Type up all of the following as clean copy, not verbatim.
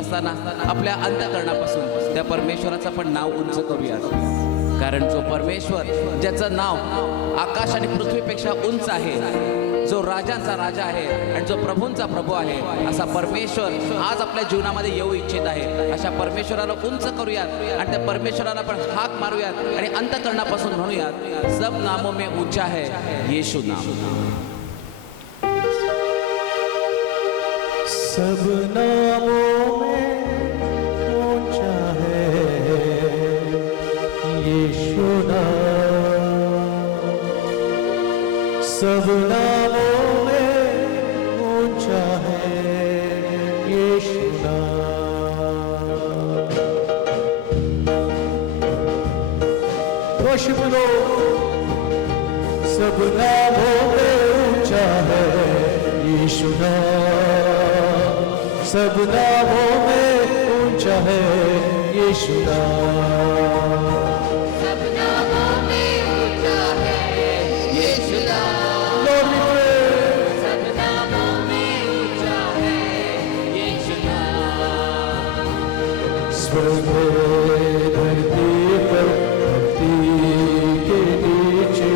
असताना आपल्या अंतःकरणापासून त्या परमेश्वराचं पण नाव उंच करूयात. कारण जो परमेश्वर ज्याचं नाव आकाश आणि पृथ्वीपेक्षा उंच आहे, जो राजांचा राजा आहे आणि जो प्रभूंचा प्रभू आहे, असा परमेश्वर आज आपल्या जीवनामध्ये येऊ इच्छित आहे. अशा परमेश्वराला उंच करूयात आणि त्या परमेश्वराला पण हाक मारूयात आणि अंतःकरणापासून म्हणूयात, सब नामों में ऊंचा है येशू नाम. सब नामों में ऊंचा है यीशु नाम. सब नामों में ऊंचा है यीशु नाम. Worship low. सब नामों में ऊंचा है यीशु नाम. सब नामों में ऊंचा है यीशु नाम. सब नामों में ऊंचा है यीशु नाम. सब नामों में ऊंचा है यीशु नाम. स्वर्ग में धरती पर धरती के नीचे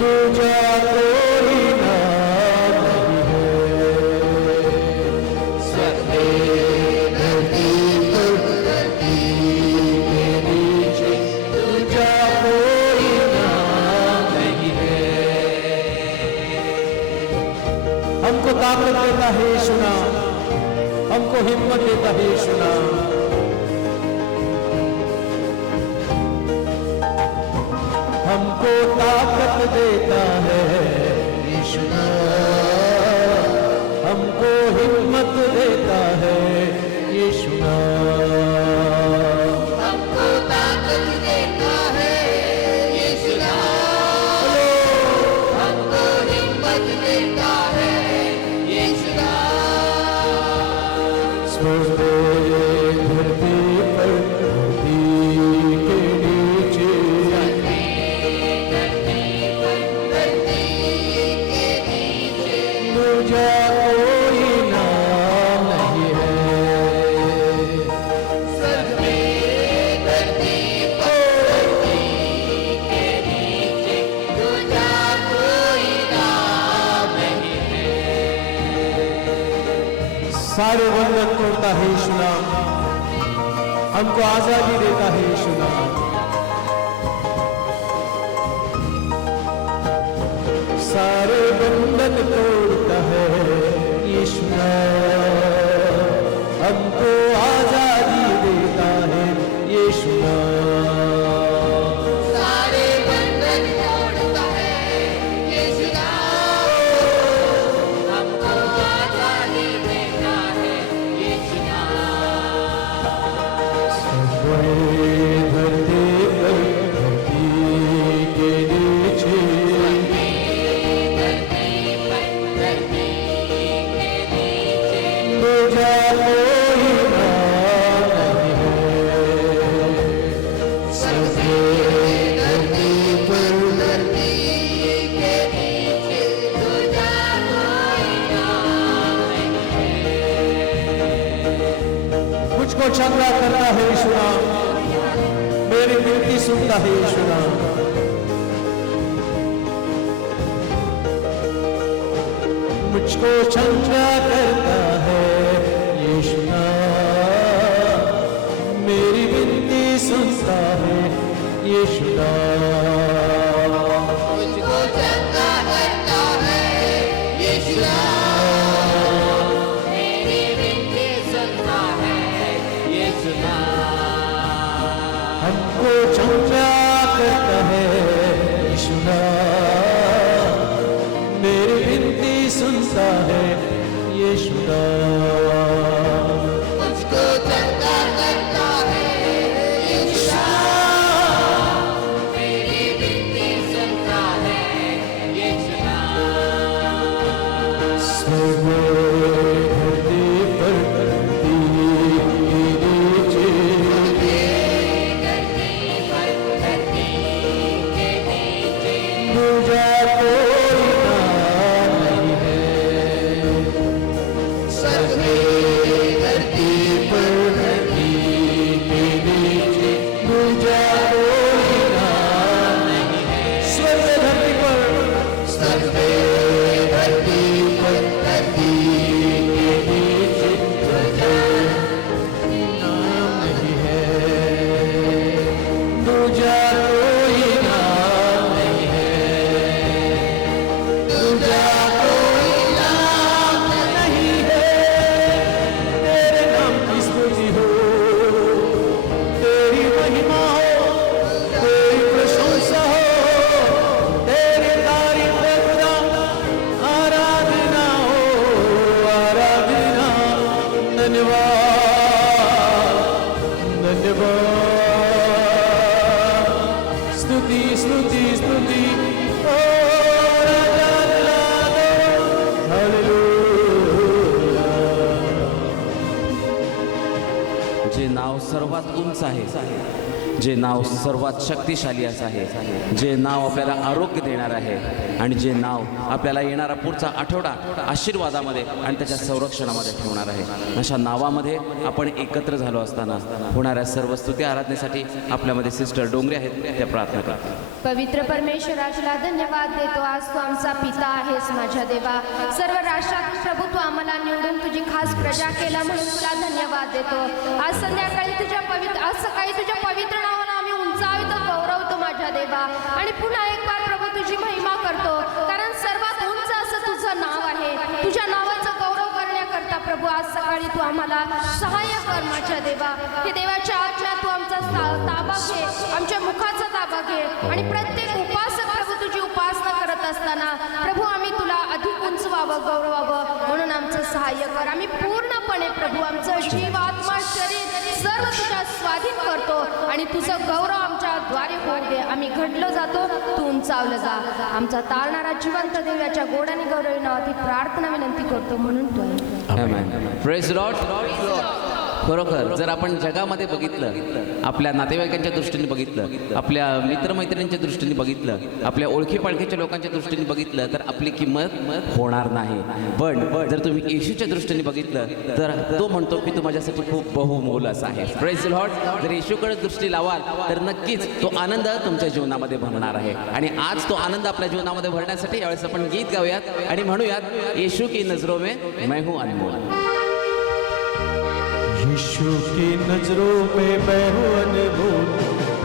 दूजा कोई नाम नहीं है. स्वर्ग में धरती पर धरती के नीचे दूजा कोई नाम नहीं है. हमको ताकत देता है यीशु नाम. हमको हिम्मत देता है यीशु नाम. हमको ताकत देता है यीशु नाम. हमको हिम्मत देता है यीशु नाम. हमको ताकत देता है यीशु नाम. हमको हिम्मत देता है यीशु नाम. स्वर्ग में धरती पर धरती के नीचे दूजा कोई नाम नहीं है. स्वर्ग में धरती पर धरती के नीचे दूजा कोई नाम नहीं है. सारे बंधन तोड़ता है यीशु नाम. हमको आजादी देता है यीशु नाम. सारे बंधन तोड़ता है यीशु नाम. हमको आजादी देता है यीशु नाम. सारे बंधन तोड़ता है यीशु नाम. हमको आजादी देता है यीशु नाम. स्वर्ग धरती पर धरती के नीचे दूजा कोई नाम नहीं है. स्वर्ग धरती पर धरती के नीचे दूजा कोई नाम नहीं है. मुझको चंगा करता है यीशु नाम. मेरी विनती सुनता है यीशु नाम. मुझको चंगा करता है यीशु नाम. मेरी विनती सुनता है यीशु नाम. मुझको चंगा करता है यीशु नाम. मेरी विनती सुनता है यीशु नाम. हमको चंगा करता है यीशु नाम. मेरी विनती सुनता है यीशु नाम. मुझको चंगा करता है यीशु नाम. मेरी विनती सुनता है यीशु नाम. स्वर्ग धरती पर धरती के नीचे धरती पर धरती के नीचे दूजा कोई नाम सर्वात उंच आहे, जे नाव सर्वात शक्तिशाली असं आहे, जे नाव आपल्याला आरोग्य देणार आहे आणि जे नाव आपल्याला येणारा पुढचा आठवडा आशीर्वादामध्ये आणि त्याच्या संरक्षणामध्ये ठेवणार आहे. अशा नावामध्ये आपण एकत्र झालो असताना होणाऱ्या सर्व स्तुती आराधनेसाठी आपल्यामध्ये सिस्टर डोंगरे आहेत, त्या प्रार्थना करतात. पवित्र परमेश्वरा तुला धन्यवाद देतो. आज तू आमचा पिता आहेस माझ्या देवा. सर्व राष्ट्रातील प्रभू तू आम्हाला निवडून तुझी खास प्रजा केला म्हणून तुला धन्यवाद देतो. आज संध्याकाळी आज सकाळी तुझ्या पवित्र नावाला आम्ही उंचावितो, गौरवतो माझ्या देवा आणि पुन्हा एक बार प्रभू तुझी महिमा करतो, कारण सर्वात उंच असं तुझं नाव आहे. तुझ्या नावाचं गौरव करण्याकरता प्रभू आज सकाळी तू आम्हाला सहाय्य कर माझ्या देवा. हे देवाच्या आज्ञा तू आमचा ताबा घे, आमच्या मुखाचा ताबा घे आणि प्रत्येक उपासक प्रभू तुझी उपासना करत असताना प्रभू आम्ही तुला अधिक उंच व्हावं, गौरवावं म्हणून आमचं सहाय्य कर. आम्ही पूर्णपणे प्रभू आमचं जीव, आत्मा, शरीर सर्व तुझ्या स्वाधीन करतो आणि तुझं गौरव आमच्या द्वारे होऊ दे. आम्ही घडलो जातो, तू उंचावलं जा. आमचा तारणारा जिवंत देवाच्या गोडाने गौरवी नावाची प्रार्थना विनंती करतो म्हणून तू आहे. Praise Lord. खरोखर जर आपण जगामध्ये बघितलं, आपल्या नातेवाईकांच्या दृष्टीने बघितलं, आपल्या मित्रमैत्रिणींच्या दृष्टीने बघितलं, आपल्या ओळखी पाळखीच्या लोकांच्या दृष्टीने बघितलं तर आपली किंमत होणार नाही. पण जर तुम्ही येशूच्या दृष्टीने बघितलं तर तो म्हणतो की तू माझ्यासाठी खूप बहुमोल आहे. Praise Lord. जर येशूकडे दृष्टी लावाल तर नक्कीच तो आनंद तुमच्या जीवनामध्ये भरणार आहे. आणि आज तो आनंद आपल्या जीवनामध्ये भरण्यासाठी यावेळेस आपण गीत गाऊयात आणि म्हणूयात, येशू की नजरों में मैं हूँ अनमोल. यीशु की नजरों में मैं हूँ अनमोल,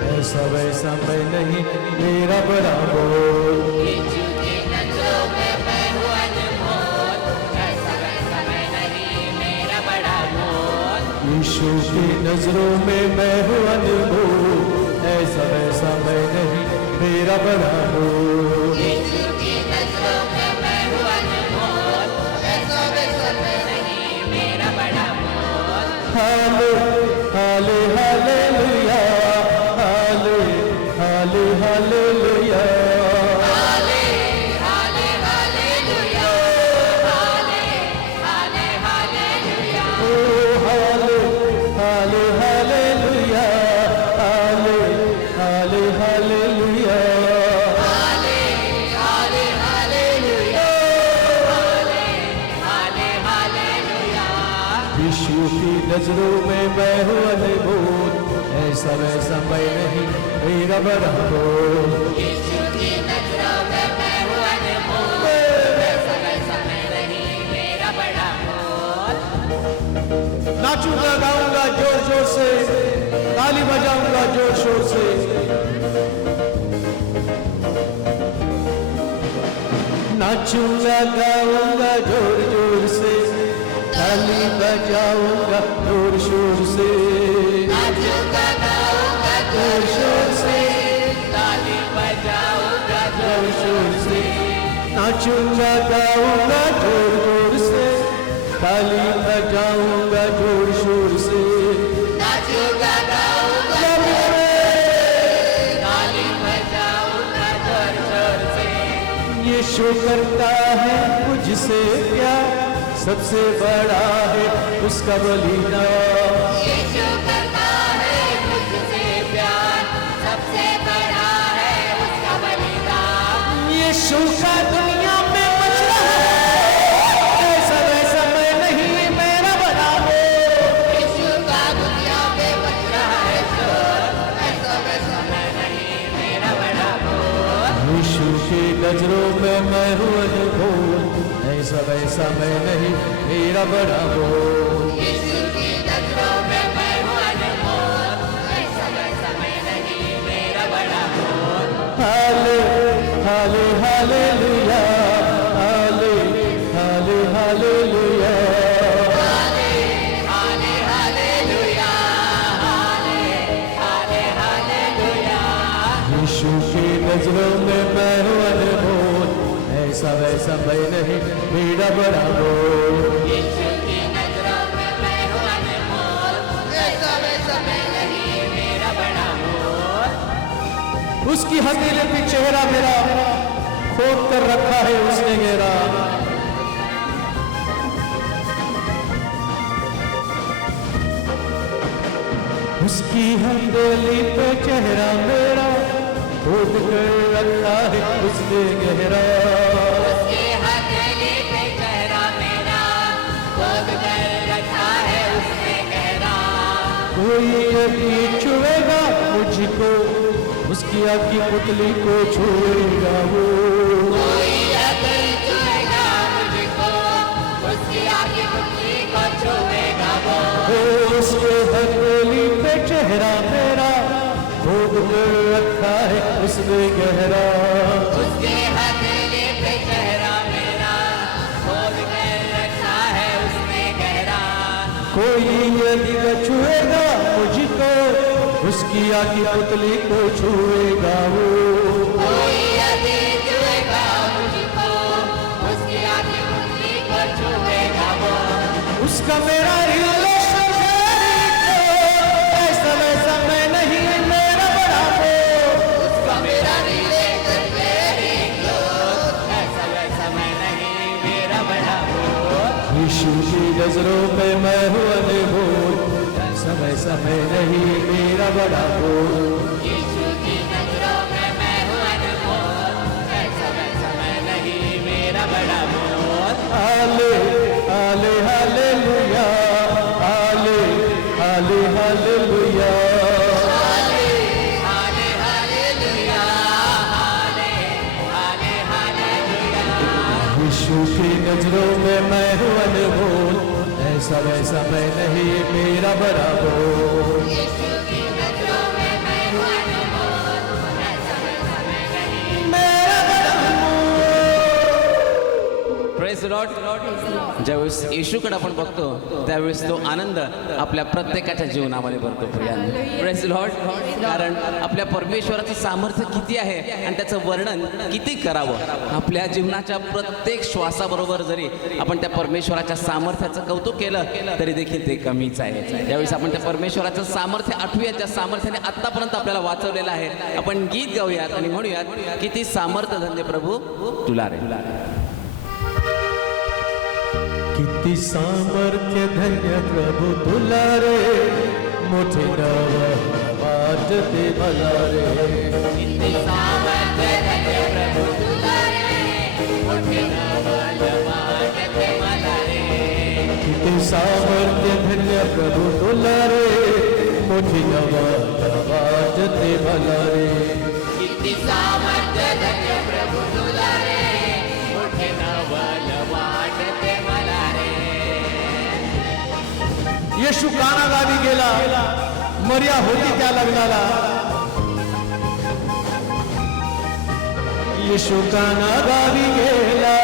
ऐसा वैसा मैं नहीं मेरा बड़ा बोल. यीशु की नजरों में मैं हूँ अनमोल, ऐसा वैसा मैं नहीं मेरा बड़ा मोल. यीशु की नजरों में मैं हूँ अनमोल, ऐसा वैसा मैं नहीं मेरा बड़ा बोल. यीशु की नजरों में मैं हूँ अनमोल, ऐसा वैसा मैं नहीं मेरा बड़ा मोल. हाले हाले हालेलुया, हाले हाले हालेलुया, हाले हाले हालेलुया, हाले हाले हालेलुया. ओ हाले हाले हालेलुया, हाले हाले हालेलुया, हाले हाले हालेलुया, हाले हाले हालेलुया. यीशु की नजरों में मैं हूँ अनमोल, ऐसा वैसा मैं नहीं मेरा बड़ा बोल. यीशु की नजरों में मैं हूँ अनमोल, ऐसा वैसा मैं नहीं मेरा बड़ा मोल. नाचूंगा, गाऊंगा जोर जोर से, ताली बजाऊंगा जोर शोर से. नाचूंगा, गाऊंगा जोर जोर से, ताली बजाऊंगा जोर शोर से. नाचूंगा गाऊंगा जोर शोर से, ताली बजाऊंगा जोर शोर से. नाचूंगा, गाऊंगा जोर जोर से, ताली बजाऊंगा जोर शोर से. नाचूंगा गाऊंगा ताली बजाऊंगा जोर शोर से. यीशु करता है मुझसे प्यार, सबसे बड़ा है उसका बलिदान. यीशु करता है मुझसे प्यार, सबसे बड़ा है उसका बलिदान. यीशु का दुनिया में मचला है, ऐसा वैसा मैं नहीं मेरा बड़ा बोल. यीशु का दुनिया में बच रहा है शोर, ऐसा वैसा मैं नहीं मेरा बड़ा बोल. यीशु की नजरों में मैं हूँ अनमोल, ऐसा वैसा मैं नहीं मेरा बड़ा बोल. यीशु की नजरों में मैं हूँ अनमोल, ऐसा वैसा मैं नहीं मेरा बड़ा बोल. हाले हाले हालेलुया, हाले हाले हालेलुया, हाले हाले हालेलुया, हाले हाले हालेलुया. यीशु की नजरों में मैं हूँ अनमोल, ऐसा वैसा मैं नहीं मेरा बड़ा बोल. यीशु की नजरों में मैं हूँ अनमोल, ऐसा वैसा मैं नहीं मेरा बड़ा मोल. उसकी हथेली पे चेहरा मेरा खोद कर रखा है उसने मेरा. हथेली पे चेहरा मेरा खोद कर रखा है उसने गहरा उसकी हथेली पे चेहरा मेरा खोद कर रखा है उसने गहरा कोई यदि छुएगा मुझको उसकी आँख की पुतली को छुएगा वो कोई अगर छुएगा मुझको उसकी आगे पुतली को छुएगा वो उसके हथेली पे चेहरा मेरा खोद कर रखा है उसने गहरा उसके हथेली पे चेहरा मेरा खोद कर रखा है उसने गहरा कोई यदि न छुएगा मुझको उसकी आँख की पुतली को छुएगा वो कोई यदि छुएगा मुझको उसकी आगे पुतली को छुएगा वो उसका मेरा रिलेशन ऐसा वैसा मैं नहीं मेरा बड़ा वो उसका मेरा रिलेशन वेरी क्लोज ऐसा वैसा मैं नहीं मेरा बड़ा वो यीशु की नजरों में मैं हूँ अनमोल ऐसा वैसा मैं नहीं मेरा बड़ा वो यीशु की नजरों में मैं हूँ अनमोल ऐसा वैसा मैं नहीं मेरा बड़ा मोल हाले हाले हालेलुया हाले हाले हालेलुया हाले हाले हालेलुया हाले हाले हालेलुया यीशु की नजरों में मैं हूँ अनमोल ऐसा वैसा मैं नहीं मेरा बड़ा वो यीशु की नजरों में मैं हूँ अनमोल ऐसा वैसा मैं नहीं मेरा बड़ा प्रेज लॉर्ड. ज्यावेळेस येशूकडे आपण बघतो त्यावेळेस तो आनंद आपल्या प्रत्येकाच्या जीवनामध्ये भरतो प्रियांनो. Praise Lord. कारण आपल्या परमेश्वराचं सामर्थ्य किती आहे आणि त्याचं वर्णन किती करावं. आपल्या जीवनाच्या प्रत्येक श्वासाबरोबर जरी आपण त्या परमेश्वराच्या सामर्थ्याचं कौतुक केलं तरी देखील ते कमीच आहे. यावेळेस आपण त्या परमेश्वराचं सामर्थ्य आठवूयात ज्या सामर्थ्याने आतापर्यंत आपल्याला वाचवलेलं आहे. आपण गीत गाऊयात आणि म्हणूयात किती सामर्थ्य धन्य प्रभू तुला रे. किती सामर्थ्य धन्य प्रभु तुला रे मोठे नाव वाटते मला रे किती सामर्थ्य धन्य प्रभु तुला रे मोठे नाव वाटते मला रे किती सामर्थ्य धन्य प्रभु तुला रे मोठे नाव वाटते मला रे किती सामर्थ्य धन्य प्रभु तुला रे मोठे नाव वाटते मला रे येशू काना गावी गेला मर्या होती त्या लग्नाला येशू काना गावी गेला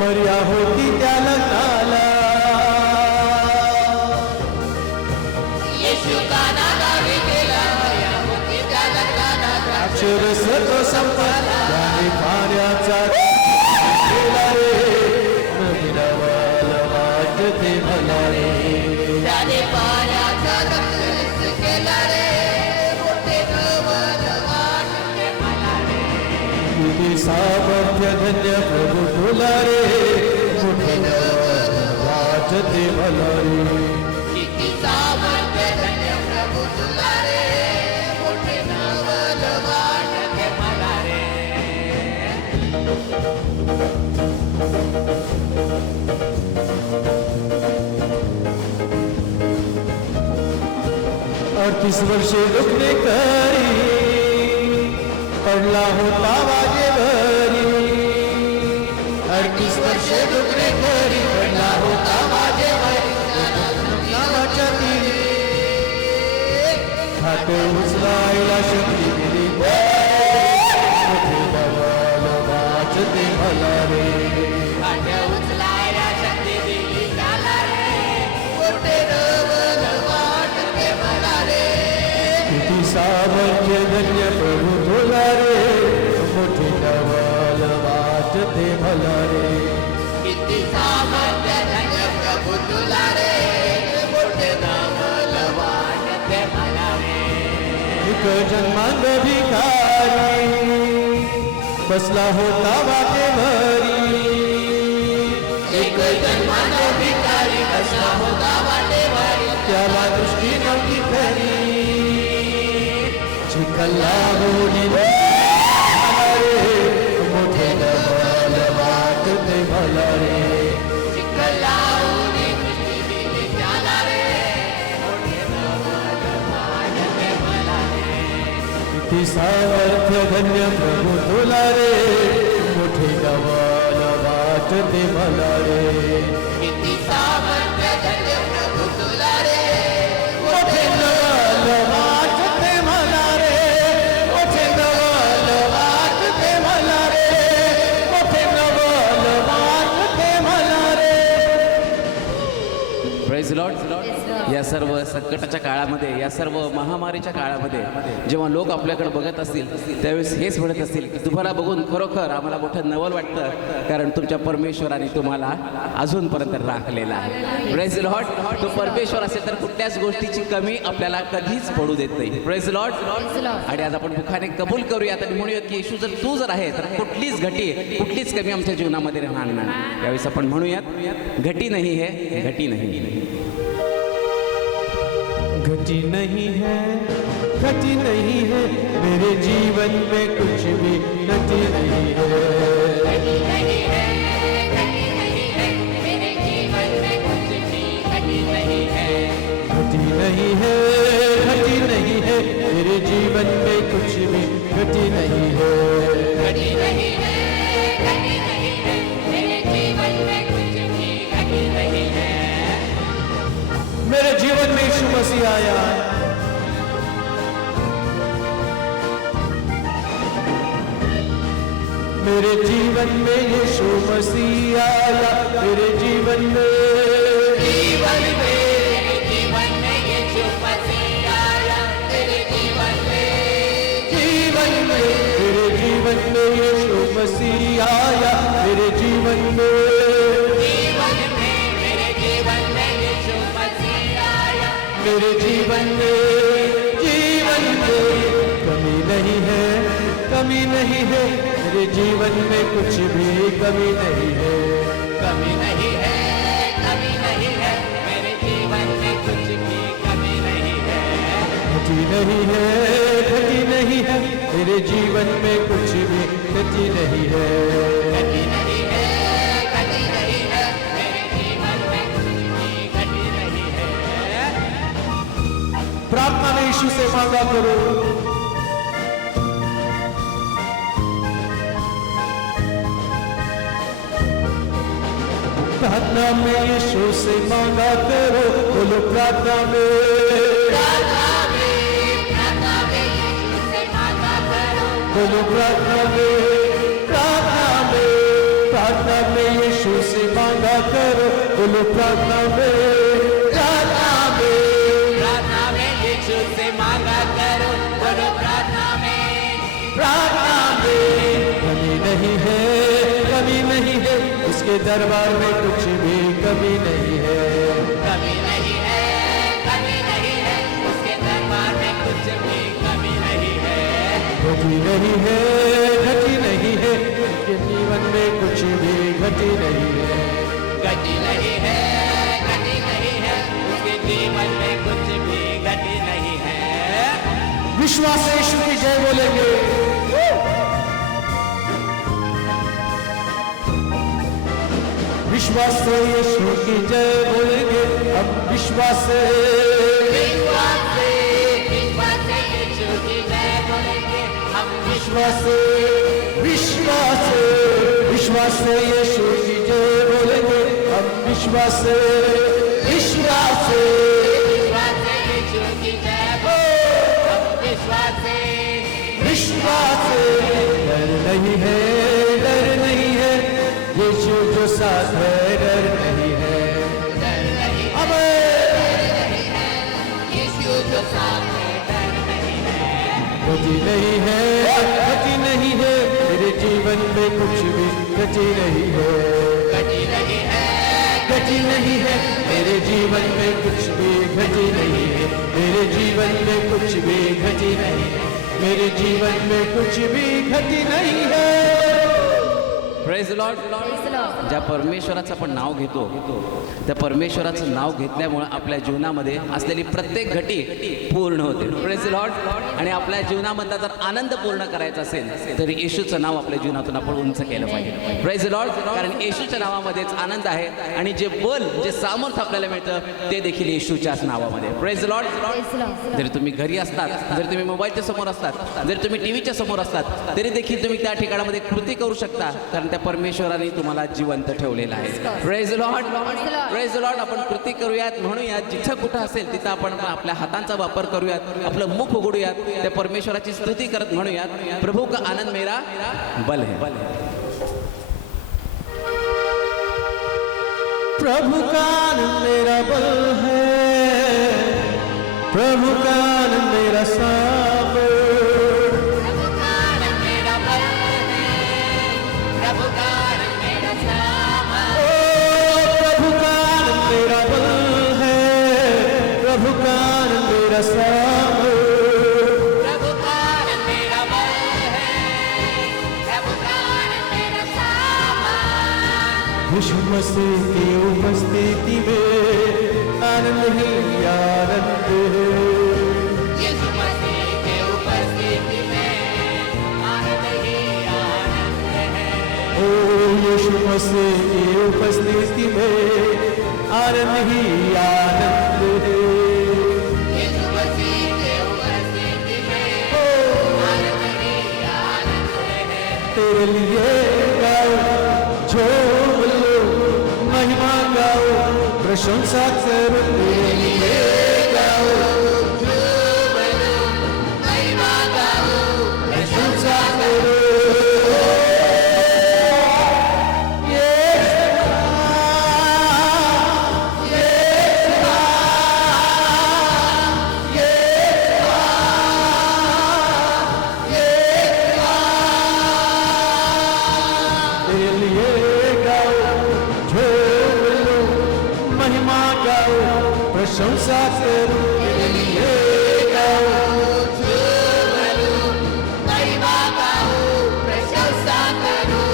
मर्या होती त्या लग्नाला येशू काना गावी गेला या होती त्या लग्नाला अक्षरस तो संपला त्याने पाण्याचा केला रे नवीनवाला वाजते मला रे त्याने पाण्याचा रक्तरस केला रे मोठे नवल वाटते मला रे किती सामर्थ्य धन्य प्रभु तुला रे मोठे नवल वाजते मला रे किती सामर्थ्य धन्य प्रभु तुला रे मोठे नवल वाटते मला रे 38 वर्षे दुखणे करी पडला होता वाजेवरी 38 वर्षे दुखणे करी पडला होता वाजेवरी नावाच्या तिरी खाते उचलायला शक्ती दिली मोठे नवल वाजते मला रे काट्या उचलायला शक्ती दिली त्याला रे मोठे नवल वाटते मला रे किती सामर्थ्य धन्य प्रभु तुला रे मोठे नवल वाजते मला रे किती सामर्थ्य धन्य प्रभु तुला रे मोठे नवल वाटते मला रे एक जन्मांग भिकारी बसला होता वाटेवरी एक जन्मानो भिकारी बसला होता वाटेवरी त्याला दृष्टी नव्हती खरी चिखला होणी मोठे नवल वाटते मला रे चिखलावून दृष्टी दिली त्याला रे मोठे नवल वाटते मला रे किती सामर्थ्य धन्य प्रभू तुला रे मोठे नवल वाटते मला रे किती सामर्थ्य धन्य प्रभू तुला रे मोठे नवल वाटते मला रे मोठे नवल वाटते मला रे मोठे नवल वाटते मला रे प्रेज लॉर्ड. या सर्व संकटाच्या काळामध्ये, या सर्व महामारीच्या काळामध्ये जेव्हा लोक आपल्याकडे बघत असतील त्यावेळेस हेच म्हणत असतील की तुम्हाला बघून खरोखर आम्हाला मोठं नवल वाटतं, कारण तुमच्या परमेश्वराने तुम्हाला अजूनपर्यंत राखलेला आहे. Praise Lord. तो परमेश्वर असेल तर कुठल्याच गोष्टीची कमी आपल्याला कधीच पडू देत नाही. Praise Lord. आणि आज आपण मुखाने कबूल करूयात आणि म्हणूयात की येशू जर तू जर आहे तर कुठलीच घटी, कुठलीच कमी आमच्या जीवनामध्ये राहणार नाही. यावेळेस आपण म्हणूयात घटी नाही है, घटी नाही. घटी नहीं है, घटी नहीं है, मेरे जीवन में कुछ भी घटी नहीं है. घटी नहीं है, घटी नहीं है, मेरे जीवन में कुछ भी घटी नहीं है. घटी नहीं है, घटी नहीं है, मेरे जीवन में कुछ भी घटी नहीं है. घटी नहीं है, घटी नहीं है, मेरे जीवन में कुछ भी घटी नहीं है. मेरे जीवन में यीशु मसीह आया. मेरे जीवन में यीशु मसीह आया. मेरे जीवन में जीवन में यीशु मसीह आया. तेरे जीवन में जीवन में मेरे जीवन में यीशु मसीह आया. मेरे जीवन में जीवन में मेरे जीवन में यीशु मसीह आया. मेरे जीवन में कमी नहीं है, कमी नहीं है, मेरे जीवन में कुछ भी कमी नहीं है. कमी नहीं है, कमी नहीं है, मेरे जीवन में कुछ भी कमी नहीं है. घटी नहीं है, घटी नहीं है, मेरे जीवन में कुछ भी घटी नहीं है. घटी नहीं है, घटी नहीं है, मेरे जीवन में कुछ भी घटी नहीं है. प्रार्थना में यीशु से मांगा करो. प्रार्थना में यीशु से मांगा करो. बोलो प्रार्थना में प्रार्थना में यीशु से मांगा करो. बोलो प्रार्थना में यीशु से मांगा करो. बोलो प्रार्थना में यीशु से मांगा करो. बोलो प्रार्थना में कमी नहीं है, कमी नहीं है, उसके दरबार में कुछ भी कमी नहीं है. कमी नहीं है, कमी नहीं है, उसके दरबार में कुछ भी कमी नहीं है. घटी नहीं है, घटी नहीं है, उसके जीवन में कुछ भी घटी नहीं है. घटी नहीं है, घटी नहीं है, उसके जीवन में कुछ भी घटी नहीं है. विश्वास से यीशु की जय बोलेंगे. विश्वास से यीशु की जय बोलेंगे. हम विश्वास से विश्वास से यीशु की जय बोलेंगे. हम विश्वास से विश्वास से यीशु की जय बोलेंगे. हम विश्वास से यीशु की जय हम विश्वास से डर नहीं है, डर नहीं है, यीशु जो साथ है डर नहीं है. डर नहीं अब है, यीशु जो साथ है डर नहीं है. घटी नहीं है, घटी नहीं है, मेरे जीवन में कुछ भी घटी नहीं है. घटी नहीं है, घटी नहीं है, मेरे जीवन में कुछ भी घटी नहीं है. मेरे जीवन में कुछ भी घटी नहीं है. मेरे जीवन में कुछ भी घटी नहीं है. Praise praise Lord. ज्या परमेश्वराचं आपण नाव घेतो त्या परमेश्वराचं नाव घेतल्यामुळे आपल्या जीवनामध्ये असलेली प्रत्येक घटी पूर्ण होते. Praise Lord. आणि आपल्या जीवनामधला जर आनंद पूर्ण करायचा असेल तर येशूचं नाव आपल्या जीवनातून आपण उंच केलं पाहिजे. Praise Lord. कारण येशूच्या नावामध्येच आनंद आहे आणि जे बल जे सामर्थ्य आपल्याला मिळतं ते देखील येशूच्याच नावामध्ये. Praise Lord. जरी तुम्ही घरी असतात, जरी तुम्ही मोबाईलच्या समोर असतात, जरी तुम्ही टीव्हीच्या समोर असतात, तरी देखील तुम्ही त्या ठिकाणामध्ये कृती करू शकता कारण त्या परमेश्वराने तुम्हाला जिवंत ठेवलेलं आहे. Praise Lord. Praise Lord. आपण कृती करूयात, म्हणूयात जिथं कुठं असेल तिथं आपण आपल्या हातांचा वापर करूयात, आपलं मुख उघडूयात, त्या परमेश्वराची स्तुती करत म्हणूयात, प्रभू का आनंद मेरा बल है. प्रभु का आनंद मेरा बल है, प्रभु का आनंद मेरा साबर. प्रभु का आनंद मेरा बल है, प्रभु का आनंद मेरा सामर्थ. ओ प्रभु का आनंद मेरा बल है, प्रभु का आनंद मेरा साबर. प्रभु का आनंद मेरा बल है, प्रभु का आनंद मेरा सामर्थ. यीशु मसीह की उपस्थिति में आनंद ही आनंद है. यीशु मसीह के उपस्थिति में आनंद ही आनंद है. ओ यीशु मसीह की उपस्थिति में आनंद ही आनंद है. यीशु मसीह के उपस्थिति में आनंद ही आनंद है. तेरे लिए गाओ, झूम लो, महिमा गाओ, प्रशंसा करो. तेरे लिए गाओ, झूम लो, महिमा गाओ, प्रशंसा करो. तेरे लिए गाओ, झूम लो, महिमा गाओ, प्रशंसा करो. तेरे लिए गाओ, झूम लो, महिमा गाओ, प्रशंसा करो.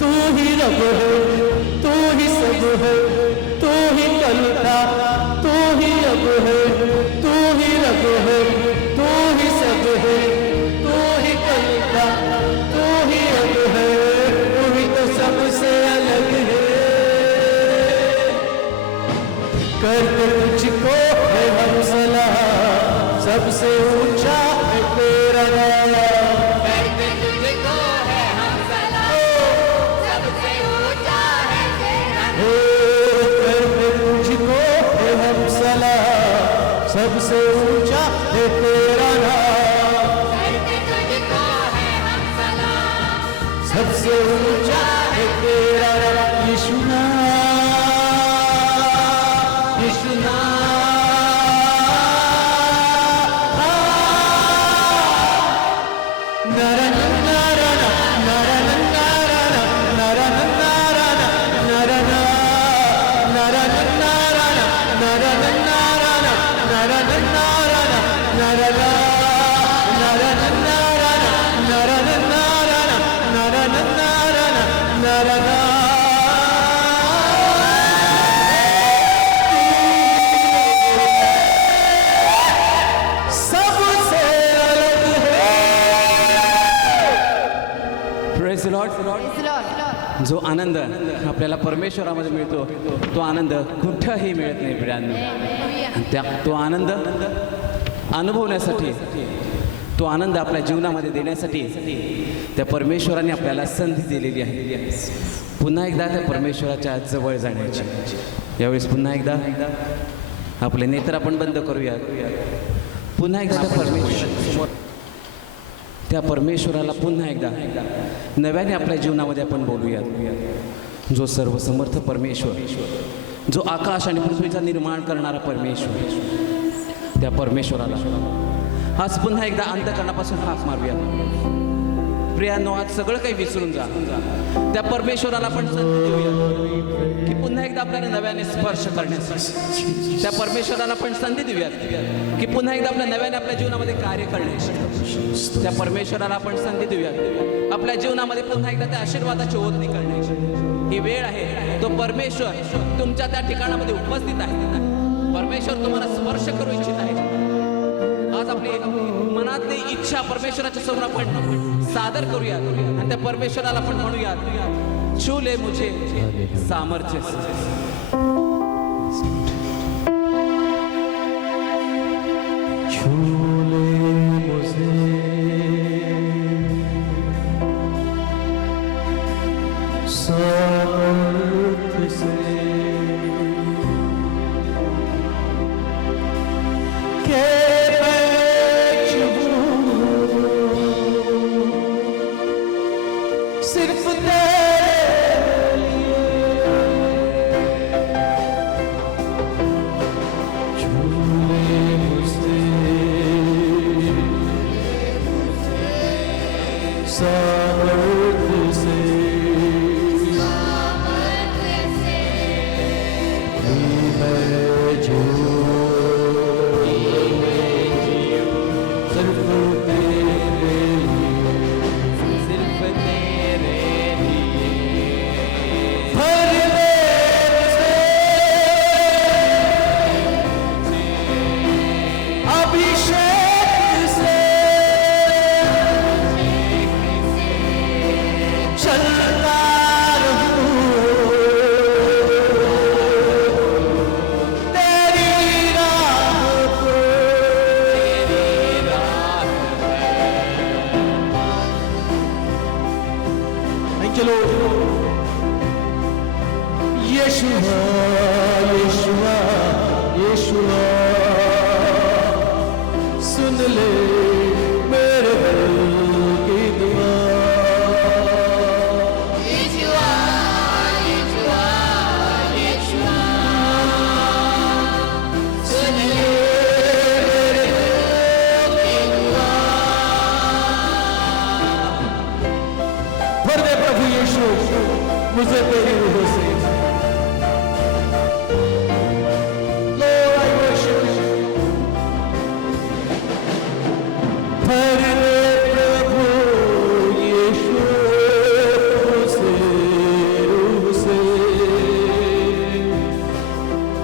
तू ही रब है, तू ही सब है, तू ही कल था, तू ही अब है, तू ही रब है, तू ही सब है, तू ही कल था, तू ही अब है, तू ही तो सबसे अलग है. करते तुझको है हम सलाह, सबसे ऊंचा है तेरा नाम. करते तुझको है हम सलाम, सबसे ऊंचा है तेरा नाम. करते तुझको है हम सलाह, सबसे ऊंचा है तेरा नाम. करते तुझको है हम सलाम, सबसे ऊंचा है तेरा नाम. यीशु नाम, यीशु नाम. सबसे अलग है. Praise Lord. जो आनंद आपल्याला परमेश्वरामध्ये मिळतो तो आनंद कुठंही मिळत नाही प्रियांनो. तो आनंद अनुभवण्यासाठी तो आनंद आपल्या जीवनामध्ये देण्यासाठी त्या परमेश्वराने आपल्याला संधी दिलेली आहे. पुन्हा एकदा त्या परमेश्वराच्या जवळ जाण्याची. यावेळेस पुन्हा एकदा आपले नेत्र आपण बंद करूया. पुन्हा एकदा त्या परमेश्वराला पुन्हा एकदा नव्याने आपल्या जीवनामध्ये आपण बोलूया. जो सर्वसमर्थ परमेश्वर, जो आकाश आणि पृथ्वीचा निर्माण करणारा परमेश्वर, त्या परमेश्वराला आज पुन्हा एकदा अंतःकरणापासून हाक मारूया. प्रियांनो, आज सगळं काही विसरून जा. त्या परमेश्वराला आपण संधी देऊया की पुन्हा एकदा आपल्याला नव्याने स्पर्श करण्यासाठी. त्या परमेश्वराला आपण संधी देऊयात की पुन्हा एकदा आपल्या नव्याने आपल्या जीवनामध्ये कार्य करण्यासाठी. त्या परमेश्वराला आपण संधी देऊयात आपल्या जीवनामध्ये पुन्हा एकदा त्या आशीर्वादाची ओढ निघण्याची. ही वेळ आहे. तो परमेश्वर तुमच्या त्या ठिकाणामध्ये उपस्थित आहे. परमेश्वर तुम्हाला स्पर्श करू इच्छित आहे. आज आपली मनातली इच्छा परमेश्वराच्या समोर आपण सादर करूया आणि त्या परमेश्वराला आपण म्हणूयात, छू ले मुझे सामर्थ्य से. छू ले मुझे सामर्थ्य से, के मैं छूऊं सिर्फ तेरे लिए. छू ले मुझे सामर्थ्य से, मैं जीऊं सिर्फ तेरे लिए, सिर्फ तेरे लिए. भर दे मुझे अभिषेक से, चलता रहूं तेरी राह पर. चलो यीशुआ यीशुआ यीशुआ, सुन ले मेरे दिल की दुआ. यीशुआ यीशुआ यीशुआ, सुन ले मेरे दिल की दुआ. भर दे प्रभु यीशु मुझे तेरी रूह से. Lord, I worship you. भर दे प्रभु यीशु मुझे रूह से.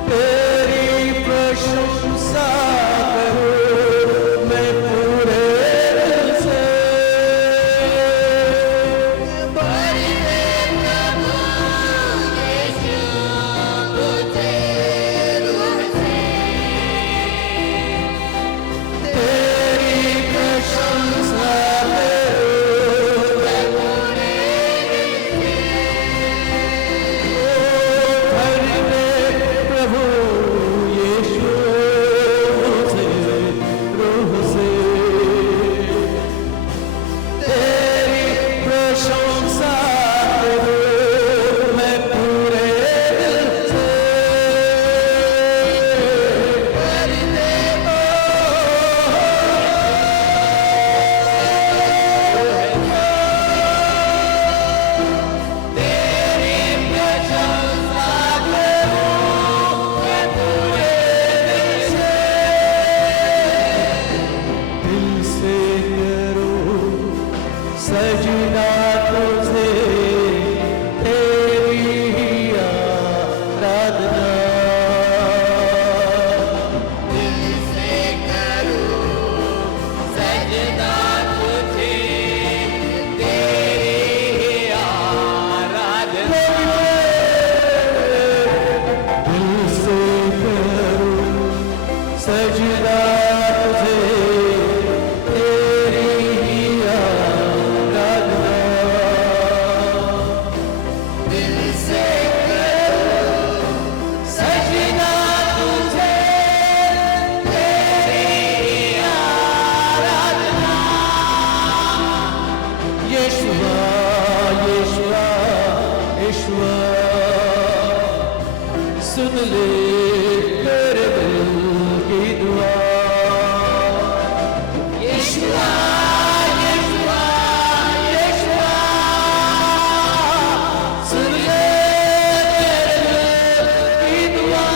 तेरी प्रशंसा करूं मैं पूरे दिल से. भर दे प्रभु यीशु मुझे रूह से. तेरी प्रशंसा करूं मैं पूरे दिल से. भर दे प्रभु यीशु मुझे रूह से. तेरी प्रशंसा करूं मैं पूरे दिल से. भर दे तेरी प्रशंसा करूं मैं पूरे दिल से. दिल से करूं सजना तो यीशुआ यीशुआ यीशुआ सुन ले तेरे दिल की दुआ यीशुआ यीशुआ यीशुआ सुन ले तेरे दिल की दुआ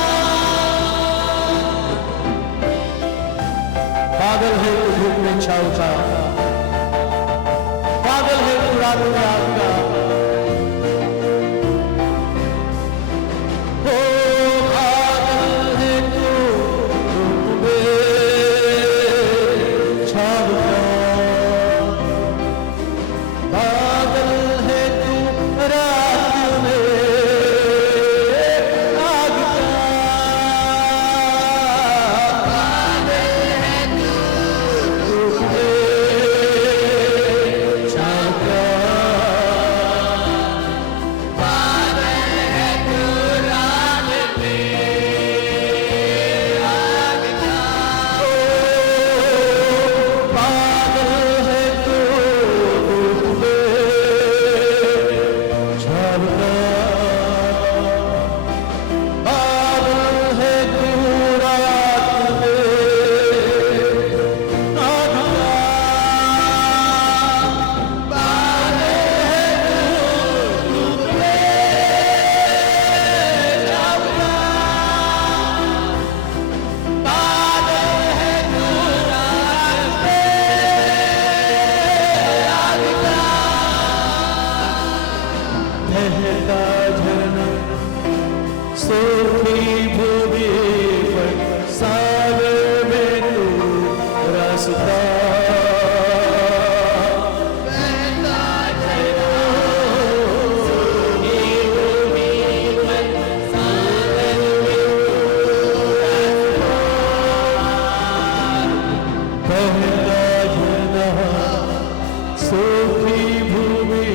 पागल है तू धूप में छाँव का पागल है तू रात में आग का ओ पागल है तू धूप में छाँव का पागल है तू रात में आग का बहता झरना सूखी भूमि पर सागर में तू रास्ता बहता झरना सूखी भूमि पर सागर में तू रास्ता बहता झरना सूखी भूमि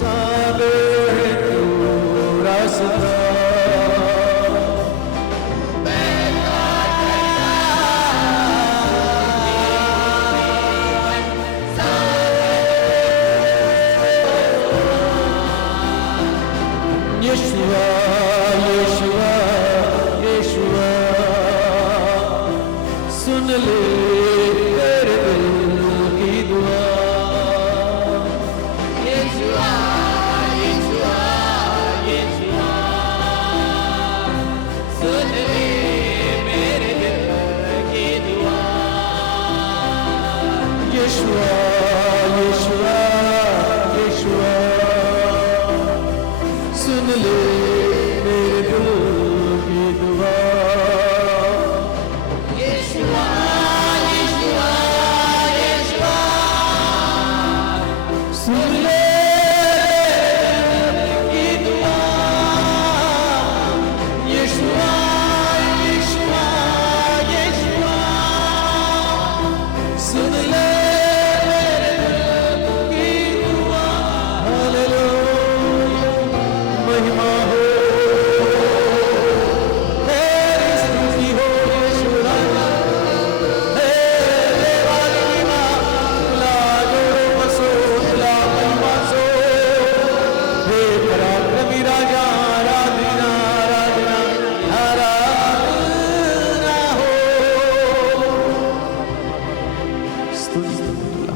सागर तू रास्ता यीशुआ यीशुआ यीशुआ सुन ले तेरे दिल की दुआ यीशुआ यीशुआ यीशुआ सुन ले मेरे दिल की दुआ यीशुआ यीशुआ यीशुआ सुन ले मेरे दिल की दुआ यीशुआ यीशुआ यीशुआ सुन ले की दुआ यीशुआ यीशुआ यीशुआ सुन ले की दुआ हालेलुया महिमा हो तेरी स्तुति हो यीशु राजा हे देवाली महिमा तुला जोरो बसो तुला महिमा सो हे पराक्रमी राजा आराधना आराधना आराधना हो स्तुती तुला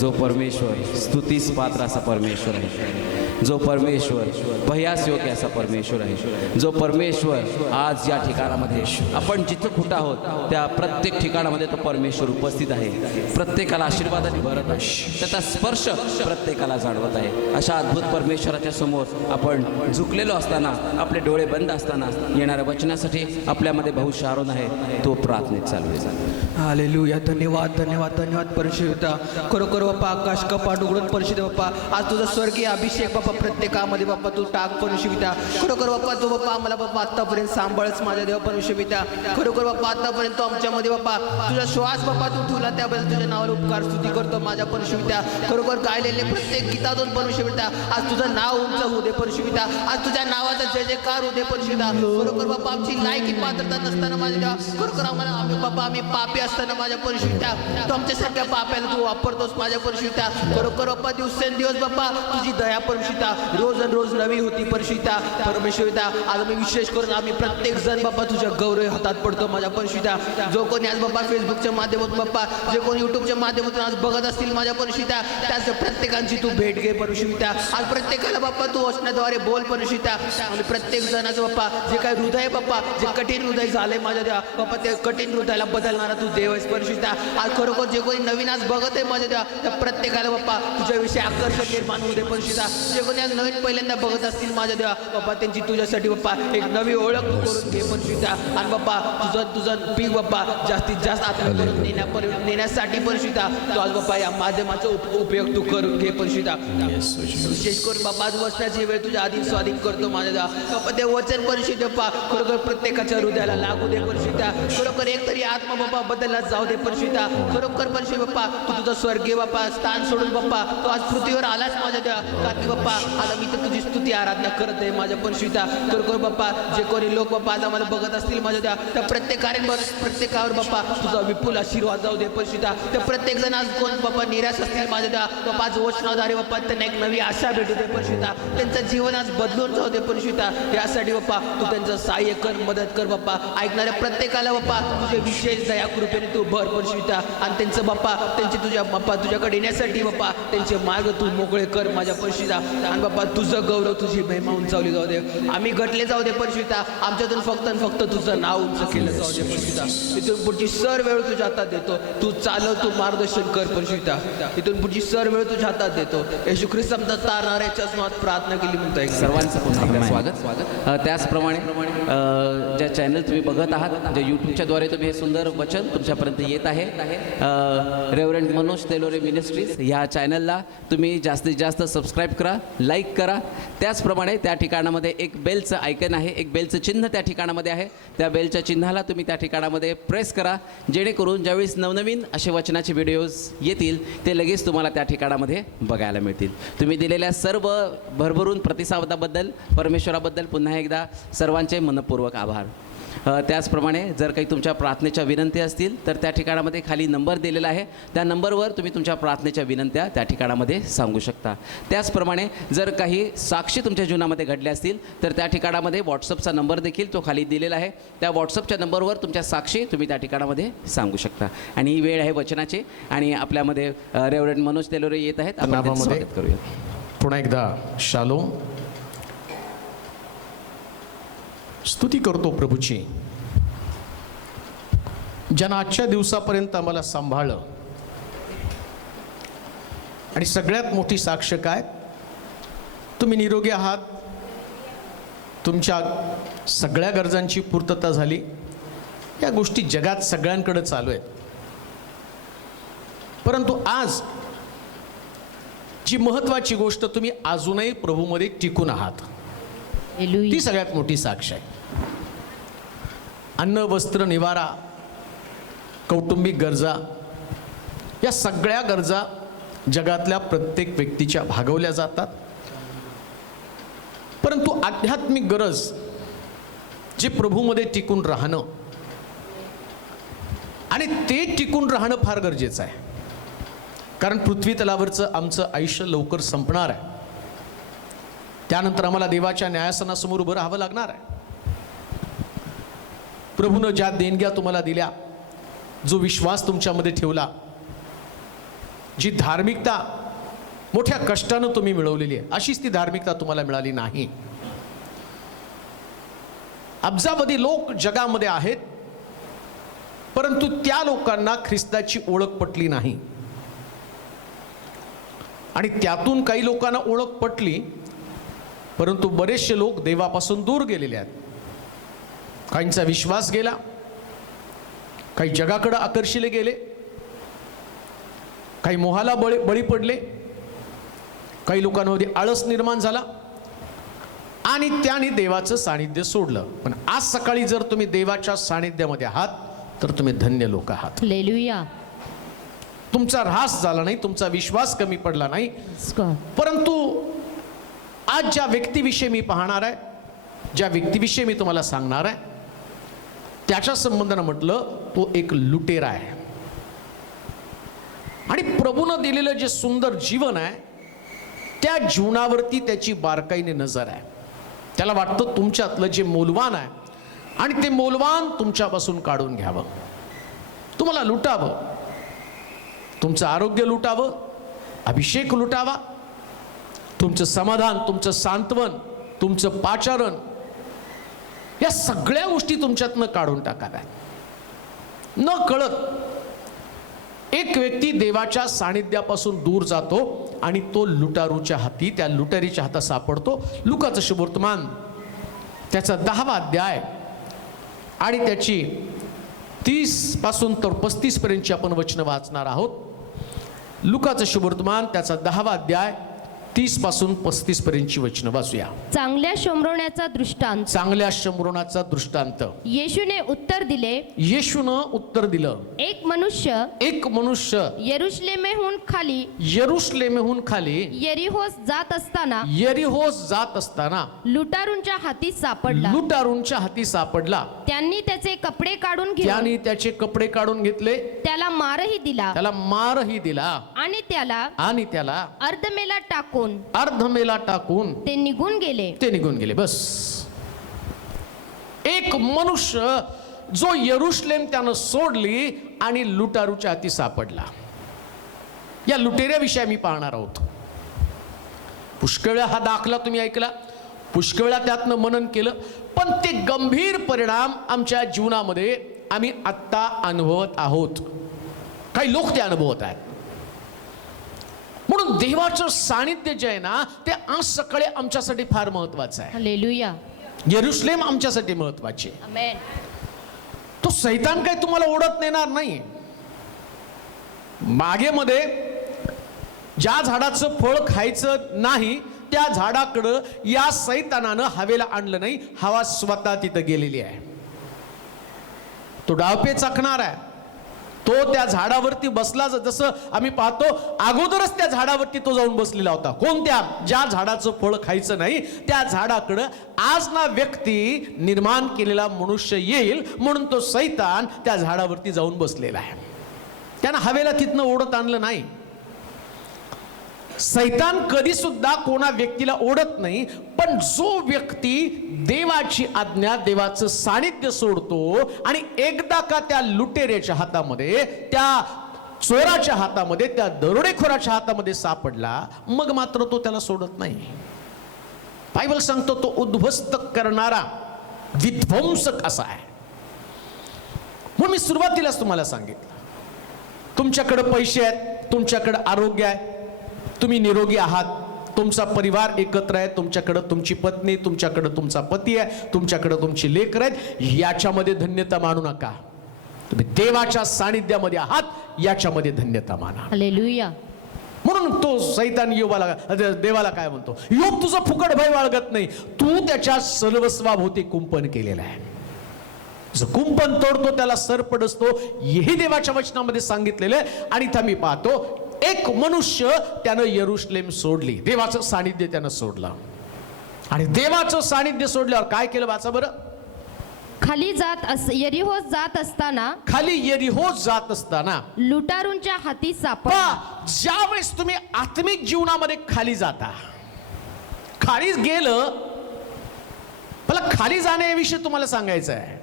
जो परमेश्वर स्तुतीस पात्र असा परमेश्वर आहे जो परमेश्वर भयास योग्य असा परमेश्वर आहे जो परमेश्वर आज या ठिकाणामध्ये आपण जिथं कुठं आहोत त्या प्रत्येक ठिकाणामध्ये तो परमेश्वर उपस्थित आहे प्रत्येकाला आशीर्वादाने भरत आहे त्याचा स्पर्श प्रत्येकाला जाणवत आहे अशा अद्भुत परमेश्वराच्या समोर आपण झुकलेलो असताना आपले डोळे बंद असताना येणाऱ्या वचनासाठी आपल्यामध्ये भाऊ शारोन आहे तो प्रार्थनेत चालू आहे हालेलुया धन्यवाद धन्यवाद धन्यवाद परिशुद्ध खरोखर बाप्पा आकाश कपाट उघडून परिशुद्ध बाप्पा आज तुझा स्वर्गीय अभिषेक बाप्पा प्रत्येकामध्ये बाप्पा तू टाक परिशुद्धा खरोखर बाप्पा तू बाप्पा आम्हाला बाप्पा आतापर्यंत सांभाळच माझ्या देव परिशुद्धा खरोखर बाप्पा आतापर्यंत तू आमच्यामध्ये बाप्पा तुझा श्वास बाप्पा तू ठेवला त्याबद्दल तुझ्या नावावर उपकार स्तुती करतो माझ्या परिशुद्धा खरोखर गायलेले प्रत्येक गीतातून परिशुद्धा आज तुझं नाव उंच होऊ दे परिशुद्धा आज तुझ्या नावाचा जय जयकार होऊ दे परिशुद्धा खरोखर बाप्पा आमची लायकी पात्रता नसताना माझ्या देवा खरोखर आम्हाला आम्ही बाप्पा आम्ही पापी असताना माझ्या परिशुद्धा तू आमच्यासारख्या पाप्याला तू वापरतोस माझ्या परिशुद्धा खरोखर बाप्पा दिवसेंदिवस बाप्पा तुझी दया परमेश्वरिता रोज आणि रोज नवी होती परमेश्वरिता परमेश्वरिता आज आम्ही विशेष करून आम्ही प्रत्येक जण बाप्पा तुझ्या गौरव हातात पडतो माझ्या परमेश्वरिता जो कोणी आज बाप्पा फेसबुकच्या माध्यमातून बाप्पा जे कोणी युट्यूबच्या माध्यमातून आज बघत असतील माझ्या परमेश्वरिता त्याच प्रत्येकांची तू भेट घे परमेश्वरिता आज प्रत्येकाला बाप्पा तू वचनाद्वारे बोल परमेश्वरिता आणि प्रत्येक जणाचं बाप्पा जे काय हृदय बाप्पा जे कठीण हृदय झालंय माझ्या देवा बाप्पा ते कठीण हृदयाला बदलणारा तू देव आहेस परमेश्वरिता आज खरोखर जे कोणी नवीन आज बघत आहे माझ्या देवा त्या प्रत्येकाला बाप्पा तुझ्याविषयी आकर्षण निर्माण होऊ दे परमेश्वरिता जे कोणी आज नवीन पहिल्यांदा बघत असतील माझ्या देवा बाप्पा त्यांची तुझ्यासाठी बाप्पा एक नवी ओळख तू करून घे परमेश्वरिता आणि बाप्पा तुझं पीक बाप्पा जास्तीत जास्त आत्मा करून नेण्यासाठी परमेश्वरिता तू आज बाप्पा या माध्यमाचा उपयोग तू करून घे परमेश्वरिता विशेष करून बाप्पा आज वचनाची वेळ तुझ्या आधीन स्वाधीन करतो माझ्या देवा बाप्पा ते वचन परमेश्वरिता बाप्पा खरोखर प्रत्येकाच्या हृदयाला लागू दे परमेश्वरिता खरोखर एक तरी आत्मा बाप्पा बदलला जाऊ दे परमेश्वरिता खरोखर परमेश्वर बाप्पा तू तुझं स्वर्गीय बाप्पा स्थान सोडून बाप्पा तू आज पृथ्वीवर आलाच माझ्या देवा कारण बाप्पा आता मी तर तुझी स्तुती आराधना करत आहे माझ्या परमेश्वरिता खरोखर बाप्पा जे कोणी लोक बाप्पा आज आम्हाला बघत असतील माझ्या देवा त्या प्रत्येकावर बाप्पा तुझा विपुल आशीर्वाद जाऊ दे परमेश्वरिता त्या प्रत्येक जण आज कोण बाप्पा निराश असतील माझ्या देवा बाप्पा आज वचनाद्वारे बाप्पा त्यांना एक नवी आशा भेटू दे परमेश्वरिता त्यांचं जीवन आज बदलून जाऊ दे परमेश्वरिता यासाठी बाप्पा तू त्यांचं सहाय्य कर मदत कर बाप्पा ऐकणाऱ्या प्रत्येकाला बाप्पा तुझे विशेष दया कृपेने तू भर परमेश्वरिता आणि त्यांचं बाप्पा त्यांची तुझ्या बाप्पा तुझ्याकडे येण्यासाठी बाप्पा त्यांचे मार्ग तू मोकळे कर माझ्या परमेश्वरिता आणि बाप्पा तुझं गौरव तुझी महिमा उंचावली जाऊ दे आम्ही घटले जाऊ दे परमेश्वरिता आमच्यातून फक्त तुझं नाव उंच केलं जाऊ दे परमेश्वरिता इथून पुढची सर वेळ तुझ्या हातात देतो तू चालव तू मार्गदर्शन कर परमेश्वरिता इथून पुढची सर वेळ तुझ्या हातात देतो येशू ख्रिस्त आमचा तारणाऱ्याच्या नावात प्रार्थना केली म्हणता सर्वांचं पुन्हा एकदा स्वागत त्याचप्रमाणे ज्या चॅनल तुम्ही बघत आहात ज्या यूट्यूबच्या द्वारे तुम्ही हे सुंदर वचन तुमच्यापर्यंत येत आहे रेव्हरंड मनोज तेलोरे मिनिस्ट्रीज ह्या चॅनलला तुम्ही जास्तीत जास्त सबस्क्राईब करा लाईक करा त्याचप्रमाणे त्या ठिकाणामध्ये एक बेलचं आयकन आहे एक बेलचं चिन्ह त्या ठिकाणामध्ये आहे त्या बेलच्या चिन्हाला तुम्ही त्या ठिकाणामध्ये प्रेस करा जेणेकरून ज्यावेळेस नवनवीन असे वचनाचे व्हिडिओज येतील ते लगेच तुम्हाला त्या ठिकाणामध्ये बघायला मिळतील तुम्ही दिलेल्या सर्व भरभरून प्रतिसादाबद्दल परमेश्वराबद्दल पुन्हा एकदा सर्वांचे मनपूर्वक आभार त्याचप्रमाणे जर काही तुमच्या प्रार्थनेच्या विनंती असतील तर त्या ठिकाणामध्ये खाली नंबर दिलेला आहे त्या नंबरवर तुम्ही तुमच्या प्रार्थनेच्या विनंत्या त्या ठिकाणामध्ये सांगू शकता त्याचप्रमाणे जर काही साक्षी तुमच्या जीवनामध्ये घडल्या असतील तर त्या ठिकाणामध्ये व्हॉट्सअपचा नंबर देखील तो खाली दिलेला आहे त्या व्हॉट्सअपच्या नंबरवर तुमच्या साक्षी तुम्ही त्या ठिकाणामध्ये सांगू शकता आणि ही वेळ आहे वचनाची आणि आपल्यामध्ये रेव्हरंड मनोज तेलोरे येत आहेत आपण त्यांचं स्वागत करूया पुन्हा एकदा शालोम स्तुती करतो प्रभूची ज्यानं आजच्या दिवसापर्यंत आम्हाला सांभाळलं आणि सगळ्यात मोठी साक्ष काय तुम्ही निरोगी आहात तुमच्या सगळ्या गरजांची पूर्तता झाली या गोष्टी जगात सगळ्यांकडे चालू आहेत परंतु आज जी महत्त्वाची गोष्ट तुम्ही अजूनही प्रभूमध्ये टिकून आहात ती सगळ्यात मोठी साक्ष आहे अन्न वस्त्र निवारा कौटुंबिक गरजा या सगळ्या गरजा जगातल्या प्रत्येक व्यक्तीच्या भागवल्या जातात परंतु आध्यात्मिक गरज जे प्रभूमध्ये टिकून राहणं आणि ते टिकून राहणं फार गरजेचं आहे कारण पृथ्वी तलावरचं आमचं आयुष्य लवकर संपणार आहे त्यानंतर आम्हाला देवाच्या न्यायासनासमोर उभं राहावं लागणार आहे प्रभूनं ज्या देणग्या तुम्हाला दिल्या जो विश्वास तुमच्यामध्ये ठेवला जी धार्मिकता मोठ्या कष्टानं तुम्ही मिळवलेली आहे अशीच ती धार्मिकता तुम्हाला मिळाली नाही अब्जावधी लोक जगामध्ये आहेत परंतु त्या लोकांना ख्रिस्ताची ओळख पटली नाही आणि त्यातून काही लोकांना ओळख पटली परंतु बरेचसे लोक देवापासून दूर गेलेले आहेत काहींचा विश्वास गेला काही जगाकडे आकर्षिले गेले काही मोहाला बळी पडले काही लोकांमध्ये आळस निर्माण झाला आणि त्याने देवाचं सानिध्य सोडलं पण आज सकाळी जर तुम्ही देवाच्या सानिध्यामध्ये आहात तर तुम्ही धन्य लोक आहात हालेलुया तुमचा ऱ्हास झाला नाही तुमचा विश्वास कमी पडला नाही परंतु आज ज्या व्यक्तीविषयी मी पाहणार आहे ज्या व्यक्तीविषयी मी तुम्हाला सांगणार आहे त्याच्या संबंधानं म्हटलं तो एक लुटेरा आहे आणि प्रभूनं दिलेलं जे सुंदर जीवन आहे त्या जीवनावरती त्याची बारकाईने नजर आहे. त्याला वाटतं तुमच्यातलं जे मौल्यवान आहे आणि ते मौल्यवान तुमच्यापासून काढून घ्यावं, तुम्हाला लुटावं, तुमचं आरोग्य लुटावं, अभिषेक लुटावा, तुमचं समाधान, तुमचं सांत्वन, तुमचं पाचारण, या सगळ्या गोष्टी तुमच्यातनं काढून टाकाव्या. न कळत एक व्यक्ती देवाच्या सानिध्यापासून दूर जातो आणि तो लुटारूच्या हाती, त्या लुटारीच्या हातात सापडतो. लुकाचं शुभवर्तमान त्याचा 10वा अध्याय आणि त्याची 30 पासून तर 35 पर्यंतची आपण वचनं वाचणार आहोत. लुकाचं शुभवर्तमान त्याचा 10वा अध्याय 30 पासून 35 पर्यंतची वचनं वाचूया. चांगल्या शंभरण्याचा दृष्टांत. चांगल्या शंभरणाचा दृष्टांत. येशूने उत्तर दिले, येशूनं उत्तर दिलं, एक मनुष्य यरुशलेमेहून खाली यरिहोस जात असताना लुटारूंच्या हाती सापडला. त्यांनी त्याचे कपडे काढून घेतले, त्याला मारही दिला आणि त्याला अर्धमेला टाकून ते निघून गेले. बस, एक मनुष्य जो यरुशलेम त्यानं सोडली आणि लुटारूच्या हाती सापडला. या लुटेऱ्याविषयी मी पाहणार आहोत. पुष्कळ वेळा हा दाखला तुम्ही ऐकला, पुष्कळ वेळा त्यातनं मनन केलं, पण ते गंभीर परिणाम आमच्या जीवनामध्ये आम्ही आत्ता अनुभवत आहोत. काही लोक ते अनुभवत आहेत. म्हणून देवाचं सानिध्य जे आहे ना, ते आज सकाळी आमच्यासाठी फार महत्वाचं आहे. हालेलुया. यरुशलेम आमच्यासाठी महत्वाची आहे. आमेन. तो सैतान काही तुम्हाला ओढत नेणार नाही. बागेमध्ये ज्या झाडाचं फळ खायचं नाही त्या झाडाकडं या सैतानानं हवेला आणलं नाही. हवा स्वतः तिथं गेलेली आहे. तो डावपे चाकणार आहे. तो त्या झाडावरती बसला, जसं आम्ही पाहतो अगोदरच त्या झाडावरती तो जाऊन बसलेला होता. कोणत्या? ज्या झाडाचं फळ खायचं नाही त्या झाडाकडं आज ना व्यक्ती निर्माण केलेला मनुष्य येईल म्हणून तो सैतान त्या झाडावरती जाऊन बसलेला आहे. त्यानं हवेला तिथनं ओढत आणलं नाही. सैतान कधी सुद्धा कोणा व्यक्तीला ओढत नाही, पण जो व्यक्ती देवाची आज्ञा, देवाचं सानिध्य सोडतो आणि एकदा का त्या लुटेऱ्याच्या हातामध्ये, त्या चोराच्या हातामध्ये, त्या दरोडेखोराच्या हातामध्ये सापडला, मग मात्र तो त्याला सोडत नाही. बायबल सांगतो तो उद्ध्वस्त करणारा, विध्वंसक असा आहे. म्हणून मी सुरुवातीलाच तुम्हाला सांगितलं, तुमच्याकडे पैसे आहेत, तुमच्याकडे आरोग्य आहे, तुम्ही निरोगी आहात, तुमचा परिवार एकत्र आहे, तुमच्याकडे तुमची पत्नी, तुमच्याकडे तुमचा पती आहे, तुमच्याकडे तुमची लेकरं आहेत, याच्यामध्ये धन्यता मानू नका. तुम्ही देवाच्या सानिध्यामध्ये आहात, याच्यामध्ये धन्यता माना. हालेलुया. म्हणून तो सैतान देवाला काय म्हणतो, योग तुझं फुकट भय बाळगत नाही, तू त्याच्या सर्वस्वाभोवती कुंपण केलेलं आहे. जो कुंपण तोडतो त्याला सर्प डसतो, हेही देवाच्या वचनामध्ये सांगितलेलं आहे. आणि इथं मी पाहतो एक मनुष्य त्यानं यरुशलेम सोडली, देवाचं सानिध्य त्यानं सोडलं. आणि देवाचं सानिध्य सोडल्यावर काय केलं वाचा बरं. यरिहोस जात असताना लुटारूंच्या हाती सापडला. ज्यावेळेस तुम्ही आत्मिक जीवनामध्ये खाली जाता, खाली गेलं, मला खाली जाण्याविषयी तुम्हाला सांगायचं आहे.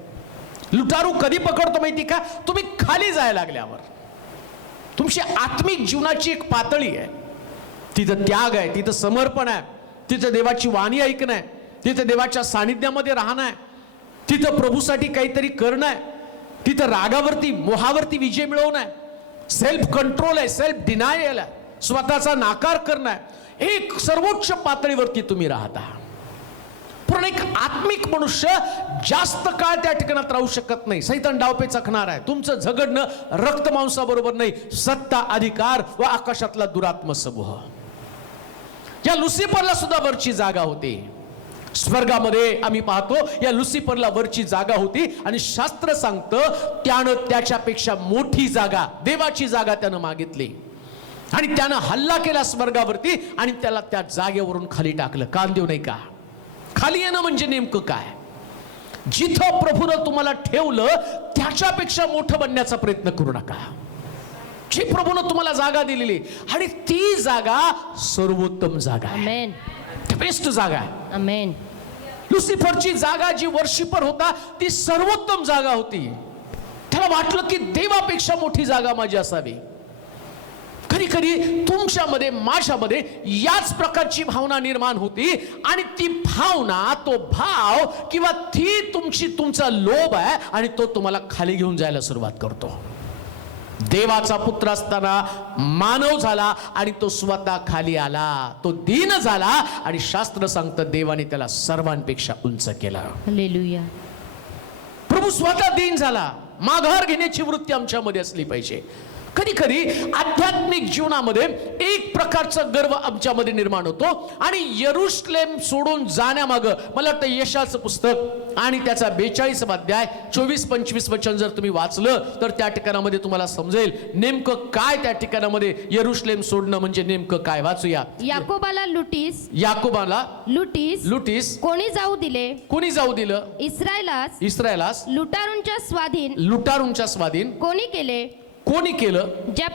लुटारू कधी पकडतो माहिती का? तुम्ही खाली जायला लागल्यावर. तुमची आत्मिक जीवनाची एक पातळी आहे, तिथं त्याग आहे, तिथं समर्पण आहे, तिथं देवाची वाणी ऐकणं आहे, तिथं देवाच्या सानिध्यामध्ये राहणं आहे, तिथं प्रभूसाठी काहीतरी करणं आहे, तिथं रागावरती, मोहावरती विजय मिळवणं आहे, सेल्फ कंट्रोल आहे, सेल्फ डिनायल आहे, स्वतःचा नाकार करणं आहे. एक सर्वोच्च पातळीवरती तुम्ही राहता. पण एक आत्मिक मनुष्य जास्त काळ त्या ठिकाणात राहू शकत नाही. सैतान डावपे चाखणार आहे. तुमचं झगडणं रक्त मांसाबरोबर नाही, सत्ता, अधिकार व आकाशातला दुरात्म समूह. या लुसिफरला सुद्धा वरची जागा होती. स्वर्गामध्ये आम्ही पाहतो या लुसिफरला वरची जागा होती आणि शास्त्र सांगतं त्यानं त्याच्यापेक्षा मोठी जागा, देवाची जागा त्यानं मागितली आणि त्यानं हल्ला केला स्वर्गावरती आणि त्याला त्या जागेवरून खाली टाकलं. कान देऊ नाही का? खाली येणं म्हणजे नेमकं काय? जिथं प्रभूनं तुम्हाला ठेवलं त्याच्यापेक्षा मोठं बनण्याचा प्रयत्न करू नका. जी प्रभूनं तुम्हाला जागा दिलेली आणि ती जागा सर्वोत्तम जागा आहे, आमेन बेस्ट जागा आहे. आमेन. लुसिफरची जागा जी वर्शिपर होता ती सर्वोत्तम जागा होती. त्याला वाटलं की देवापेक्षा मोठी जागा माझी असावी. कधी कधी तुमच्यामध्ये माझ्यामध्ये याच प्रकारची भावना निर्माण होती आणि ती भावना, तो भाव किंवा ती तुमचा लोभ आहे आणि तो तुम्हाला खाली घेऊन जायला सुरुवात करतो. देवाचा पुत्र असताना मानव झाला आणि तो स्वतः खाली आला, तो दीन झाला आणि शास्त्र सांगतं देवाने त्याला सर्वांपेक्षा उंच केला. हालेलुया. प्रभू स्वतः दीन झाला. माघार घेण्याची वृत्ती आमच्यामध्ये असली पाहिजे. कधी कधी आध्यात्मिक जीवनामध्ये एक प्रकारचा गर्व आमच्यामध्ये निर्माण होतो आणि यरूशलेम सोडून जाण्यामागं मला वाटतं यशाचं पुस्तक आणि त्याचा 42 अध्याय 24-25 वचन जर तुम्ही वाचलं तर त्या ठिकाणामध्ये तुम्हाला समजेल नेमकं काय त्या ठिकाणामध्ये यरूशलेम सोडणं म्हणजे नेमकं काय. वाचूया. याकोबाला याकोबाला लुटीस कोणी जाऊ दिले? कोणी जाऊ दिलं? इस्रायलास लुटारूंच्या स्वाधीन कोणी केले? कोणी केलं? ज्या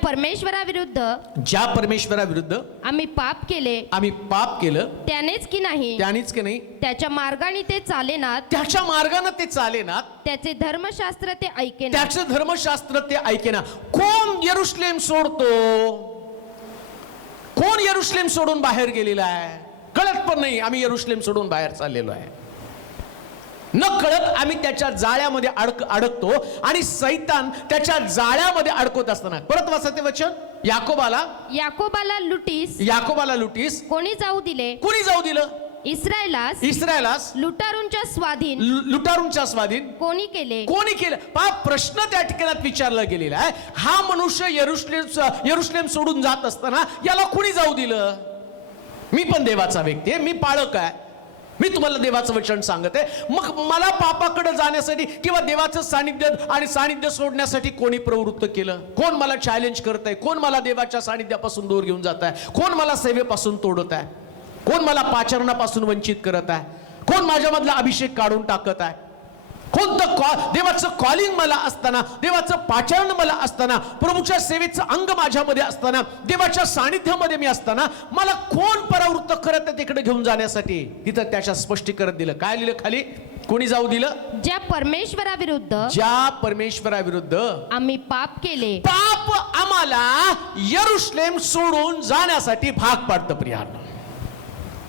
परमेश्वराविरुद्ध आम्ही पाप केलं त्यानेच की नाही त्याच्या मार्गाने ते चालेनात, त्याच्या मार्गाने ते चालेनात, त्याचे धर्मशास्त्र ते ऐकेना. कोण यरूशलेम सोडतो? कोण यरूशलेम सोडून बाहेर गेलेला आहे? कळत पण नाही आम्ही यरूशलेम सोडून बाहेर चाललेलो आहे. न कळत आम्ही त्याच्या जाळ्यामध्ये अडकतो आणि सैतान त्याच्या जाळ्यामध्ये अडकत असताना. परत वाचा ते वचन. याकोबाला लुटीस कोणी जाऊ दिलं? इस्रायलास लुटारूंच्या स्वाधीन कोणी केलं? प्रश्न त्या ठिकाणात विचारला गेलेला आहे. हा मनुष्य यरूशलेम सोडून जात असताना याला कोणी जाऊ दिलं? मी पण देवाचा व्यक्ती आहे, मी पाळक आहे, मी तुम्हाला देवाचं वचन सांगत आहे. मग मला पापाकडे जाण्यासाठी किंवा देवाचं सानिध्य सोडण्यासाठी कोणी प्रवृत्त केलं? कोण मला चॅलेंज करत आहे? कोण मला देवाच्या सानिध्यापासून दूर घेऊन जात आहे? कोण मला सेवेपासून तोडत आहे? कोण मला पाचरणापासून वंचित करत आहे? कोण माझ्यामधला अभिषेक काढून टाकत आहे? कोणतं देवाचं कॉलिंग मला असताना, देवाचं पाचारण मला असताना, प्रभूच्या सेवेचं अंग माझ्यामध्ये असताना, देवाच्या सानिध्यामध्ये मी असताना मला कोण परावृत्त करत आहे तिकडे घेऊन जाण्यासाठी? तिथं त्याच्या स्पष्टीकरण दिलं. काय लिहिलं खाली? कोणी जाऊ दिलं? ज्या परमेश्वराविरुद्ध आम्ही पाप केले. पाप आम्हाला यरूशलेम सोडून जाण्यासाठी भाग पाडतं. प्रियानो,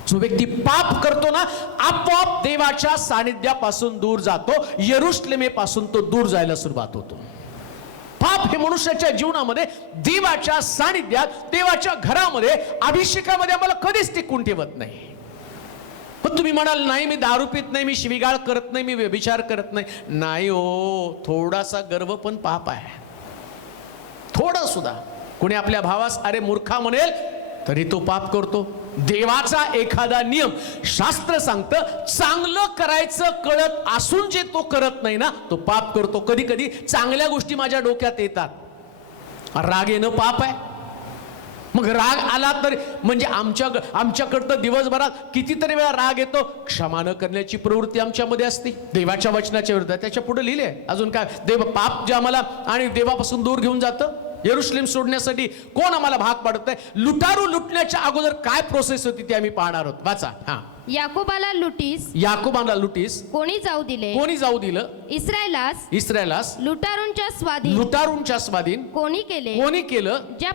जो व्यक्ती पाप करतो ना आपोआप देवाच्या सानिध्यापासून दूर जातो, यरूशलेमेपासून तो दूर जायला सुरुवात होतो. पाप हे मनुष्याच्या जीवनामध्ये देवाच्या सानिध्यात, देवाच्या घरामध्ये, अभिषेकामध्ये आम्हाला कधीच टिकून ठेवत नाही. पण तुम्ही म्हणाल नाही मी दारू पित नाही, मी शिवीगाळ करत नाही, मी व्यभिचार करत नाही हो, थोडासा गर्व पण पाप आहे. थोडा सुद्धा. कोणी आपल्या भावास अरे मूर्खा म्हणेल तरी तो पाप करतो. देवाचा एखादा नियम शास्त्र सांगतं चांगलं करायचं कळत असून जे तो करत नाही ना तो पाप करतो. कधी कधी चांगल्या गोष्टी माझ्या डोक्यात येतात, राग येणं पाप आहे. मग राग आला तर म्हणजे आमच्याकडं दिवसभरात कितीतरी वेळा राग येतो, क्षमा न करण्याची प्रवृत्ती आमच्यामध्ये असते देवाच्या वचनाच्या विरुद्ध. त्याच्या पुढे लिहिले अजून काय? पाप जे आम्हाला आणि देवापासून दूर घेऊन जातं. यरूशलेम सोडण्यासाठी कोण आम्हाला भाग पाडत आहे? लुटारू लुटण्याच्या अगोदर काय प्रोसेस होती ती आम्ही पाहणार आहोत. वाचा. याकोबाला लुटीस कोणी जाऊ दिलं? इस्रायलास लुटारूंच्या स्वाधीन कोणी केलं? ज्या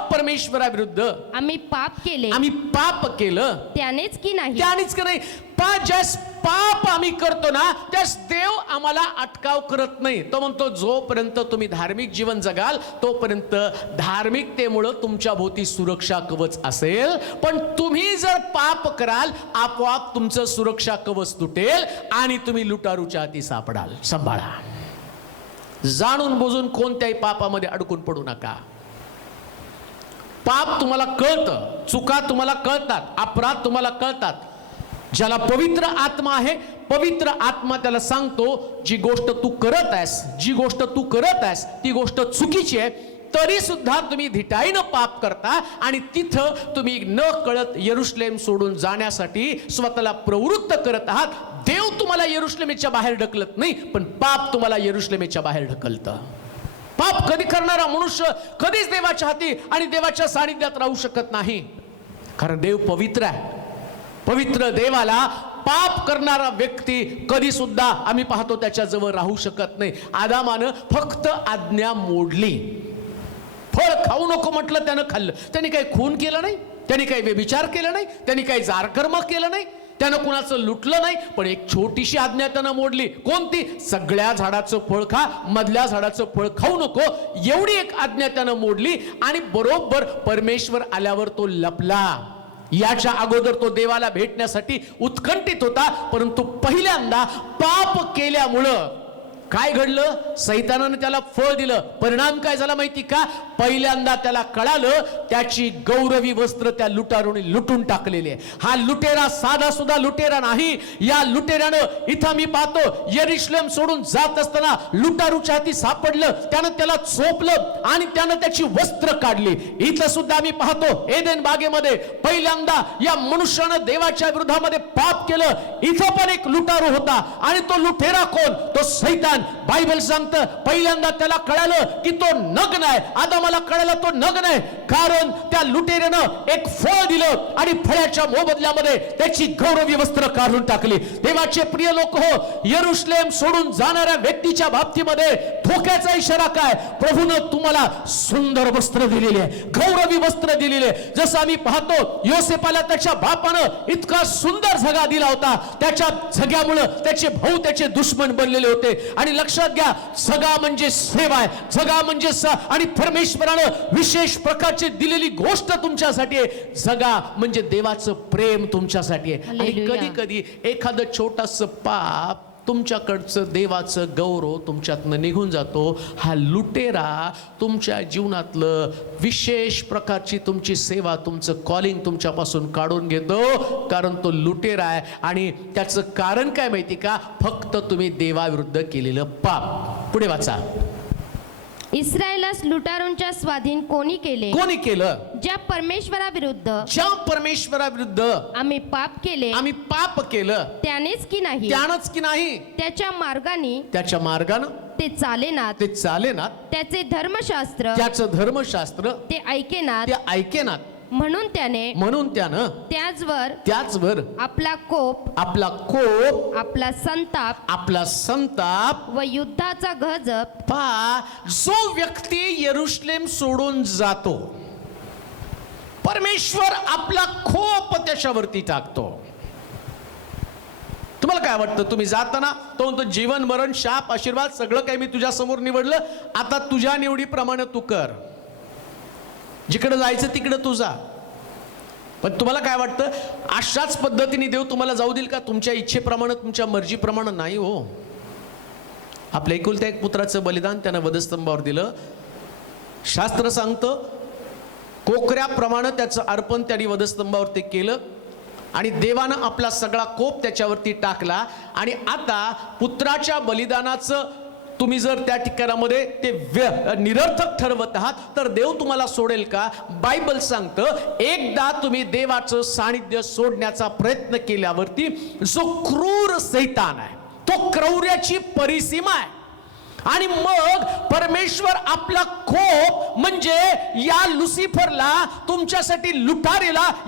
परमेश्वराविरुद्ध आम्ही पाप केलं त्यानेच की नाही. पाप आम्ही करतो ना त्यास देव आम्हाला अटकाव करत नाही. तो म्हणतो जोपर्यंत तुम्ही धार्मिक जीवन जगाल तोपर्यंत धार्मिकतेमुळे तुमच्या भोवती सुरक्षा कवच असेल. पण तुम्ही जर पाप कराल आपोआप तुमचं सुरक्षा कवच तुटेल आणि तुम्ही लुटारूच्या हाती सापडाल. सांभाळा. जाणून बुजून कोणत्याही पापामध्ये अडकून पडू नका. पाप तुम्हाला कळतं, चुका तुम्हाला कळतात, अपराध तुम्हाला कळतात. ज्याला पवित्र आत्मा आहे, पवित्र आत्मा त्याला सांगतो जी गोष्ट तू करत आहेस ती गोष्ट चुकीची आहे, तरी सुद्धा तुम्ही धिटाईनं पाप करता आणि तिथं तुम्ही न कळत यरूशलेम सोडून जाण्यासाठी स्वतःला प्रवृत्त करत आहात. देव तुम्हाला यरूशलेमेच्या बाहेर ढकलत नाही, पण पाप तुम्हाला यरूशलेमेच्या बाहेर ढकलतं. पाप कधी करणारा मनुष्य कधीच देवाच्या हाती आणि देवाच्या सानिध्यात राहू शकत नाही, कारण देव पवित्र आहे. पवित्र देवाला पाप करणारा व्यक्ती कधी सुद्धा आम्ही पाहतो त्याच्याजवळ राहू शकत नाही. आदामानं फक्त आज्ञा मोडली. फळ खाऊ नको म्हटलं, त्यानं खाल्लं. त्यांनी काही खून केलं नाही, त्यांनी काही व्यभिचार केला नाही, त्यांनी काही जारकर्म केलं नाही, त्यानं कुणाचं लुटलं नाही, पण एक छोटीशी आज्ञा त्यानं मोडली. कोणती? सगळ्या झाडाचं फळ खा, मधल्या झाडाचं फळ खाऊ नको, एवढी एक आज्ञा त्यानं मोडली. आणि बरोबर परमेश्वर आल्यावर तो लपला. याच्या अगोदर तो देवाला भेटण्यासाठी उत्कंठित होता, परंतु पहिल्यांदा पाप केल्यामुळं काय घडलं? सैतानानं त्याला फळ दिलं. परिणाम काय झाला माहिती का? पहिल्यांदा त्याला कळालं त्याची गौरवी वस्त्र त्या लुटारूने लुटून टाकलेली आहे. हा लुटेरा साधा सुद्धा लुटेरा नाही. या लुटेऱ्यानं इथं मी पाहतो यरुशलेम सोडून जात असताना लुटारूच्या हाती सापडलं, त्यानं त्याला चोपलं आणि त्यानं त्याची वस्त्र काढली. इथं सुद्धा आम्ही पाहतो एदेन बागेमध्ये पहिल्यांदा या मनुष्यानं देवाच्या विरोधामध्ये पाप केलं. इथं पण एक लुटारू होता आणि तो लुटेरा कोण? तो सैतान. बायबल सांगतं पहिल्यांदा त्याला कळालं की तो नग्न आहे. आदामाला कळालं तो नग्न आहे, कारण त्या लुटेऱ्यानं एक फळ दिलं आणि फळाच्या मोबदल्यामध्ये त्याची गौरवी वस्त्र काढून टाकली. देवाचे प्रिय लोक हो, यरुशलेम सोडून जाणाऱ्या व्यक्तीच्या बाबतीमध्ये धोक्याचा इशारा काय? प्रभूनं तुम्हाला सुंदर वस्त्र दिलेले आहे, गौरवी वस्त्र दिलेले. जसं आम्ही पाहतो योसेफाला त्याच्या बापानं इतका सुंदर झगा दिला होता, त्याच्या झग्यामुळे त्याचे भाऊ त्याचे दुश्मन बनलेले होते. आणि लक्षात घ्या, झगा म्हणजे सेवा आहे, झगा म्हणजे आणि परमेश्वरानं विशेष प्रकारची दिलेली गोष्ट तुमच्यासाठी आहे. झगा म्हणजे देवाचं प्रेम तुमच्यासाठी आहे. आणि कधी कधी एखादं छोटंसं पाप तुमच्याकडचं देवाचं गौरव तुमच्यातनं निघून जातो. हा लुटेरा तुमच्या जीवनातलं विशेष प्रकारची तुमची सेवा, तुमचं कॉलिंग तुमच्यापासून काढून घेतो, कारण तो लुटेरा आहे. आणि त्याचं कारण काय माहिती का? फक्त तुम्ही देवाविरुद्ध केलेलं पाप. पुढे वाचा. इस्रायलास लुटारूंच्या स्वाधीन कोणी केले? कोणी केलं? ज्या परमेश्वराविरुद्ध आम्ही पाप केले, आम्ही पाप केलं, त्यानेच की नाही? त्यानंच की नाही? त्याच्या मार्गानं ते चालेनात, त्याचे धर्मशास्त्र, त्याचं धर्मशास्त्र ते ऐकेनात. म्हणून त्यानं त्याचवर आपला कोप, आपला संताप व युद्धाचा गजब. जो व्यक्ती यरुशलेम सोडून जातो, परमेश्वर आपला कोप त्याच्यावरती टाकतो. तुम्हाला काय वाटतं? तुम्ही जाताना तो म्हणतो जीवन मरण शाप आशीर्वाद सगळं काही मी तुझ्या समोर निवडलं, आता तुझ्या निवडीप्रमाणे तू कर, जिकडे जायचं तिकडे तू जा. पण तुम्हाला काय वाटतं अशाच पद्धतीने देव तुम्हाला जाऊ देईल का? तुमच्या इच्छेप्रमाणे, तुमच्या मर्जीप्रमाणे नाही हो. आपल्या एकुलत्या एक पुत्राचं बलिदान त्यानं वधस्तंभावर दिलं. शास्त्र सांगतं कोकऱ्याप्रमाणे त्याचं अर्पण त्यांनी वधस्तंभावरती केलं आणि देवानं आपला सगळा कोप त्याच्यावरती टाकला. आणि आता पुत्राच्या बलिदानाचं तुम्ही जर त्या ठिकाणामध्ये ते निरर्थक ठरवत आहात तर देव तुम्हाला सोडेल का? बायबल सांगतं एकदा तुम्ही देवाचं सानिध्य सोडण्याचा प्रयत्न केल्यावरती जो क्रूर सैतान आहे, तो क्रौर्याची परिसीमा आहे. आणि मग परमेश्वर आपला कोप म्हणजे या लुसिफरला, तुमच्यासाठी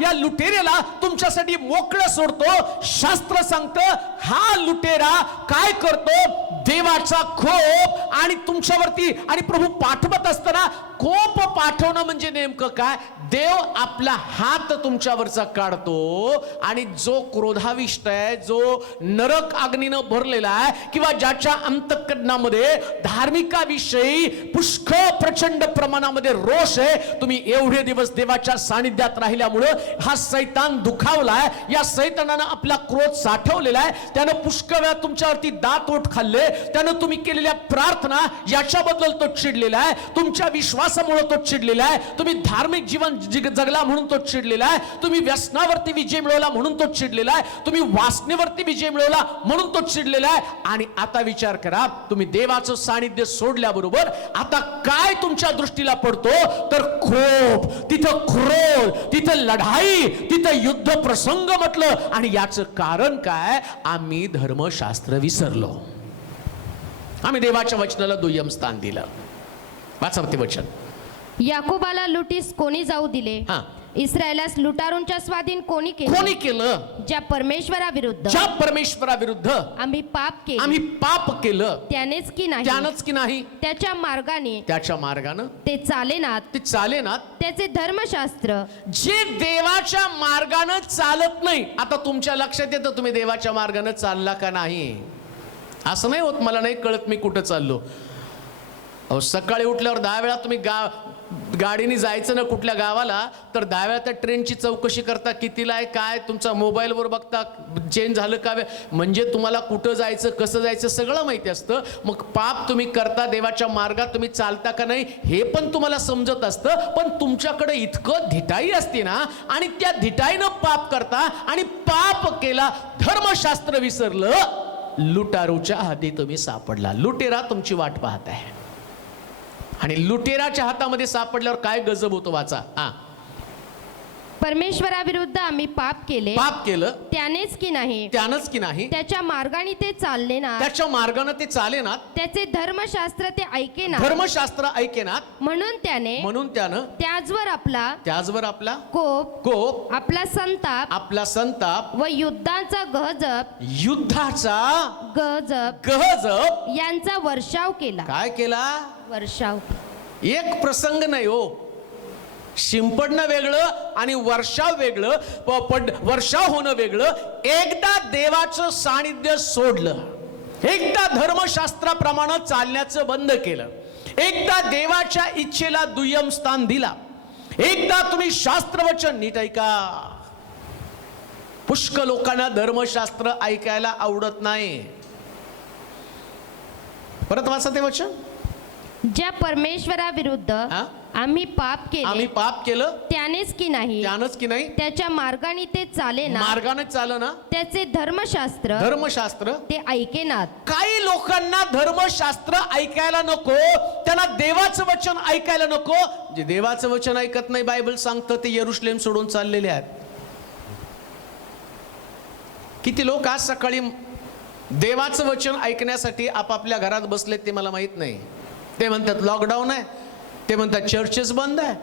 या लुटेरेला तुमच्यासाठी मोकळं सोडतो. शास्त्र सांगतं हा लुटेरा काय करतो? देवाचा कोप आणि तुमच्यावरती आणि प्रभू पाठवत असताना कोप पाठवणं म्हणजे नेमकं काय? देव आपला हात तुमच्यावरचा काढतो आणि जो क्रोधाविष्ट आहे, जो नरक अग्नीनं भरलेला आहे, किंवा ज्याच्या अंतःकरणामध्ये धार्मिकाविषयी पुष्कळ प्रचंड प्रमाणामध्ये रोष आहे, तुम्ही एवढे दिवस देवाच्या सानिध्यात राहिल्यामुळं हा सैतान दुखावलाय. या सैतानानं आपला क्रोध साठवलेला आहे. त्यानं पुष्कळ वेळा तुमच्यावरती दात ओठ खाल्ले. त्यानं तुम्ही केलेल्या प्रार्थना याच्याबद्दल तो चिडलेला आहे. तुमच्या विश्वासामुळे तो चिडलेला आहे. तुम्ही धार्मिक जीवन जगला म्हणून तो चिडलेला आहे. तुम्ही व्यसनावरती विजय मिळवला म्हणून तो चिडलेला आहे. तुम्ही वासनेवरती विजय मिळवला म्हणून तो चिडलेला आहे. आणि आता विचार करा, तुम्ही देवाचं सानिध्य सोडल्याबरोबर आता काय तुमच्या दृष्टीला पडतो? तर कोप, तिथं क्रोध, तिथं लढाई, तिथं युद्ध प्रसंग म्हटलं. आणि याचं कारण काय? आम्ही धर्मशास्त्र विसरलो. आम्ही देवाच्या वचनाला दुय्यम स्थान दिलं. वाचा ते वचन. याकोबाला लुटीस कोणी जाऊ दिले? हा. इस्रायलास लुटारूंच्या स्वाधीन कोणी केले? कोणी केलं? ज्या परमेश्वराविरुद्ध ज्या परमेश्वराविरुद्ध आम्ही पाप केले, आम्ही पाप केलं, त्यानेच की नाही, त्यानंच की नाही, त्याच्या मार्गाने त्याच्या मार्गानं ते चालेनात, ते चालेनात. त्याचे धर्मशास्त्र जे देवाच्या मार्गानं चालत नाही. आता तुमच्या लक्षात येतं तुम्ही देवाच्या मार्गानं चालला का नाही. असं नाही होत मला नाही कळत मी कुठं चाललो. अहो सकाळी उठल्यावर 10 वेळा तुम्ही गाडीने जायचं ना कुठल्या गावाला, तर 10 वेळा त्या ट्रेनची चौकशी करता, कितीला आहे काय, तुमचा मोबाईलवर बघता चेंज झालं का, म्हणजे तुम्हाला कुठं जायचं कसं जायचं सगळं माहिती असतं. मग पाप तुम्ही करता, देवाच्या मार्गात तुम्ही चालता का नाही हे पण तुम्हाला समजत असतं. पण तुमच्याकडे इतकं धिटाई असते ना, आणि त्या धिटाईनं पाप करता आणि पाप केला, धर्मशास्त्र विसरलं, लुटारूच्या हाती तुम्ही सापडला. लुटेरा तुमची वाट पाहत आहे आणि लुटेराच्या हातामध्ये सापडल्यावर काय गजब होतो. वाचा. परमेश्वराविरुद्ध आम्ही पाप केले, पाप केलं, त्यानेच की नाही, त्यानंच की नाही, त्याच्या मार्गाने ते चालले ना, त्याच्या मार्गाने ते चालेनात, त्याचे धर्मशास्त्र ते ऐकेना, धर्मशास्त्र ऐकेनात, म्हणून त्यानं त्याचवर आपला कोप, आपला संताप व युद्धाचा गजब यांचा वर्षाव केला. काय केला? वर्षाव. एक प्रसंग नाही हो. शिंपडणं वेगळं आणि वर्षाव वेगळं, वर्षाव होणं वेगळं. एकदा देवाचं सानिध्य सोडलं, एकदा धर्मशास्त्राप्रमाणे चालण्याचं बंद केलं, एकदा देवाच्या इच्छेला दुय्यम स्थान दिला, एकदा तुम्ही शास्त्रवचन नीट ऐका. पुष्कळ लोकांना धर्मशास्त्र ऐकायला आवडत नाही. परत वाचा ते वचन. ज्या परमेश्वराविरुद्ध आम्ही पाप केलं, त्यानेच की नाही, त्याच्या मार्गाने ते चालेना, मार्गाने चालना, त्याचे धर्मशास्त्र ते ऐकेनात. काही लोकांना धर्मशास्त्र ऐकायला नको, त्यांना देवाचं वचन ऐकायला नको. जे देवाचं वचन ऐकत नाही, बायबल सांगतं ते यरुशलेम सोडून चाललेले आहेत. किती लोक आज सकाळी देवाचं वचन ऐकण्यासाठी आपापल्या घरात बसलेत ते मला माहित नाही. ते म्हणतात लॉकडाऊन आहे, ते म्हणतात चर्चेस बंद आहे.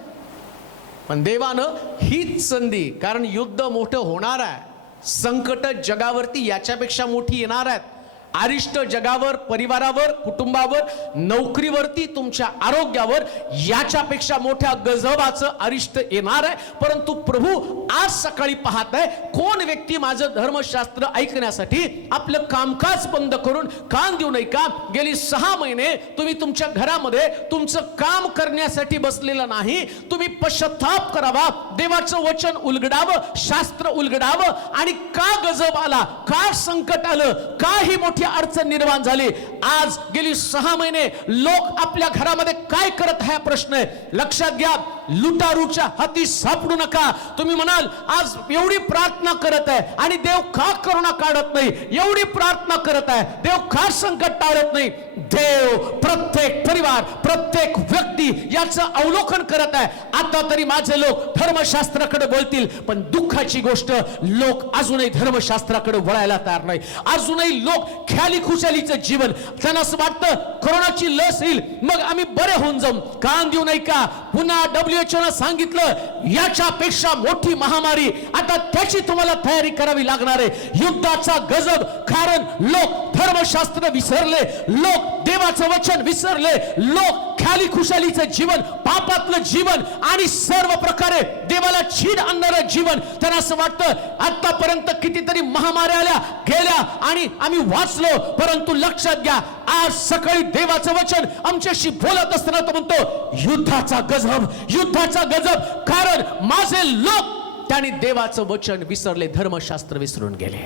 पण देवानं हीच संधी, कारण युद्ध मोठं होणार आहे, संकट जगावरती याच्यापेक्षा मोठी येणार आहेत. अरिष्ट जगावर, परिवारावर, कुटुंबावर, नोकरीवरती, तुमच्या आरोग्यावर याच्यापेक्षा मोठ्या गजबाचं अरिष्ट येणार आहे. परंतु प्रभू आज सकाळी पाहत आहे, कोण व्यक्ती माझं धर्मशास्त्र ऐकण्यासाठी आपलं कामकाज बंद करून कान देऊ नये का? गेली 6 महिने तुम्ही तुमच्या घरामध्ये तुमचं काम करण्यासाठी बसलेलं नाही. तुम्ही पश्चाताप करावा, देवाचं वचन उलगडावं, शास्त्र उलगडावं. आणि का गजब आला, का संकट आलं, का ही मोठी अडचण निर्माण झाली, आज गेली 6 महिने लोक आपल्या घरामध्ये काय करत हा प्रश्न आहे. लक्षात घ्या, लुटारूच्या हाती सापडू नका. तुम्ही म्हणाल आज एवढी प्रार्थना करत आहे आणि देव का करुणा काढत नाही, एवढी प्रार्थना करत आहे देव का संकट टाळत नाही. देव प्रत्येक परिवार, प्रत्येक व्यक्ती याचं अवलोकन करत आहे. आता तरी माझे लोक धर्मशास्त्राकडे बोलतील, पण दुःखाची गोष्ट लोक अजूनही धर्मशास्त्राकडे वळायला तयार नाही. अजूनही लोक ख्याली खुशालीचं जीवन, त्यांना असं वाटतं कोरोनाची लस येईल मग आम्ही बरे होऊन जाऊ. कान देऊ नये का? पुन्हा WHO ने सांगितलं याच्यापेक्षा मोठी महामारी, आता त्याची तुम्हाला तयारी करावी लागणार आहे. युद्धाचा गजब, कारण लोक धर्मशास्त्र विसरले, लोक देवाचं वचन विसरले, लोक ख्याली खुशालीचं जीवन, पापातलं जीवन आणि सर्व प्रकारे देवाला छीड आणणारं जीवन. त्यांना असं वाटतं आतापर्यंत कितीतरी महामार्या आल्या गेल्या आणि आम्ही वाचलो, परंतु लक्षात घ्या, आज सकाळी देवाचं वचन आमच्याशी बोलत असताना तो म्हणतो युद्धाचा गजब, युद्धाचा गजब. कारण माझे लोक त्यांनी देवाचं वचन विसरले, धर्मशास्त्र विसरून गेले.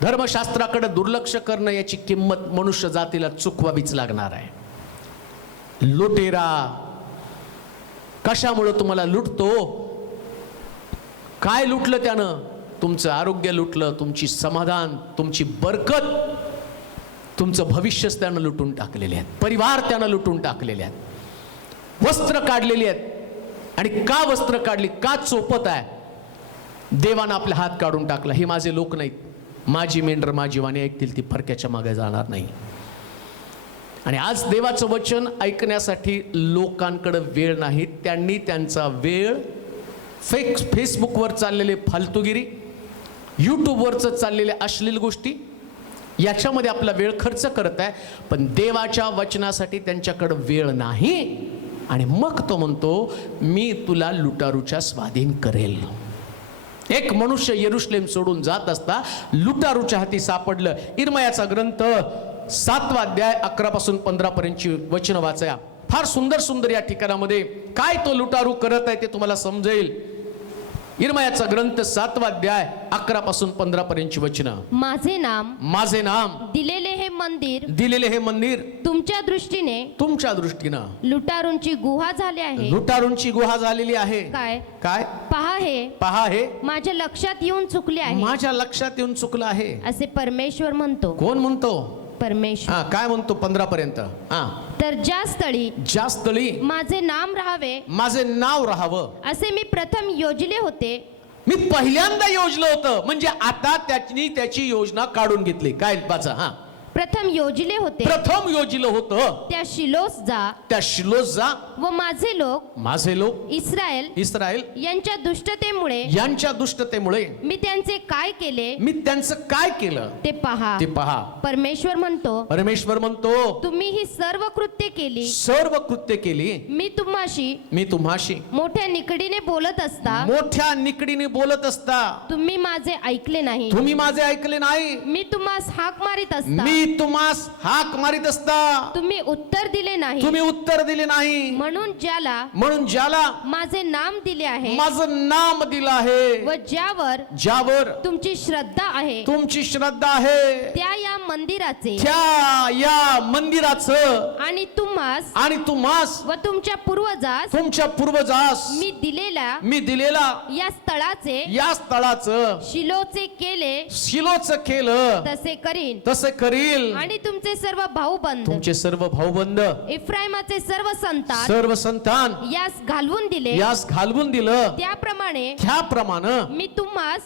धर्मशास्त्राकडे दुर्लक्ष करणं याची किंमत मनुष्य जातीला चुकवावीच लागणार आहे. लुटेरा कशामुळे तुम्हाला लुटतो? काय लुटलं त्यानं? तुमचं आरोग्य लुटलं, तुमची समाधान, तुमची बरकत, तुमचं भविष्यच त्यानं लुटून टाकलेले आहेत, परिवार त्यानं लुटून टाकलेले आहेत, वस्त्र काढलेली आहेत. आणि का वस्त्र काढली, का चोपत आहे? देवानं आपला हात काढून टाकला. हे माझे लोक नाहीत, माझी मेंढर माझी वाणी ऐकतील ती फरक्याच्या मागे जाणार नाही. आणि आज देवाचं वचन ऐकण्यासाठी लोकांकडे वेळ नाही. त्यांनी त्यांचा वेळ फेसबुकवर चाललेले फालतूगिरी, यूट्यूबवरचं चाललेल्या अश्लील गोष्टी याच्यामध्ये आपला वेळ खर्च करत आहे. पण देवाच्या वचनासाठी त्यांच्याकडे वेळ नाही. आणि मग तो म्हणतो मी तुला लुटारूच्या स्वाधीन करेल. एक मनुष्य यरुशलेम सोडून जात असता लुटारूच्या हाती सापडलं. इर्मयाचा ग्रंथ 7वा अध्याय 11 पासून 15 पर्यंतची वचन वाचा. फार सुंदर सुंदर या ठिकाणामध्ये काय तो लुटारू करत आहे ते तुम्हाला समजेल. इर्मयाचा ग्रंथ 7वा अध्याय 11 पासून 15 पर्यंतची वचनं. माझे नाम दिलेले हे मंदिर तुमच्या दृष्टीनं लुटारूंची गुहा झाले आहे. लुटारूंची गुहा झालेली आहे. काय पहा हे माझ्या लक्षात येऊन चुकले आहे. माझ्या लक्षात येऊन चुकलं आहे असे परमेश्वर म्हणतो. कोण म्हणतो? परमेश्वर. काय म्हणतो 15 पर्यंत? तर ज्या स्थळी माझे नाव राहावं असे मी प्रथम योजले होते. मी पहिल्यांदा योजलं होतं म्हणजे आता त्याची योजना काढून घेतली. काय वाचा. प्रथम योजले होतं त्या शिलोस जा व माझे लोक इस्रायल यांच्या दुष्टतेमुळे मी त्यांचे काय केले ते पहा. परमेश्वर म्हणतो तुम्ही ही सर्व कृत्य केली. मी तुम्हाशी मोठ्या निकडीने बोलत असता तुम्ही माझे ऐकले नाही. मी तुम्हास हाक मारित असता तुम्ही उत्तर दिले नाही. म्हणून ज्याला माझे नाम दिले आहे माझं दिलं आहे व ज्यावर तुमची श्रद्धा आहे त्या या मंदिराचे आणि तुम्हास व तुमच्या पूर्वजास मी दिलेला या स्थळाचे शिलोचे केलं तसे करील. आणि तुमचे सर्व भाऊबंद इफ्राईमाचे सर्व संतान यास घालवून दिलं. त्याप्रमाणे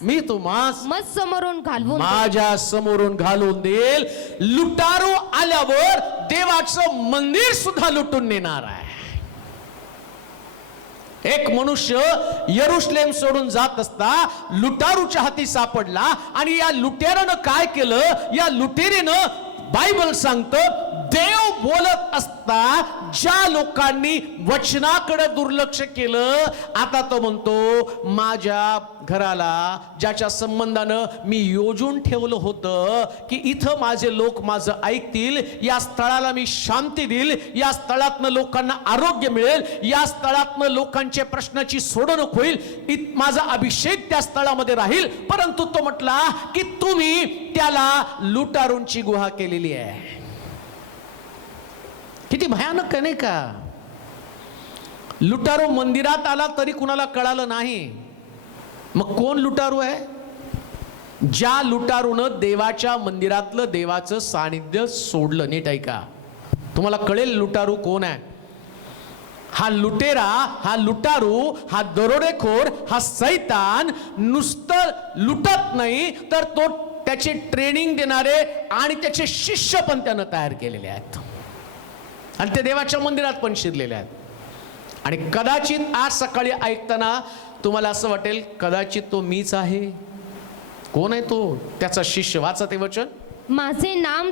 मी तुम्हास माझ्या समोरून घालून देईल. लुटारू आल्यावर देवाचं मंदिर सुद्धा लुटून नेणार आहे. एक मनुष्य यरुशलेम सोडून जात असता लुटारूच्या हाती सापडला. आणि या लुटेरानं काय केलं? या लुटेरीनं बायबल सांगतं देव बोलत असता ज्या लोकांनी वचनाकडे दुर्लक्ष केलं आता तो म्हणतो माझ्या घराला ज्याच्या संबंधानं मी योजून ठेवलं होतं की इथं माझे लोक माझं ऐकतील, या स्थळाला मी शांती देईल, या स्थळातनं लोकांना आरोग्य मिळेल, या स्थळातनं लोकांच्या प्रश्नाची सोडवणूक होईल, माझा अभिषेक त्या स्थळामध्ये राहील. परंतु तो म्हटला की तुम्ही त्याला लुटारूंची गुहा केलेली आहे. किती भयानक आहे नाही का? लुटारू मंदिरात आला तरी कुणाला कळालं नाही. मग कोण लुटारू आहे? ज्या लुटारूनं देवाच्या मंदिरातलं देवाचं सानिध्य सोडलं. नीट ऐका, तुम्हाला कळेल लुटारू कोण आहे. हा लुटेरा, हा लुटारू, हा दरोडेखोर, हा सैतान नुसतं लुटत नाही तर तो त्याचे ट्रेनिंग देणारे आणि त्याचे शिष्य पण त्यानं तयार केलेले आहेत आणि ते देवाच्या मंदिरात पण शिरलेले आहेत. आणि कदाचित आज सकाळी ऐकताना तुम्हाला असं वाटेल कदाचित तो मीच आहे. कोण आहे तो? त्याचा शिष्य. वाचा ते वचन. माझे नाव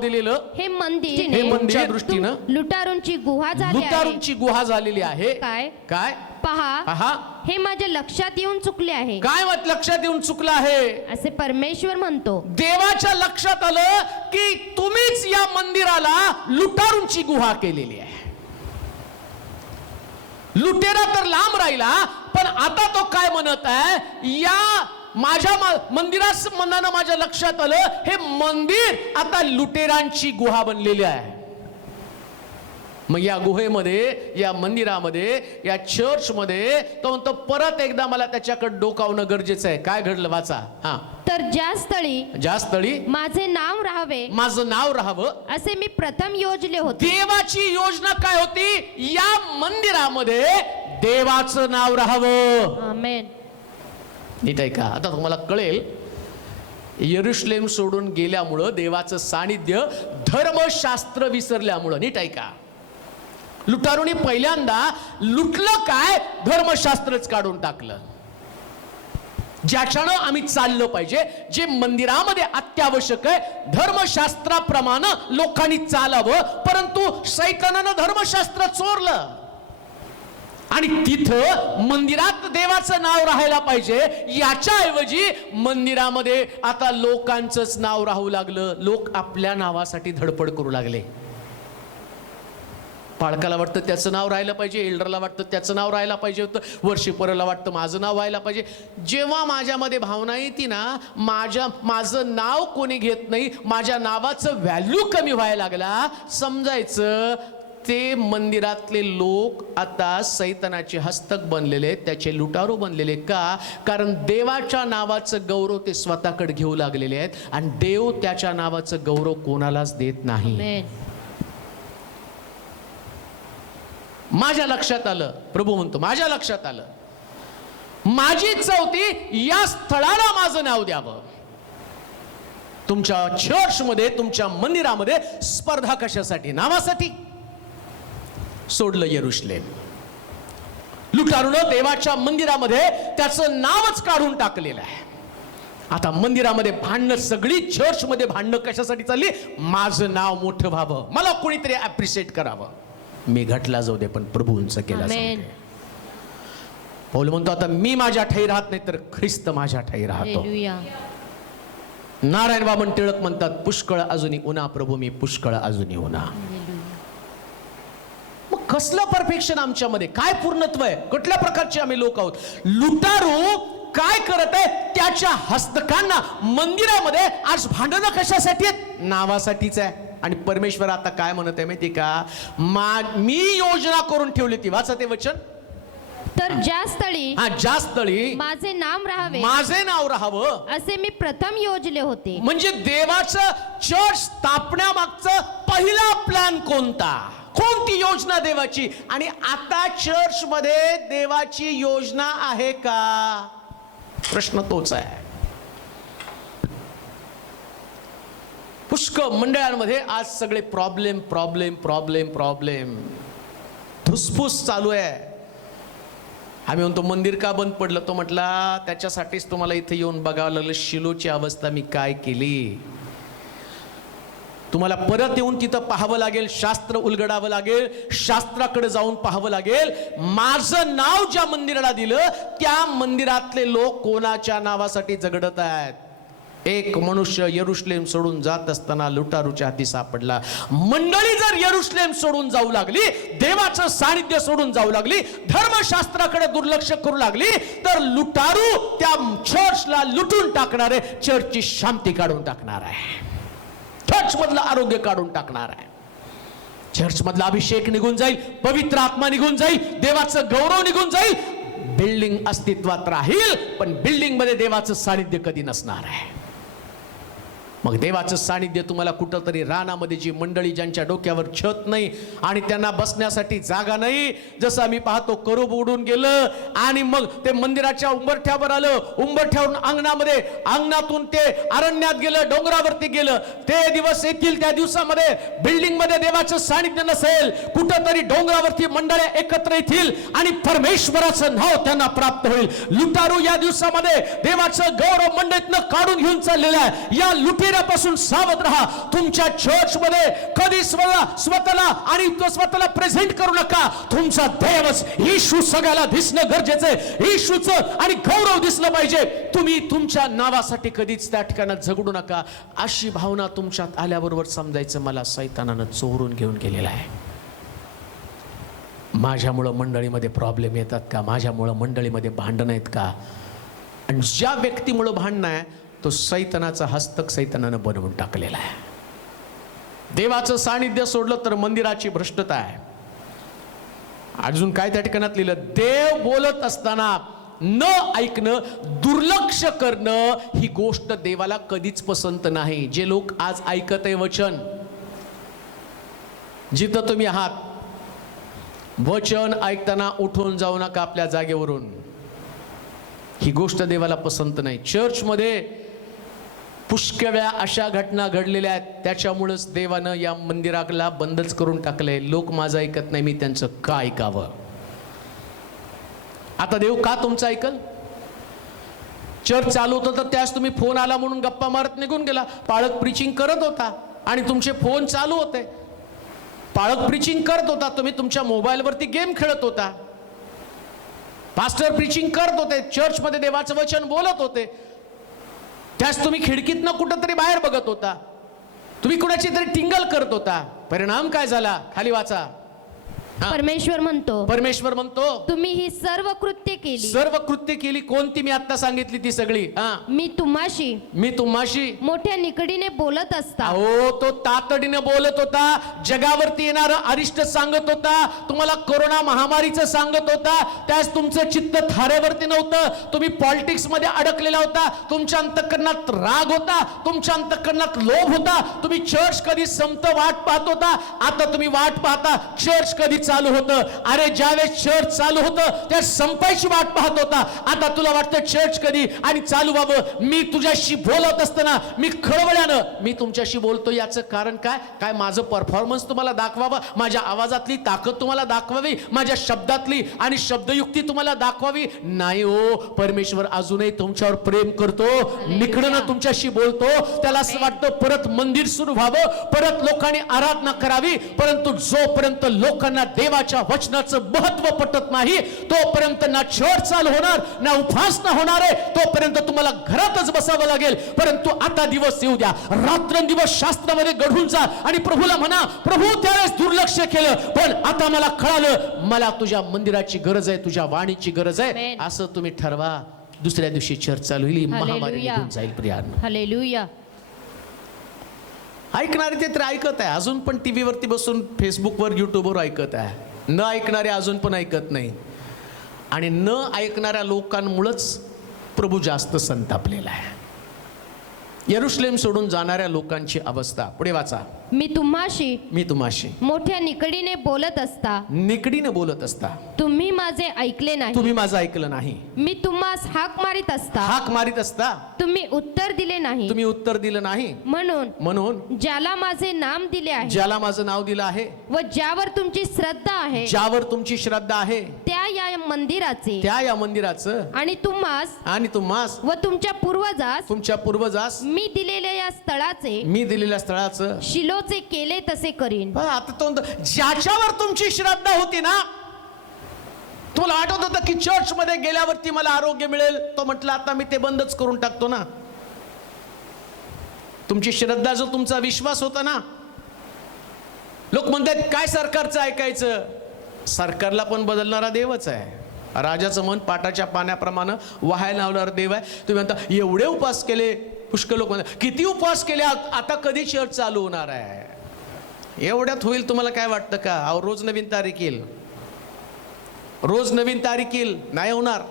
दिलेलं हे मंदिर दृष्टीनं लुटारूंची गुहा झालेली आहे. काय पहा हे माझ्या लक्षात येऊन चुकले आहे. काय लक्षात येऊन चुकलं आहे असे परमेश्वर म्हणतो. देवाच्या लक्षात आलं की तुम्हीच या मंदिराला लुटारूंची गुहा केलेली आहे. लुटेरा तर लांब राहिला पण आता तो काय म्हणत आहे? या माझ्या मंदिरासंबंधानं माझ्या लक्षात आलं हे मंदिर आता लुटेरांची गुहा बनलेली आहे. मग या गुहेमध्ये, या मंदिरामध्ये, या चर्चमध्ये तो म्हणतो परत एकदा मला त्याच्याकडे डोकावणं गरजेचं आहे. काय घडलं? वाचा. तर ज्या स्थळी माझं नाव राहावं असे मी प्रथम योजले होते. देवाची योजना काय होती? या मंदिरामध्ये देवाचं नाव राहावं. आमेन. नीट ऐका, आता तुम्हाला कळेल यरुशलेम सोडून गेल्यामुळं, देवाचं सानिध्य, धर्मशास्त्र विसरल्यामुळं. नीट ऐका, लुटारूनी पहिल्यांदा लुटलं काय? धर्मशास्त्रच काढून टाकलं. ज्याच्यानं आम्ही चाललं पाहिजे, जे मंदिरामध्ये अत्यावश्यक आहे, धर्मशास्त्राप्रमाणे लोकांनी चालावं, परंतु सैतानानं धर्मशास्त्र चोरलं आणि तिथं मंदिरात देवाचं नाव राहायला पाहिजे, याच्याऐवजी मंदिरामध्ये आता लोकांचंच नाव राहू लागलं. लोक आपल्या नावासाठी धडपड करू लागले. पाळकाला वाटतं त्याचं नाव राहायला पाहिजे, एल्डरला वाटतं त्याचं नाव राहायला पाहिजे होतं, वर्षीपराला वाटतं माझं नाव व्हायला पाहिजे. जेव्हा माझ्यामध्ये भावना येते ना, माझं नाव कोणी घेत नाही, माझ्या नावाचं व्हॅल्यू कमी व्हायला लागला, समजायचं ते मंदिरातले लोक आता सैतानाचे हस्तक बनलेले, त्याचे लुटारू बनलेले. का? कारण देवाच्या नावाचं गौरव ते स्वतःकडे घेऊ लागलेले आहेत आणि देव त्याच्या नावाचं गौरव कोणालाच देत नाही. माझ्या लक्षात आलं, प्रभू म्हणतो माझ्या लक्षात आलं, माझी इच्छा होती या स्थळाला माझं नाव द्यावं. तुमच्या चर्चमध्ये, तुमच्या मंदिरामध्ये स्पर्धा कशासाठी? नावासाठी. सोडलं यरुशलेम. लुटारूनं देवाच्या मंदिरामध्ये त्याचं नावच काढून टाकलेलं आहे. आता मंदिरामध्ये भांडणं, सगळी चर्चमध्ये भांडणं कशासाठी चालली? माझं नाव मोठं व्हावं, मला कोणीतरी ऍप्रिशिएट करावं. मी घटला जाऊ दे पण प्रभू उंच केला जाऊ दे. पौल म्हणतो आता मी माझ्या ठाई राहत नाही तर ख्रिस्त माझ्या ठाई राहतो. नारायण बाबन टिळक म्हणतात, पुष्कळ अजूनही उन्हा प्रभू मी, पुष्कळ अजूनही उन्हा. मग कसलं परफेक्शन आमच्यामध्ये? काय पूर्णत्व आहे? कुठल्या प्रकारचे आम्ही लोक आहोत? लुटारू काय करत आहे? त्याच्या हस्तकांना मंदिरामध्ये आज भांडणं कशासाठी आहेत? नावासाठीच आहे. आणि परमेश्वर आता काय म्हणत आहे माहिती का? मी योजना करून ठेवली ती. वाचा ते वचन. तर ज्या स्थळी माझे नाम राहावे, माझे नाव राहावं असे मी प्रथम योजले होते. म्हणजे देवाचं चर्च स्थापण्यामागचं पहिला प्लॅन कोणता? कोणती योजना देवाची? आणि आता चर्च मध्ये देवाची योजना आहे का? प्रश्न तोच आहे. पुष्कळ मंडळांमध्ये आज सगळे प्रॉब्लेम प्रॉब्लेम प्रॉब्लेम प्रॉब्लेम धुसफूस चालू आहे. आम्ही म्हणतो मंदिर का बंद पडलं? तो म्हटला त्याच्यासाठीच तुम्हाला इथे येऊन बघावं लागलं शिलोची अवस्था मी काय केली. तुम्हाला परत येऊन तिथं पाहावं लागेल, शास्त्र उलगडावं लागेल, शास्त्राकडे जाऊन पाहावं लागेल. माझं नाव ज्या मंदिराला दिलं त्या मंदिरातले लोक कोणाच्या नावासाठी झगडत आहेत? एक मनुष्य यरुशलेम सोडून जात असताना लुटारूच्या हाती सापडला. मंडळी जर यरुशलेम सोडून जाऊ लागली, देवाचं सानिध्य सोडून जाऊ लागली, धर्मशास्त्राकडे दुर्लक्ष करू लागली, तर लुटारू त्या चर्चला लुटून टाकणार आहे, चर्चची शांती काढून टाकणार आहे, चर्च मधलं आरोग्य काढून टाकणार आहे, चर्च मधला अभिषेक निघून जाईल, पवित्र आत्मा निघून जाईल, देवाचं गौरव निघून जाईल. बिल्डिंग अस्तित्वात राहील पण बिल्डिंग मध्ये देवाचं सानिध्य कधी नसणार आहे. मग देवाचं सानिध्य तुम्हाला कुठंतरी रानामध्ये, जी मंडळी ज्यांच्या डोक्यावर छत नाही आणि त्यांना बसण्यासाठी जागा नाही, जसं आम्ही पाहतो करूब उडून गेलं आणि मग ते मंदिराच्या उंबरठ्यावर आलं, उंबरठ्यावरून अंगणामध्ये, अंगणातून ते अरण्यात गेलं, डोंगरावरती गेलं. ते दिवस येतील त्या दिवसामध्ये बिल्डिंग मध्ये देवाचं सानिध्य नसेल, कुठंतरी डोंगरावरती मंडळ्या एकत्र येतील आणि परमेश्वराचं नाव त्यांना प्राप्त होईल. लुटारू या दिवसामध्ये देवाचं गौरव मंडळीतनं काढून घेऊन चाललेलं आहे. या पासून सावध राहा. तुमच्या चर्च मध्ये कधी स्वतःला आणि स्वतःला प्रेझेंट करू नका. तुमचा देवच येशू सगळ्याला दिसणं गरजेचं आहे. येशूचं आणि गौरव दिसलं पाहिजे. तुम्ही तुमच्या नावासाठी कधीच त्या ठिकाणात झगडू नका. अशी भावना तुमच्यात आल्याबरोबर समजायचं मला सैतानानं चोरून घेऊन गेलेला आहे. माझ्यामुळं मंडळीमध्ये प्रॉब्लेम येतात का? माझ्यामुळं मंडळीमध्ये भांडणं आहेत का? आणि ज्या व्यक्तीमुळं भांडणं आहे तो सैतानाचा हस्तक सैतानानं बनवून टाकलेला आहे. देवाचं सानिध्य सोडलं तर मंदिराची भ्रष्टता आहे. अजून काय त्या ठिकाणात लिहिलं? देव बोलत असताना न ऐकणं, दुर्लक्ष करणं ही गोष्ट देवाला कधीच पसंत नाही. जे लोक आज ऐकत आहे वचन, जिथं तुम्ही आहात, वचन ऐकताना उठून जाऊ नका आपल्या जागेवरून. ही गोष्ट देवाला पसंत नाही. चर्चमध्ये पुष्कळ वेळा अशा घटना घडलेल्या आहेत, त्याच्यामुळेच देवानं या मंदिराला बंदच करून टाकलंय. लोक माझं ऐकत नाही, मी त्यांचं का ऐकावं? आता देव का तुमचं ऐकल? चर्च चालू होतं तर त्यास तुम्ही फोन आला म्हणून गप्पा मारत निघून गेला. पाळक प्रीचिंग करत होता आणि तुमचे फोन चालू होते. पाळक प्रीचिंग करत होता, तुम्ही तुमच्या मोबाईलवरती गेम खेळत होता. पास्टर प्रीचिंग करत होते, चर्चमध्ये देवाचं वचन बोलत होते, त्यास तुम्ही खिडकीतनं कुठं तरी बाहेर बघत होता. तुम्ही कुणाची तरी टिंगल करत होता. परिणाम काय झाला? खाली वाचा. परमेश्वर म्हणतो, परमेश्वर म्हणतो, तुम्ही ही सर्व कृत्य केली. सर्व कृत्य केली. कोणती? मी आता सांगितली ती सगळी. मी तुम्हाशी मोठ्या निकडीने बोलत असता. हो, तो तातडीने बोलत होता. जगावरती येणारं अरिष्ट सांगत होता. तुम्हाला कोरोना महामारीचं सांगत होता. त्यास तुमचं चित्त थाऱ्यावरती नव्हतं. तुम्ही पॉलिटिक्स मध्ये अडकलेला होता. तुमच्या अंतःकरणात राग होता, तुमच्या अंतःकरणात लोभ होता. तुम्ही चर्च कधी संपत वाट पाहत होता. आता तुम्ही वाट पाहता चर्च कधी चालू होतं. अरे ज्यावेळेस चर्च चालू होतं त्या संपायची वाट पाहत होता. आता तुला वाटतं चर्च कधी आणि चालू व्हावं. मी तुझ्याशी बोलत असताना मी खळबळ्यानं मी तुमच्याशी बोलतो. याचं कारण काय? काय माझं परफॉर्मन्स तुम्हाला दाखवावं, माझ्या आवाजातली ताकद तुम्हाला दाखवावी, माझ्या शब्दातली आणि शब्दयुक्ती तुम्हाला दाखवावी? नाही हो. परमेश्वर अजूनही तुमच्यावर प्रेम करतो, निकडनं तुमच्याशी बोलतो. त्याला असं वाटतं परत मंदिर सुरू व्हावं, परत लोकांनी आराधना करावी. परंतु जोपर्यंत लोकांना देवाच्या वचनाचं महत्व पटत नाही तोपर्यंत ना चर्च चालू होणार ना उपासना होणार आहे. तोपर्यंत तुम्हाला घरातच बसावं लागेल. परंतु आता दिवस येऊ द्या, रात्रंदिवस शास्त्रामध्ये गढून जा आणि प्रभूला म्हणा, प्रभू त्यावेळेस दुर्लक्ष केलं पण आता मला कळालं, मला तुझ्या मंदिराची गरज आहे, तुझ्या वाणीची गरज आहे. असं तुम्ही ठरवा. दुसऱ्या दिवशी चर्च चालू होईल, महामारी निघून जाईल. प्रियानो, हालेलुया. ऐकणारे ते तर ऐकत आहे, अजून पण टीव्हीवरती बसून फेसबुकवर युट्यूबवर ऐकत आहे. न ऐकणारे अजून पण ऐकत नाही. आणि न ऐकणाऱ्या लोकांमुळेच प्रभू जास्त संतापलेला आहे. यरुशलेम सोडून जाणाऱ्या लोकांची अवस्था. पुढे वाचा. मी तुम्हाशी मोठ्या निकडीने बोलत असता. निकडीने बोलत असता तुम्ही माझे ऐकले नाही. तुम्ही माझं ऐकलं नाही. मी तुम्हास हाक मारित असता. हाक मारित असता तुम्ही उत्तर दिले नाही. तुम्ही उत्तर दिलं नाही. म्हणून ज्याला माझे नाम दिले आहे, ज्याला माझं नाव दिलं आहे व ज्यावर तुमची श्रद्धा आहे, ज्यावर तुमची श्रद्धा आहे, त्या या मंदिराचं आणि तुम्हास व तुमच्या पूर्वजास मी दिलेल्या स्थळाचे शिलोचे केले तसे करीन. आता तो ज्याच्यावर तुमची श्रद्धा होती ना, तुम्हाला वाटत होतं की चर्च मध्ये गेल्यावरती मला आरोग्य मिळेल, तो म्हटलं आता मी ते बंदच करून टाकतो ना. तुमची श्रद्धा, जो तुमचा विश्वास होता ना. लोक म्हणतात काय सरकारचं ऐकायचं? सरकारला पण बदलणारा देवच आहे. राजाचं मन पाटाच्या पाण्याप्रमाणे वाहायला लावणारा देव आहे. तुम्ही म्हणता एवढे उपवास केले, पुष्कळ लोक म्हणतात किती उपवास केले, आता कधी चर्च चालू होणार आहे? एवढ्यात होईल तुम्हाला काय वाटतं का? अहो रोज नवीन तारीख येईल, रोज नवीन तारीख येईल. नाही होणार.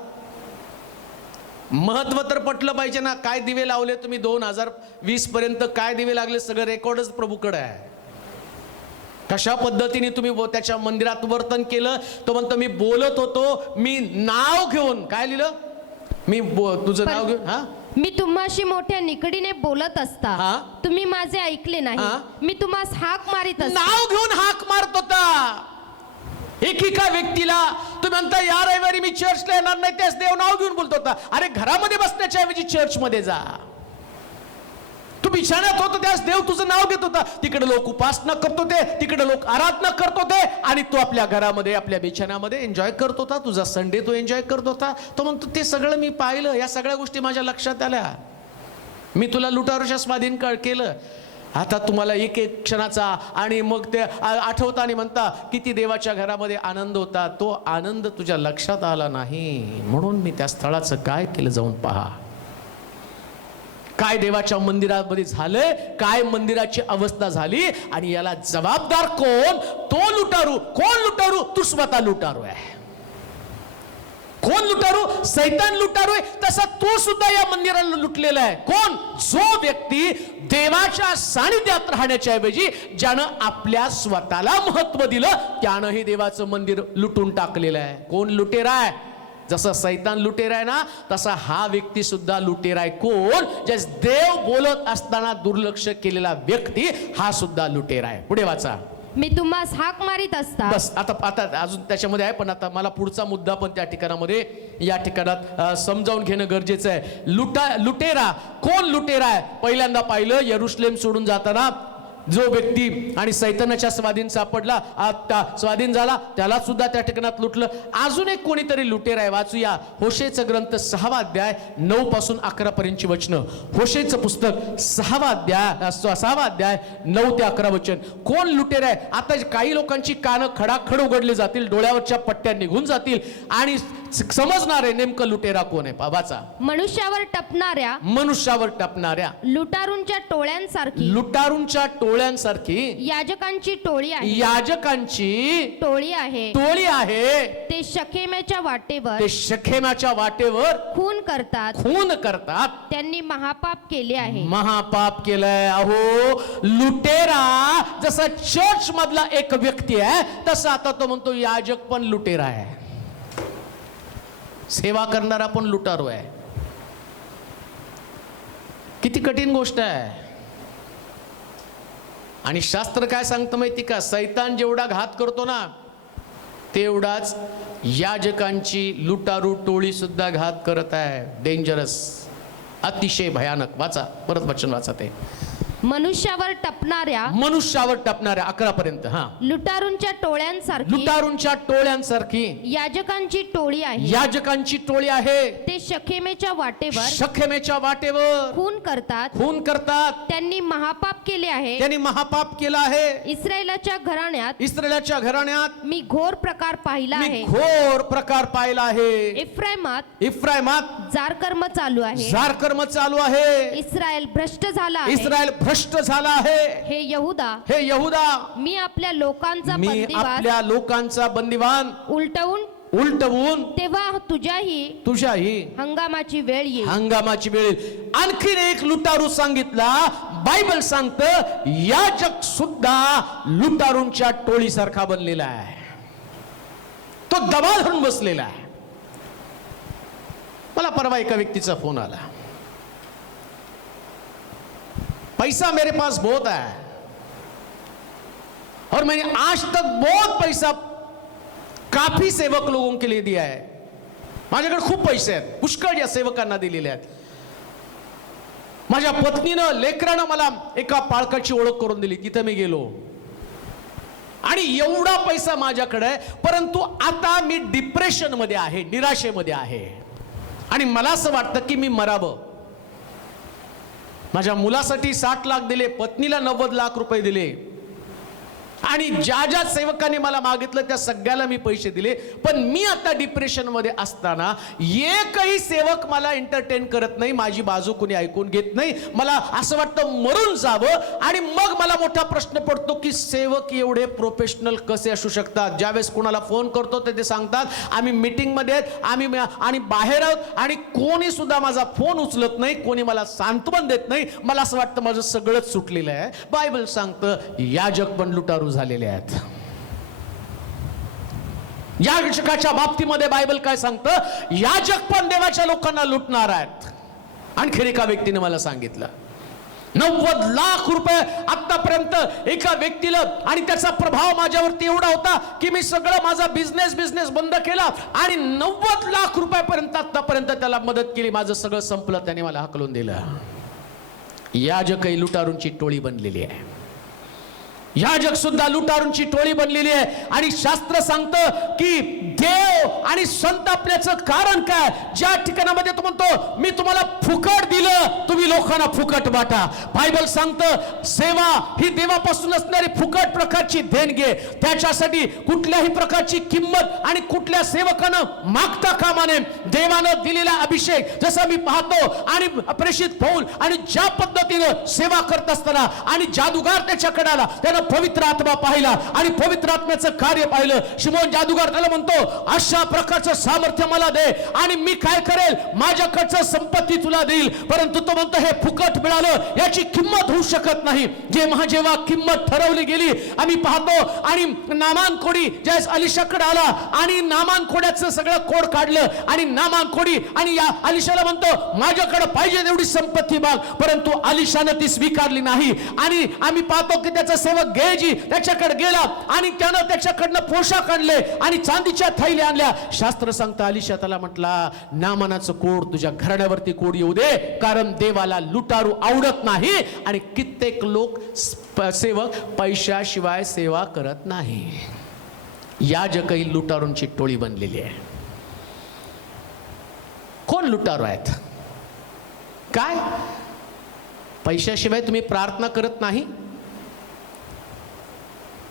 महत्व तर पटलं पाहिजे ना. काय दिवे लावले तुम्ही 2020 पर्यंत, काय दिवे लागले, सगळं रेकॉर्डच प्रभूकडे आहे. कशा पद्धतीने तुम्ही त्याच्या मंदिरात वर्तन केलं. तो म्हणतो मी बोलत होतो, मी नाव घेऊन, काय लिहिलं? मी तुझं नाव घेऊन. मी तुम्हाशी मोठ्या निकडीने बोलत असता तुम्ही माझे ऐकले नाही. मी तुम्हास हाक मारित असता. नाव घेऊन हाक मारत होता एकेका व्यक्तीला. तुम्ही म्हणता या रविवारी मी चर्चला येणार नाही, त्याच देव नाव घेऊन बोलत होता. अरे घरामध्ये बसण्याच्या ऐवजी चर्च मध्ये जा. तू बिछाण्यात होतो त्यास देव तुझं नाव घेत होता. तिकडे लोक उपासना करत होते, तिकडे लोक आराधना करत होते आणि तू आपल्या घरामध्ये आपल्या बिछाण्यामध्ये एन्जॉय करत होता. तुझा संडे तो एन्जॉय करत होता. तो म्हणतो ते सगळं मी पाहिलं, या सगळ्या गोष्टी माझ्या लक्षात आल्या. मी तुला लुटारूच्या स्वाधीन केलं. आता तुम्हाला एक एक क्षणाचा आणि मग ते आठवता आणि म्हणता किती देवाच्या घरामध्ये आनंद होता. तो आनंद तुझ्या लक्षात आला नाही. म्हणून मी त्या स्थळाचं काय केलं जाऊन पहा. काय देवाच्या मंदिरामध्ये झालंय, काय मंदिराची अवस्था झाली. आणि याला जबाबदार कोण? तो लुटारू. कोण लुटारू? तू स्वतः लुटारू आहे. कोण लुटारू? सैतान लुटारू आहे. तसा तू सुद्धा या मंदिराला लुटलेला आहे. कोण? जो व्यक्ती देवाच्या सानिध्यात राहण्याच्या ऐवजी ज्यानं आपल्या स्वतःला महत्व दिलं, त्यानं हे देवाचं मंदिर लुटून टाकलेलं आहे. कोण लुटेरा आहे? जसा सैतान लुटेरा आहे ना, तसा हा व्यक्ती सुद्धा लुटेरा आहे. कोण? जे देव बोलत असताना दुर्लक्ष केलेला व्यक्ती हा सुद्धा लुटेरा आहे. पुढे वाचा. मी तुम्हास हाक मारित असता. बस आता अजून त्याच्यामध्ये आहे, पण आता मला पुढचा मुद्दा पण त्या ठिकाणामध्ये या ठिकाणात समजावून घेणं गरजेचं आहे. लुटेरा कोण लुटेरा आहे? पहिल्यांदा पाहिलं यरुशलेम सोडून जाताना जो व्यक्ती आणि सैतानाच्या स्वाधीन सापडला, स्वाधीन झाला, त्याला सुद्धा त्या ठिकाणात लुटलं. अजून एक कोणीतरी लुटेरा आहे. वाचूया होशेचं ग्रंथ 6वा अध्याय 9 पासून 11 पर्यंतची वचनं. होशेचं पुस्तक 6वा अध्याय 9 ते 11 वचन. कोण लुटेरा आहे? आता काही लोकांची कानं खडाखड उघडली जातील, डोळ्यावरच्या पट्ट्या निघून जातील आणि समजणार आहे नेमकं लुटेरा कोण आहे. वाचा. मनुष्यावर टपणाऱ्या लुटारूंच्या टोळ्यांसारखी याजकांची टोळी आहे. टोळी आहे. ते शखेमाच्या वाटेवर खून करतात. त्यांनी महापाप केले आहे. महापाप केलंय. अहो, लुटेरा जसा चर्च मधला एक व्यक्ती आहे, तसा आता तो म्हणतो याजक पण लुटेरा आहे, सेवा करणारा पण लुटारू आहे. किती कठीण गोष्ट आहे. आणि शास्त्र काय सांगतं माहिती का? सैतान जेवढा घात करतो ना, तेवढाच याजकांची लुटारू टोळी सुद्धा घात करत आहे. डेंजरस, अतिशय भयानक. वाचा, परत वचन वाचा. ते मनुष्यावर टपणाऱ्या 11 पर्यंत. हा. लुटारूंच्या टोळ्यांसारखी याजकांची टोळी आहे. ते शखेमेच्या वाटेवर खून करतात. त्यांनी महापाप केले आहे. इस्रायलाच्या घराण्यात मी घोर प्रकार पाहिला आहे. इफ्रायमात जार कर्म चालू आहे. इस्रायल भ्रष्ट झाला आहे. हे यहुदा मी आपल्या लोकांचा बंदिवान उलटवून तेव्हा तुझ्याही हंगामाची वेळ येईल. आणखीन एक लुटारू सांगितला. बायबल सांगतं याजक सुद्धा लुटारूंच्या टोळीसारखा बनलेला आहे. तो दबा धरून बसलेला आहे. मला परवा एका व्यक्तीचा फोन आला. पैसा मेरे पास बहुत है और मैंने आज तक बहुत पैसा काफी सेवक लोगों के लिए दिया है. माझ्याकडे खूप पैसे आहेत, पुष्कळ या सेवकांना दिलेले आहेत. माझ्या पत्नीनं, लेकरानं मला एका पाळकाची ओळख करून दिली. तिथे मी गेलो आणि एवढा पैसा माझ्याकडे आहे, परंतु आता मी डिप्रेशन मध्ये आहे, निराशेमध्ये आहे आणि मला असं वाटतं की मी मरावं. माझ्या मुलासाठी 60 लाख दिले, पत्नीला 90 लाख रुपये दिले आणि ज्या सेवकांनी मला मागितलं त्या सगळ्याला मी पैसे दिले. पण मी आता डिप्रेशन मध्ये असताना एकही सेवक मला एंटरटेन करत नाही, माझी बाजू कोणी ऐकून घेत नाही. मला असं वाटतं मरून जावं. आणि मग मला मोठा प्रश्न पडतो की सेवक एवढे प्रोफेशनल कसे असू शकतात? ज्यावेळेस कोणाला फोन करतो ते सांगतात आम्ही मीटिंग मध्ये आहेत, आम्ही आणि बाहेर आहोत, आणि कोणी सुद्धा माझा फोन उचलत नाही, कोणी मला सांत्वन देत नाही. मला असं वाटतं माझं सगळंच सुटलेलं आहे. बायबल सांगतं याजक पण लुटारू झालेले आहेत. याजकाच्या बाबतीमध्ये बायबल काय सांगतं? याजक पण देवाच्या लोकांना लुटणार आहेत. आणखी एका व्यक्तीने मला सांगितलं 90 लाख रुपये आतापर्यंत एका व्यक्तीला, आणि त्याचा प्रभाव माझ्यावरती एवढा होता की मी सगळं माझा बिझनेस बंद केला आणि 90 लाख रुपयापर्यंत आतापर्यंत त्याला मदत केली. माझं सगळं संपलं, त्याने मला हाकलून दिलं. याजकही लुटारूंची टोळी बनलेली आहे. याजक सुद्धा लुटारूंची टोळी बनलेली आहे. आणि शास्त्र सांगतं की देव आणि संतापण्याचं कारण काय? ज्या ठिकाणामध्ये तो म्हणतो मी तुम्हाला फुकट दिलं, तुम्ही लोकांना फुकट वाटा. बायबल सांगतं सेवा ही देवापासून असणारी फुकट प्रकारची देणगी आहे. त्याच्यासाठी कुठल्याही प्रकारची किंमत आणि कुठल्या सेवकानं मागता कामा नये. देवानं दिलेला अभिषेक जसा मी पाहतो आणि प्रेषित पौल आणि ज्या पद्धतीनं सेवा करत असताना आणि जादूगार त्याच्याकडे आला, त्यानं पवित्र आत्मा पाहिला आणि पवित्र आत्म्याचं कार्य पाहिलं. शिमोन जादूगार त्याला म्हणतो अशा अशा प्रकारचं सामर्थ्य मला दे आणि मी काय करेल, माझ्याकडचं संपत्ती तुला देईल. परंतु तो म्हणतो हे फुकट मिळालं, याची किंमत होऊ शकत नाही. जेव्हा किंमत ठरवली गेली, आम्ही पाहतो आणि नामान कोडी ज्यावेळेस अलिशाकडे आला आणि नामान कोड्याचं सगळं कोड काढलं आणि नामान कोडी आणि या अलिशाला म्हणतो माझ्याकडे पाहिजे तेवढी संपत्ती माग. परंतु अलिशानं ती स्वीकारली नाही. आणि आम्ही पाहतो की त्याचा सेवक गेहजी त्याच्याकडे गेला आणि त्यानं त्याच्याकडनं पोशाख आणले आणि चांदीच्या थैल्या आणल्या. शास्त्र सांगतं अलिशा त्याला म्हटला नामानाचं कोड तुझ्या घराण्यावरती कोड येऊ दे, कारण देवाला लुटारू आवडत नाही. आणि कित्येक लोक सेवक पैशाशिवाय सेवा करत नाही. याजकही लुटारूंची टोळी बनलेली आहे. कोण लुटारू आहेत? काय पैशाशिवाय तुम्ही प्रार्थना करत नाही?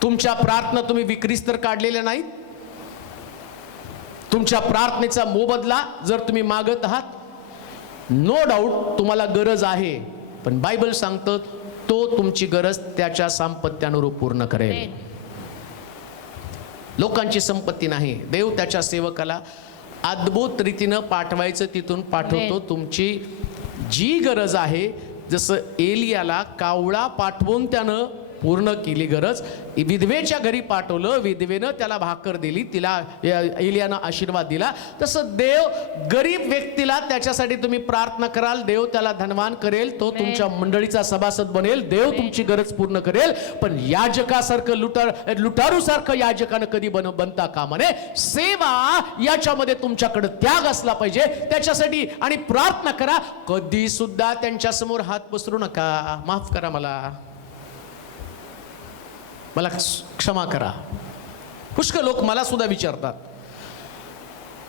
तुमच्या प्रार्थना तुम्ही विक्रीस तर काढलेल्या नाहीत. तुमच्या प्रार्थनेचा मोबदला जर तुम्ही मागत आहात, नो डाऊट तुम्हाला गरज आहे, पण बायबल सांगतं तो तुमची गरज त्याच्या संपत्त्यानुरूप पूर्ण करेल. लोकांची संपत्ती नाही. देव त्याच्या सेवकाला अद्भुत रीतीनं पाठवायचं तिथून पाठवतो. तुमची जी गरज आहे, जसं एलियाला कावळा पाठवून त्यानं पूर्ण केली गरज, विधवेच्या घरी पाठवलं, विधवेनं त्याला भाकर दिली, तिला एलियानं आशीर्वाद दिला. तसं देव गरीब व्यक्तीला त्याच्यासाठी तुम्ही प्रार्थना कराल, देव त्याला धनवान करेल, तो तुमच्या मंडळीचा सभासद बनेल, देव तुमची गरज पूर्ण करेल. पण याजकासारखं लुटारूसारखं याजकानं कधी बनता कामा नये. सेवा याच्यामध्ये तुमच्याकडे त्याग असला पाहिजे त्याच्यासाठी. आणि प्रार्थना करा, कधी सुद्धा त्यांच्या समोर हात पसरू नका. माफ करा, मला क्षमा करा. पुष्कळ लोक मला सुद्धा विचारतात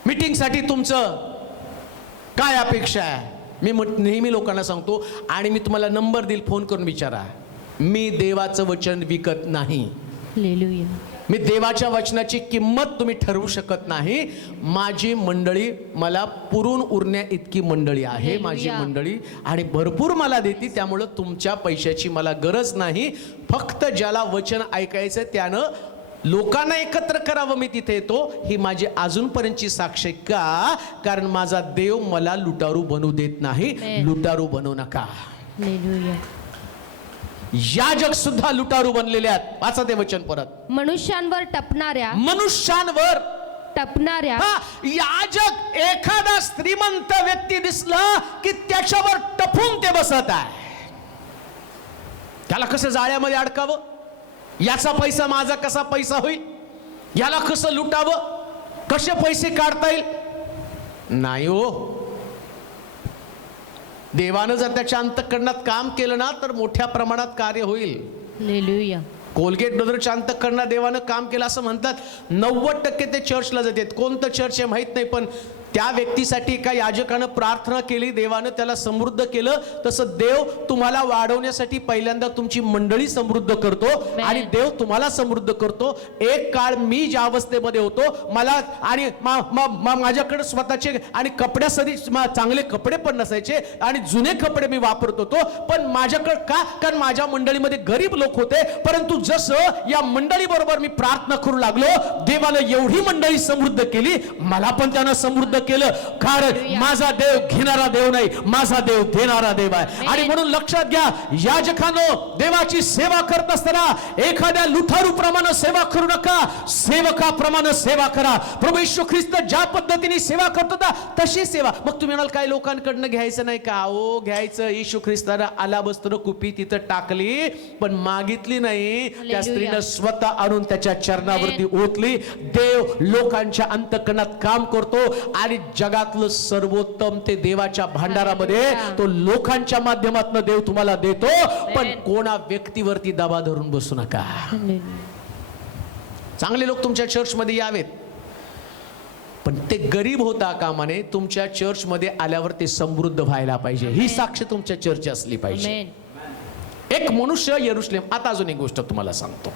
मीटिंगसाठी तुमचं काय अपेक्षा आहे. मी नेहमी लोकांना सांगतो आणि मी तुम्हाला नंबर देईल, फोन करून विचारा. मी देवाचं वचन विकत नाही. हालेलुया. मी देवाच्या वचनाची किंमत तुम्ही ठरवू शकत नाही. माझी मंडळी मला पुरून उरण्या इतकी मंडळी आहे माझी मंडळी, आणि भरपूर मला देते. त्यामुळं तुमच्या पैशाची मला गरज नाही. फक्त ज्याला वचन ऐकायचं त्यानं लोकांना एकत्र करावं, मी तिथे येतो. ही माझी अजूनपर्यंतची साक्ष आहे. का? कारण माझा देव मला लुटारू बनवू देत नाही. लुटारू बनवू नका. हालेलुया. याजक सुद्धा लुटारू बनलेले आहेत. वाचा ते वचन परत. मनुष्यांवर टपणाऱ्या याजक एखादा श्रीमंत व्यक्ती दिसला की त्याच्यावर टपून ते बसत आहे. त्याला कसं जाळ्यामध्ये अडकावं, याचा पैसा माझा कसा पैसा होईल, याला कसं लुटावं, कसे पैसे काढता येईल. नाही हो, देवानं जर त्याच्या अंतःकरणात काम केलं ना तर मोठ्या प्रमाणात कार्य होईल. हालेलुया. कोलगेट ब्रदरच्या अंतःकरणात देवानं काम केलं असं म्हणतात. 90% ते चर्चला जातात. कोणतं चर्च आहे माहित नाही, पण त्या व्यक्तीसाठी एका याजकानं प्रार्थना केली, देवानं त्याला समृद्ध केलं. तसं देव तुम्हाला वाढवण्यासाठी पहिल्यांदा तुमची मंडळी समृद्ध करतो आणि देव तुम्हाला समृद्ध करतो. एक काळ मी ज्या अवस्थेमध्ये होतो, मला आणि माझ्याकडे स्वतःचे आणि कपड्यासाठी चांगले कपडे पण नसायचे आणि जुने कपडे मी वापरत होतो. पण माझ्याकडे का? कारण माझ्या मंडळीमध्ये गरीब लोक होते. परंतु जसं या मंडळी बरोबर मी प्रार्थना करू लागलो, देवानं एवढी मंडळी समृद्ध केली, मला पण त्यानं समृद्ध केलं. कारण माझा देव घेणारा देव नाही, माझा देव देणारा देव आहे. आणि म्हणून लक्षात घ्या, याजकांनो, देवाची सेवा करत असताना एखाद्या लुटारू प्रमाणे सेवा करू नका, सेवकाप्रमाणे सेवा करा. प्रभू येशू ख्रिस्त ज्या पद्धतीने सेवा करत होता तशी सेवा. मग तुम्ही म्हणाल काही लोकांकडनं घ्यायचं नाही का? ओ, घ्यायचं. येशू ख्रिस्तानं आलाबस्त्र कुपी तिथं टाकली पण मागितली नाही. त्या स्त्रीनं स्वतः आणून त्याच्या चरणावरती ओतली. देव लोकांच्या अंतःकरणात काम करतो आणि जगातलं सर्वोत्तम ते देवाच्या भांडारामध्ये तो लोकांच्या माध्यमातून देव तुम्हाला देतो. पण कोणा व्यक्तीवरती दबा धरून बसू नका. चांगले लोक तुमच्या चर्चमध्ये यावेत, पण ते गरीब होता कामा नये. तुमच्या चर्चमध्ये आल्यावर ते समृद्ध व्हायला पाहिजे. ही साक्ष तुमच्या चर्च असली पाहिजे. एक मनुष्य यरुशलेम. आता अजून एक गोष्ट तुम्हाला सांगतो.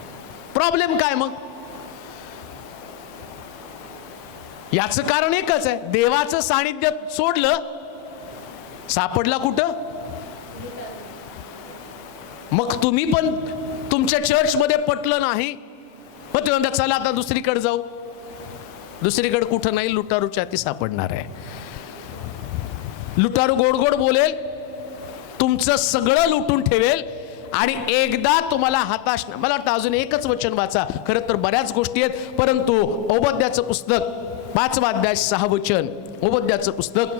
प्रॉब्लेम काय मग? याचं कारण एकच आहे, देवाचं सानिध्य सोडलं, सापडला कुठं? मग तुम्ही पण तुमच्या चर्चमध्ये पटलं नाही, मग तुम्ही म्हणता चला आता दुसरीकडे जाऊ. दुसरीकडे कुठं नाही लुटारूच्या हाती सापडणार आहे. लुटारू गोड गोड बोलेल, तुमचं सगळं लुटून ठेवेल आणि एकदा तुम्हाला हताश. मला वाटतं अजून एकच वचन वाचा. खरं तर बऱ्याच गोष्टी आहेत, परंतु ओबद्याचं पुस्तक 5वा अध्याय 6 वचन. ओबद्याचं पुस्तक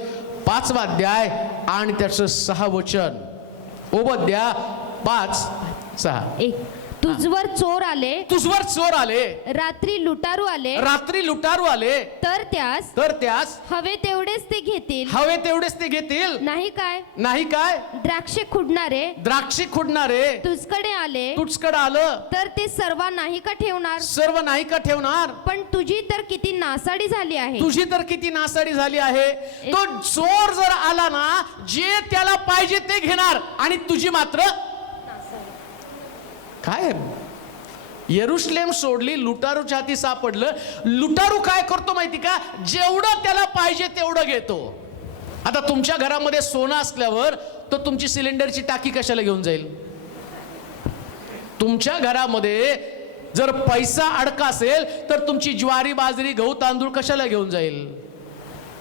5वा अध्याय आणि त्याचं 6 वचन. ओबद्या 5:6. तुझवर चोर आले, तुझवर चोर आले, रात्री लुटारू आले, रात्री लुटारू आले, तर त्यास हवे तेवढेच ते घेतील, हवे तेवढेच ते घेतील. नाही काय? नाही काय? द्राक्षे खुडणारे, द्राक्षी खुडणारे तुझकडे आले, तुझकडे आलं, तर ते सर्व नाही का ठेवणार? सर्व नाही का ठेवणार? पण तुझी तर किती नासाडी झाली आहे. तुझी तर किती नासाडी झाली आहे. तो चोर जर आला ना, जे त्याला पाहिजे ते घेणार आणि तुझी मात्र काय. यरुशलेम सोडली, लुटारूच्या हाती सापडलं. लुटारू काय करतो माहिती का? जेवढं त्याला पाहिजे तेवढं घेतो. आता तुमच्या घरामध्ये सोनं असल्यावर तो तुमची सिलेंडरची टाकी कशाला घेऊन जाईल? तुमच्या घरामध्ये जर पैसा अडका असेल तर तुमची ज्वारी, बाजरी, गहू, तांदूळ कशाला घेऊन जाईल?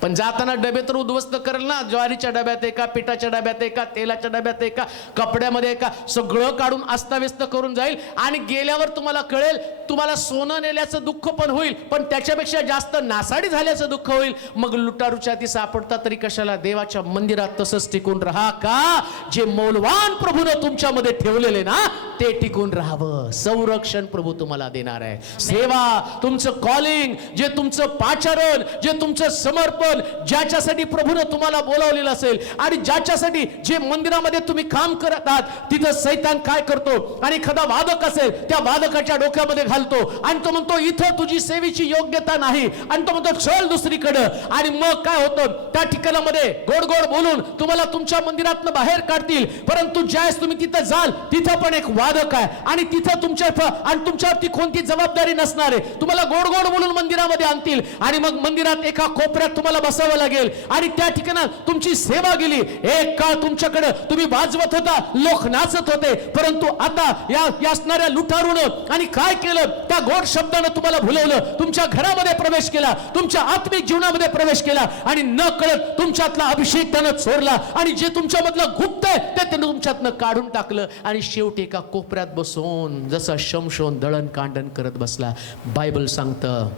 पण जाताना डबे तर उद्ध्वस्त करेल ना. ज्वारीच्या डब्यात एका, पिठाच्या डब्यात एका, तेलाच्या डब्यात एका, कपड्यामध्ये एका, सगळं काढून अस्ताव्यस्त करून जाईल. आणि गेल्यावर तुम्हाला कळेल, तुम्हाला सोनं नेल्याचं दुःख पण होईल, पण त्याच्यापेक्षा जास्त नासाडी झाल्याचं दुःख होईल. मग लुटारूच्या हाती सापडता तरी कशाला? देवाच्या मंदिरात तसंच टिकून राहा. का? जे मौल्यवान प्रभूनं तुमच्यामध्ये ठेवलेले ना, ते टिकून राहावं. संरक्षण प्रभू तुम्हाला देणार आहे. सेवा, तुमचं कॉलिंग, जे तुमचं पाचारण, जे तुमचं समर्पण, ज्याच्यासाठी प्रभूने तुम्हाला बोलावलेलं असेल आणि ज्याच्यासाठी जे मंदिरामध्ये तुम्ही काम करत आहात, तिथं सैतान काय करतो? आणि एखादा वादक असेल, त्या वादकाच्या डोक्यामध्ये घालतो आणि तो म्हणतो इथं तुझी सेवेची योग्यता नाही, आणि तो म्हणतो चल दुसरीकडे. आणि मग काय होतं? त्या ठिकाणामध्ये गोड गोड बोलून तुम्हाला तुमच्या मंदिरातनं बाहेर काढतील. परंतु ज्यावेळेस तुम्ही तिथं जाल, तिथं पण एक वादक आहे आणि तिथं तुमच्यावरती कोणती जबाबदारी नसणार आहे. तुम्हाला गोड गोड बोलून मंदिरामध्ये आणतील आणि मग मंदिरात एका कोपऱ्यात तुम्हाला बसावं लागेल आणि त्या ठिकाणी तुमची सेवा गेली. एक काळ तुमच्याकडे तुम्ही वाजवत होता, लोक नाचत होते, परंतु आता या असणाऱ्या लुटारूनं आणि काय केलं? त्या गोड शब्दानं तुम्हाला भुलवलं, तुमच्या घरामध्ये प्रवेश केला, तुमच्या आत्मिक जीवनामध्ये प्रवेश केला आणि न कळत तुमच्यातला अभिषेक त्यानं चोरला आणि जे तुमच्यामधलं गुप्त आहे ते त्यानं तुमच्यातनं काढून टाकलं आणि शेवटी एका कोपऱ्यात बसून जसं शमशोन दळण कांडण करत बसला. बायबल सांगतं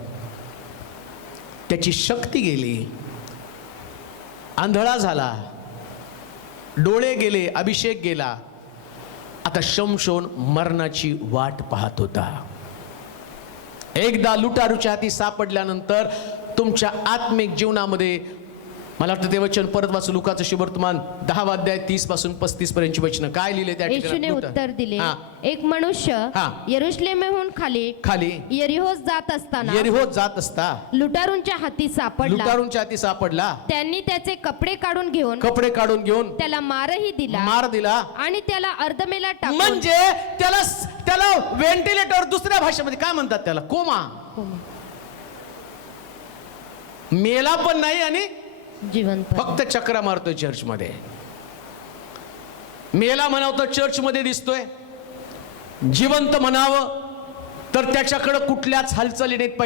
त्याची शक्ती गेली, आंधळा झाला, डोळे गेले, अभिषेक गेला. आता शमशोन मरणाची वाट पाहत होता. एकदा लुटारूच्या हाती सापडल्यानंतर तुमच्या आत्मिक जीवनामध्ये, मला वाटतं ते वचन परत वाचू, लुकाचं शुभवर्तमान 10वा अध्याय 30 पासून 35 पर्यंतची वचनं काय लिहिले त्या ठिकाणी? येशूने उत्तर दिले, एक मनुष्य यरुशलेमहून खाली यरीहो जात असता लुटारूंच्या हाती सापडला. त्यांनी त्याचे कपडे काढून घेऊन त्याला मार दिला आणि त्याला अर्धमेला टाकून, म्हणजे त्याला व्हेंटिलेटर, दुसऱ्या भाषेमध्ये काय म्हणतात त्याला? कोमा. मेला पण नाही आणि जिवंत फक्त चक्रा मारतोय चर्च मध्ये. मेला म्हणावं चर्च मध्ये दिसतोय, जिवंत म्हणावं तर त्याच्याकडे कुठल्याच हालचाली नाहीत.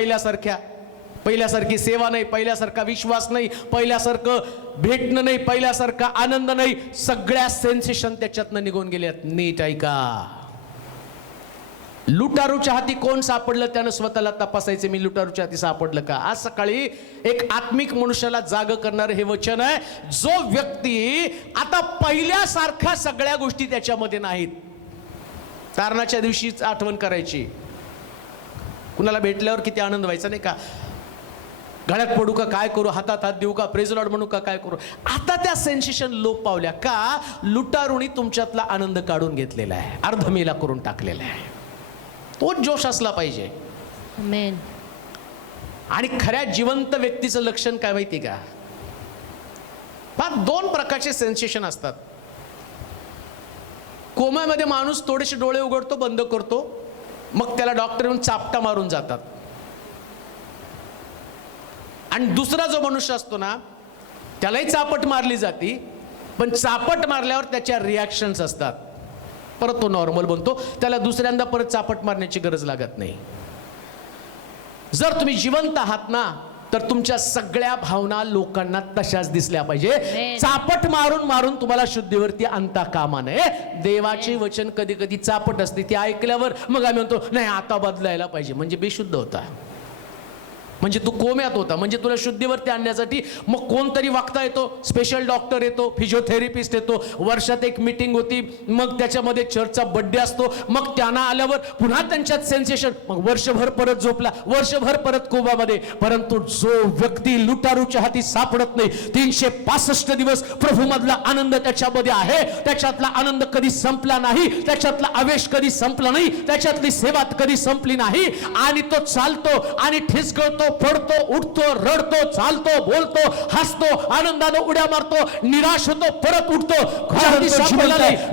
पहिल्यासारखी सेवा नाही, पहिल्यासारखा विश्वास नाही, पहिल्यासारखं भेटणं नाही, पहिल्यासारखा आनंद नाही. सगळ्या सेन्सेशन त्याच्यातनं निघून गेल्यात. नीट ऐका, लुटारूच्या हाती कोण सापडलं त्यानं स्वतःला तपासायचे, मी लुटारूच्या हाती सापडलं का? आज सकाळी एक आत्मिक मनुष्याला जाग करणारं हे वचन आहे. जो व्यक्ती आता पहिल्यासारख्या सगळ्या गोष्टी त्याच्यामध्ये नाहीत. तारणाच्या दिवशीच आठवण करायची, कुणाला भेटल्यावर किती आनंद व्हायचा नाही का? गळ्यात पडू का, काय करू, हातात हात देऊ का, प्रेज लॉर्ड म्हणू का, काय करू? आता त्या सेन्सेशन लोप पावल्या का? लुटारूनी तुमच्यातला आनंद काढून घेतलेला आहे, अर्धमेला करून टाकलेला आहे. तोच जोश असला पाहिजे. आमेन. आणि खऱ्या जिवंत व्यक्तीचं लक्षण काय माहिती का? 2 प्रकारचे सेन्सेशन असतात. कोमामध्ये माणूस थोडेसे डोळे उघडतो, बंद करतो, मग त्याला डॉक्टर येऊन चापटा मारून जातात. आणि दुसरा जो मनुष्य असतो ना, त्यालाही चापट मारली जाते, पण चापट मारल्यावर त्याच्या रिॲक्शन्स असतात, परत तो नॉर्मल बनतो, त्याला दुसऱ्यांदा परत चापट मारण्याची गरज लागत नाही. जर तुम्ही जिवंत आहात ना, तर तुमच्या सगळ्या भावना लोकांना तशाच दिसल्या पाहिजे. चापट मारून मारून तुम्हाला शुद्धीवरती आणता कामा नये. देवाचे वचन कधी कधी चापट असते, ते ऐकल्यावर मग आम्ही म्हणतो नाही आता बदलायला पाहिजे. म्हणजे बेशुद्ध होता, म्हणजे तू कोम्यात होता. म्हणजे तुला शुद्धीवरती आणण्यासाठी मग कोणतरी वागता येतो, स्पेशल डॉक्टर येतो, फिजिओथेरपिस्ट येतो, वर्षात एक मीटिंग होती, मग त्याच्यामध्ये चर्चचा बड्डे असतो, मग त्यांना आल्यावर पुन्हा त्यांच्यात सेन्सेशन, मग वर्षभर परत झोपला, वर्षभर परत कोबामध्ये. परंतु जो व्यक्ती लुटारूच्या हाती सापडत नाही, 365 दिवस प्रभूमधला आनंद त्याच्यामध्ये आहे, त्याच्यातला आनंद कधी संपला नाही, त्याच्यातला आवेश कधी संपला नाही, त्याच्यातली सेवा कधी संपली नाही, आणि तो चालतो आणि ठिसगळतो, पडतो, उठतो, रडतो, चालतो, बोलतो, हसतो, आनंदाने उड्या मारतो, निराश होतो, परत उठतो.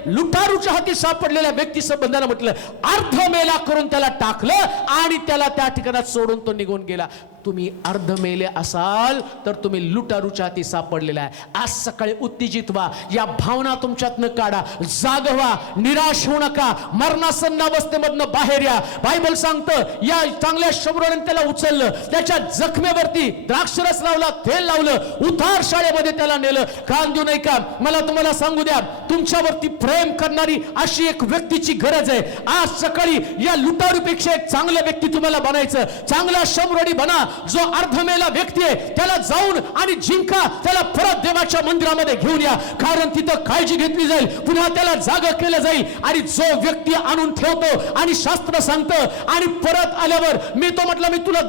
लुटारूच्या हाती सापडलेल्या व्यक्ती संबंधाला म्हटलं अर्ध मेला करून त्याला टाकलं आणि त्याला त्या ठिकाणात सोडून तो निघून गेला. तुम्ही अर्ध मेले असाल तर तुम्ही लुटारूच्या हाती सापडलेला आहे. आज सकाळी उत्तेजित व्हा, या भावना तुमच्यातनं काढा, जाग व्हा, निराश होऊ नका, मरणासन्न अवस्थेमधनं बाहेर या. बायबल सांगतं या चांगल्या शंभराने त्याला उचललं, त्याच्या जखमेवरती द्राक्षरस लावला, तेल लावलं, उतार शाळेमध्ये त्याला नेलं. कान देऊ नये का? मला तुम्हाला सांगू द्या, तुमच्यावरती प्रेम करणारी अशी एक व्यक्तीची गरज आहे. आज सकाळी या लुटारूपेक्षा एक चांगला व्यक्ती तुम्हाला बनायचं. चांगला शंभरडी बना. जो अर्धमेला व्यक्ती आहे त्याला जाऊन आणि जिंका, त्याला परत देवाच्या मंदिरामध्ये घेऊन या, कारण तिथं काळजी घेतली जाईल, पुन्हा त्याला जाग केलं जाईल. आणि जो व्यक्ती आणून ठेवतो आणि शास्त्र सांगतं आणि परत आल्यावर मी तो म्हटलं मी तुला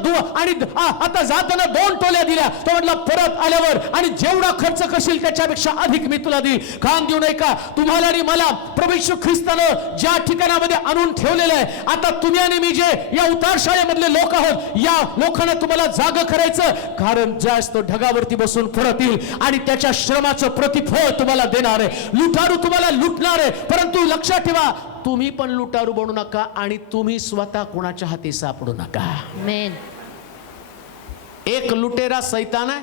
आणि आता जाताना 2 टोल्या दिल्या, तो म्हटला परत आल्यावर आणि जेवढा खर्च करशील त्याच्यापेक्षा अधिक मी तुला देईल. कान देऊ नये का? तुम्हाला आणि मला प्रभू येशू ख्रिस्तानं ज्या ठिकाणामध्ये आणून ठेवलेलं आहे, आता तुम्ही आणि मी जे या उतार शाळेमधले लोक आहोत, या लोकांना तुम्हाला जाग करायचं, कारण ज्यास तो ढगावरती बसून परत येईल आणि त्याच्या श्रमाचं प्रतिफळ तुम्हाला देणार आहे. लुटारू तुम्हाला लुटणार आहे, परंतु लक्षात ठेवा तुम्ही पण लुटारू बनू नका आणि तुम्ही स्वतः कोणाच्या हाती सापडू नका. एक लुटेरा सैतान आहे,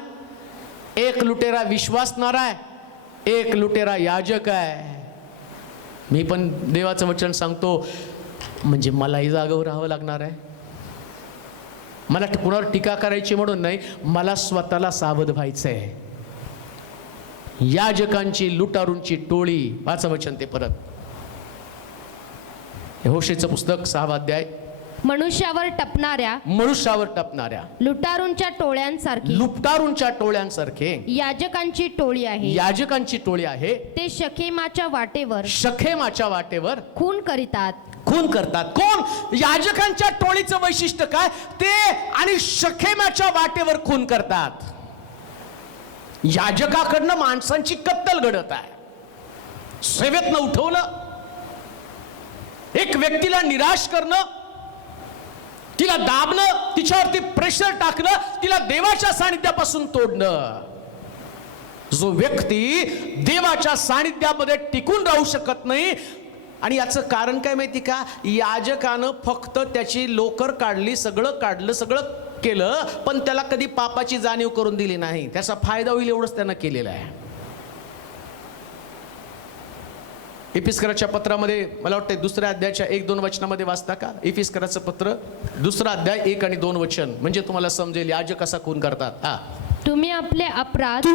एक लुटेरा विश्वासणारा आहे, एक लुटेरा याजक आहे. मी पण देवाचं वचन सांगतो, म्हणजे मलाही जागेवर राहावं लागणार आहे. मला कुणावर टीका करायची म्हणून नाही, मला स्वतःला सावध व्हायचंय. याजकांची लुटारूंची टोळी, वाचा वचन ते परत, होशेचं पुस्तक 6वा अध्याय. मनुष्यावर टपणाऱ्या लुटारूंच्या टोळ्यांसारखे याजकांची टोळी आहे. ते शखेमाच्या वाटेवर खून करीतात. कोण? याजकांच्या टोळीचं वैशिष्ट्य काय? ते आणि शखेमाच्या वाटेवर खून करतात. याजकाकडनं माणसांची कत्तल घडत आहे. सेवेतनं उठवलं, एक व्यक्तीला निराश करणं, तिला दाबणं, तिच्यावरती प्रेशर टाकणं, तिला देवाच्या सानिध्यापासून तोडणं. जो व्यक्ती देवाच्या सानिध्यामध्ये टिकून राहू शकत नाही, आणि याचं कारण काय माहिती का? याजकानं फक्त त्याची लोकर काढली, सगळं केलं, पण त्याला कधी पापाची जाणीव करून दिली नाही. त्याचा फायदा होईल एवढंच त्यानं केलेलं आहे. इफिस्कराच्या पत्रामध्ये मला वाटतं 2ऱ्या अध्यायाच्या 1-2 वचनामध्ये वाचता का? इफिस्कराचं पत्र 2रा अध्याय 1 आणि 2 वचन, म्हणजे तुम्हाला समजेल याजक कसा खून करतात. तुम्ही आपले अपराध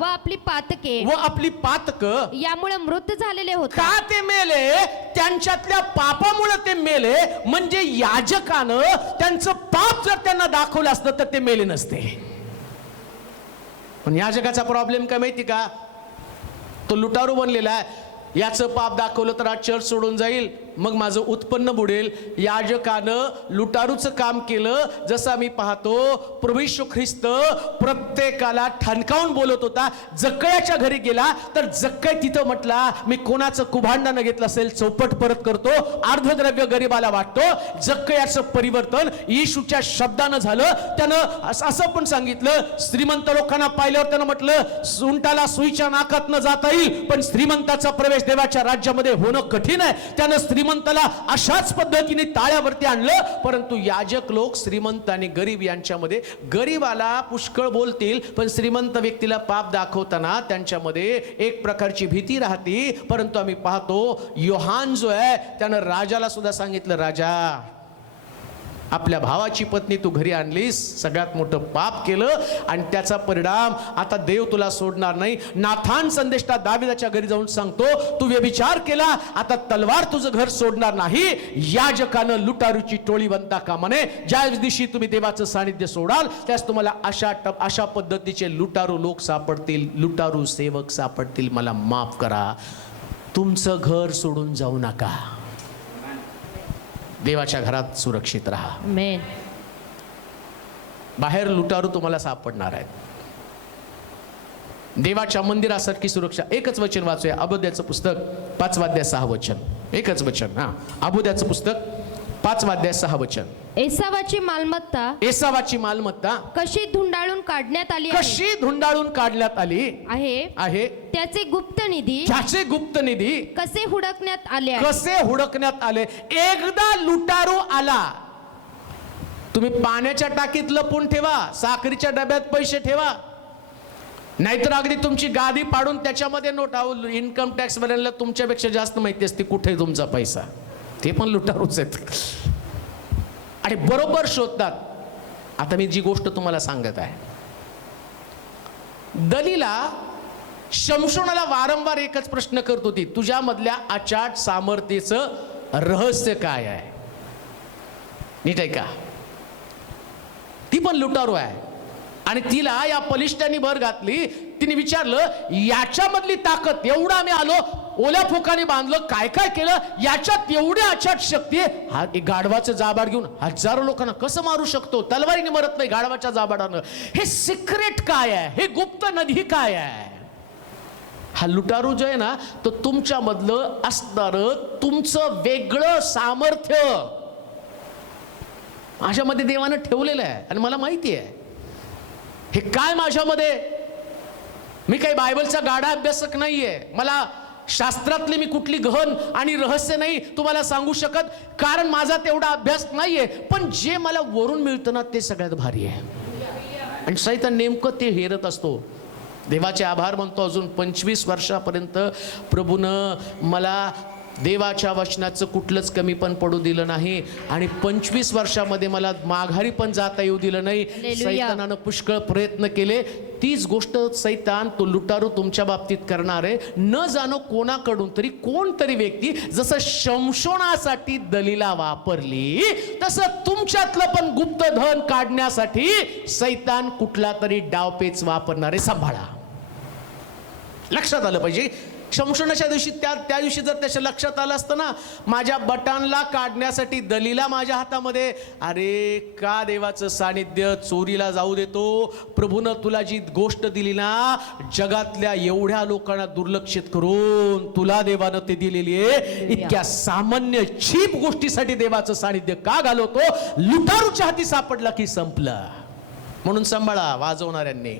व आपली पातक यामुळे मृत झालेले होते. का ते मेले? त्यांच्यातल्या पापामुळे ते मेले. म्हणजे याजकानं त्यांचं पाप जर त्यांना दाखवलं असतं तर ते मेले नसते. पण याजकाचा प्रॉब्लेम काय माहिती का? तो लुटारू बनलेला आहे. याचं पाप दाखवलं तर आज चर्च सोडून जाईल, मग माझं उत्पन्न बुडेल. याजकानं लुटारूचं काम केलं. जसं आम्ही पाहतो प्रभू येशू ख्रिस्त प्रत्येकाला ठणकावून बोलत होता. जक्कयाच्या घरी गेला तर जक्कय तिथं म्हटला मी कोणाचं कुभांडानं घेतलं असेल चौपट परत करतो, अर्धद्रव्य गरीबाला वाटतो. जक्कयाचं परिवर्तन येशूच्या शब्दानं झालं. त्यानं असं पण सांगितलं, श्रीमंत लोकांना पाहिल्यावर त्यानं म्हटलं सुंटाला सुईच्या नाकात न जाता येईल, पण श्रीमंताचा प्रवेश देवाच्या राज्यामध्ये होणं कठीण आहे. त्यानं श्रीमंताला अशाच पद्धतीने ताळ्यावरती आणलं. परंतु याजक लोक श्रीमंत आणि गरीब यांच्यामध्ये, गरीबाला पुष्कळ बोलतील, पण श्रीमंत व्यक्तीला पाप दाखवताना त्यांच्यामध्ये एक प्रकारची भीती राहते. परंतु आम्ही पाहतो योहान जो आहे त्यानं राजाला सुद्धा सांगितलं, राजा आपल्या भावाची पत्नी तू घरी आणलीस, सगळ्यात मोठं पाप केलं आणि त्याचा परिणाम आता देव तुला सोडणार नाही. नाथान संदेष्टा दाविदाच्या घरी जाऊन सांगतो, तू व्यभिचार केला, आता तलवार तुझं घर सोडणार नाही. याजकानं लुटारूची टोळी बनता कामा नये. ज्या दिवशी तुम्ही देवाचं सानिध्य सोडाल त्यास तुम्हाला अशा पद्धतीचे लुटारू लोक सापडतील, लुटारू सेवक सापडतील. मला माफ करा, तुमचं घर सोडून जाऊ नका. देवाच्या घरात सुरक्षित राहा. आमेन. बाहेर लुटारू तुम्हाला सापडणार आहेत. देवाच्या मंदिरासारखी सुरक्षा. एकच वचन वाचूया, अबोध्याचं पुस्तक 5 अध्याय 6 वचन. एकच वचन. अबोध्याचं पुस्तक 5 अध्याय 6 वचन. एसावाची मालमत्ता एसावाची मालमत्ता कशी धुंडाळून काढण्यात आली आहे कशी धुंडाळून काढण्यात आली आहे. त्याचे गुप्त निधी त्याचे गुप्त निधी कसे हुडकण्यात आले आहे. कसे हुडकण्यात आले. एकदा लुटारू आला, तुम्ही पाण्याच्या टाकीत लपून ठेवा, साखरीच्या डब्यात पैसे ठेवा, नाहीतर अगदी तुमची गादी पाडून त्याच्यामध्ये नोट. इन्कम टॅक्स वाल्यांना तुमच्यापेक्षा जास्त माहिती असते कुठे तुमचा पैसा. ते पण लुटारूच आहेत आणि बरोबर शोधतात. आता मी जी गोष्ट तुम्हाला सांगत आहे, दलीला शमशोनाला वारंवार एकच प्रश्न करत होती, तुझ्यामधल्या अचाट सामर्थ्याचं रहस्य काय आहे. नीट आहे का. ती पण लुटारू आहे आणि तिला या बलिष्ठांनी भर घातली. तिने विचारलं, याच्यामधली ताकद, एवढा आम्ही आलो, ओल्या फोकाने बांधलं, काय काय केलं, याच्यात एवढी अचाट शक्ती आहे. हा एक गाढवाचं जाबाड घेऊन हजारो लोकांना कसं मारू शकतो. तलवारीने मरत नाही, गाढवाच्या जाबाडानं. हे सिक्रेट काय आहे, हे गुप्त निधी काय आहे. हा लुटारू जो आहे ना, तो तुमच्यामधलं असणारं तुमचं वेगळं सामर्थ्य माझ्यामध्ये देवानं ठेवलेलं आहे आणि मला माहिती आहे हे काय माझ्यामध्ये. मी काही बायबलचा गाढा अभ्यासक नाहीये, मला शास्त्रातले मी कुठली गहन आणि रहस्य नाही तुम्हाला सांगू शकत, कारण माझा तेवढा अभ्यास नाहीये. पण जे मला वरून मिळतं ना ते सगळ्यात भारी आहे आणि सैतान नेमकं ते हेरत असतो. देवाचे आभार मानतो, अजून 25 वर्षापर्यंत प्रभूनं मला देवाच्या वचनाचं कुठलंच कमी पण पडू दिलं नाही आणि 25 वर्षामध्ये मला माघारी पण जाता येऊ दिलं नाही. सैतानानं पुष्कळ प्रयत्न केले. तीच गोष्ट सैतान, तो लुटारू तुमच्या बाबतीत करणार आहे. न जाणो कोणाकडून तरी कोणतरी व्यक्ती जसं शमशोनासाठी दलीला वापरली, तसं तुमच्यातलं पण गुप्त धन काढण्यासाठी सैतान कुठला तरी डावपेच वापरणारे. सांभाळा. लक्षात आलं पाहिजे. शमशोनाच्या दिवशी त्या दिवशी जर त्याच्या लक्षात आलं असतं ना, माझ्या बटानला काढण्यासाठी दलीला माझ्या हातामध्ये, अरे का देवाचं सानिध्य चोरीला जाऊ देतो. प्रभूनं तुला जी गोष्ट दिली ना, जगातल्या एवढ्या लोकांना दुर्लक्षित करून तुला देवानं ते दिलेली आहे. इतक्या सामान्य चीप गोष्टीसाठी देवाचं सानिध्य का घालवतो. लुटारूच्या हाती सापडला की संपलं. म्हणून सांभाळा वाजवणाऱ्यांनी.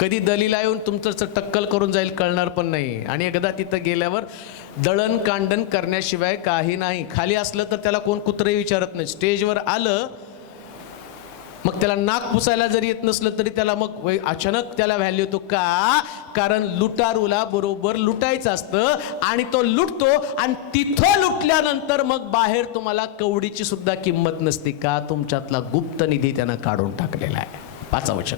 कधी दलीला येऊन तुमचं टक्कल करून जाईल कळणार पण नाही. आणि एकदा तिथं गेल्यावर दळण कांडण करण्याशिवाय काही नाही. खाली असलं तर त्याला कोण कुत्रही विचारत नाही. स्टेजवर आलं मग त्याला नाक पुसायला जरी येत नसलं तरी त्याला मग अचानक त्याला व्हॅल्यू येतो. का? कारण लुटारूला बरोबर लुटायचं असतं आणि तो लुटतो आणि तिथं लुटल्यानंतर मग बाहेर तुम्हाला कवडीची सुद्धा किंमत नसते. का? तुमच्यातला गुप्त निधी त्यानं काढून टाकलेला आहे. 5 वचन.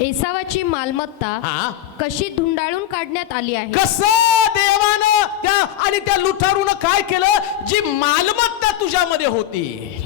एसावाची मालमत्ता कशी धुंडाळून काढण्यात आली आहे. कसं देवानं आणि त्या लुटारूनं काय केलं. जी मालमत्ता तुझ्यामध्ये होती,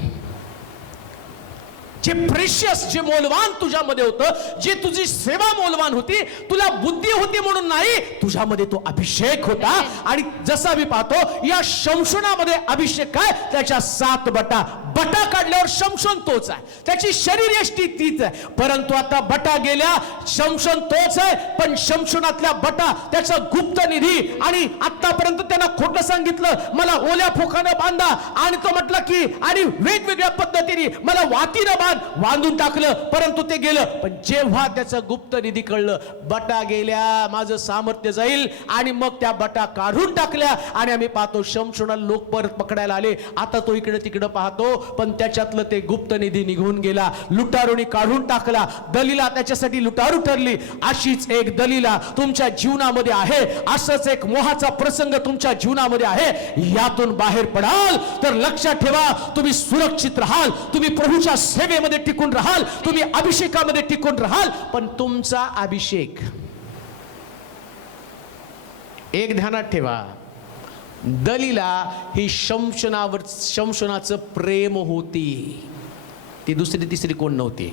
जे प्रेशियस, जे मोलवान तुझ्यामध्ये होतं, जे तुझी सेवा मोलवान होती, तुला बुद्धी होती म्हणून नाही, तुझ्यामध्ये तो अभिषेक होता. आणि जसा मी पाहतो या शमशोनामध्ये अभिषेक काय, त्याच्या 7 बटा काढल्यावर शमशोन तोच आहे, त्याची शरीर यष्टी तीच आहे. परंतु आता बटा गेल्या, शमशोन तोच आहे, पण शमशोनातल्या बटा त्याचा गुप्त निधी. आणि आतापर्यंत त्यांना खोटं सांगितलं, मला ओल्या फोकानं बांधा, आणि तो म्हटलं की आणि वेगवेगळ्या पद्धतीने मला वातीनं विश्वात बांधून टाकलं, परंतु ते गेलं. पण जेव्हा त्याचं गुप्त निधी कळलं, बटा गेल्या, माझं सामर्थ्य जाईल, आणि मग त्या बटा काढून टाकल्या. आणि आम्ही पाहतो शमशोनाला लोक परत पकडायला आले. आता तो इकडे तिकडे पाहतो, पण त्याच्यातलं ते गुप्त निधी निघून गेला, लुटारूनी काढून टाकला. दलीला त्याच्यासाठी लुटारू ठरली. अशीच एक दलीला तुमच्या जीवनामध्ये आहे, असंच एक मोहाचा प्रसंग तुमच्या जीवनामध्ये आहे. यातून बाहेर पडाल तर लक्षात ठेवा, तुम्ही सुरक्षित राहाल, तुम्ही प्रभूच्या सेवेमध्ये टिकून राहाल, तुम्ही अभिषेकामध्ये टिकून राहाल. पण तुमचा अभिषेक, एक ध्यानात ठेवा, दलीला ही शमशोनाचं प्रेम होती. ती दुसरी तिसरी कोण नव्हती.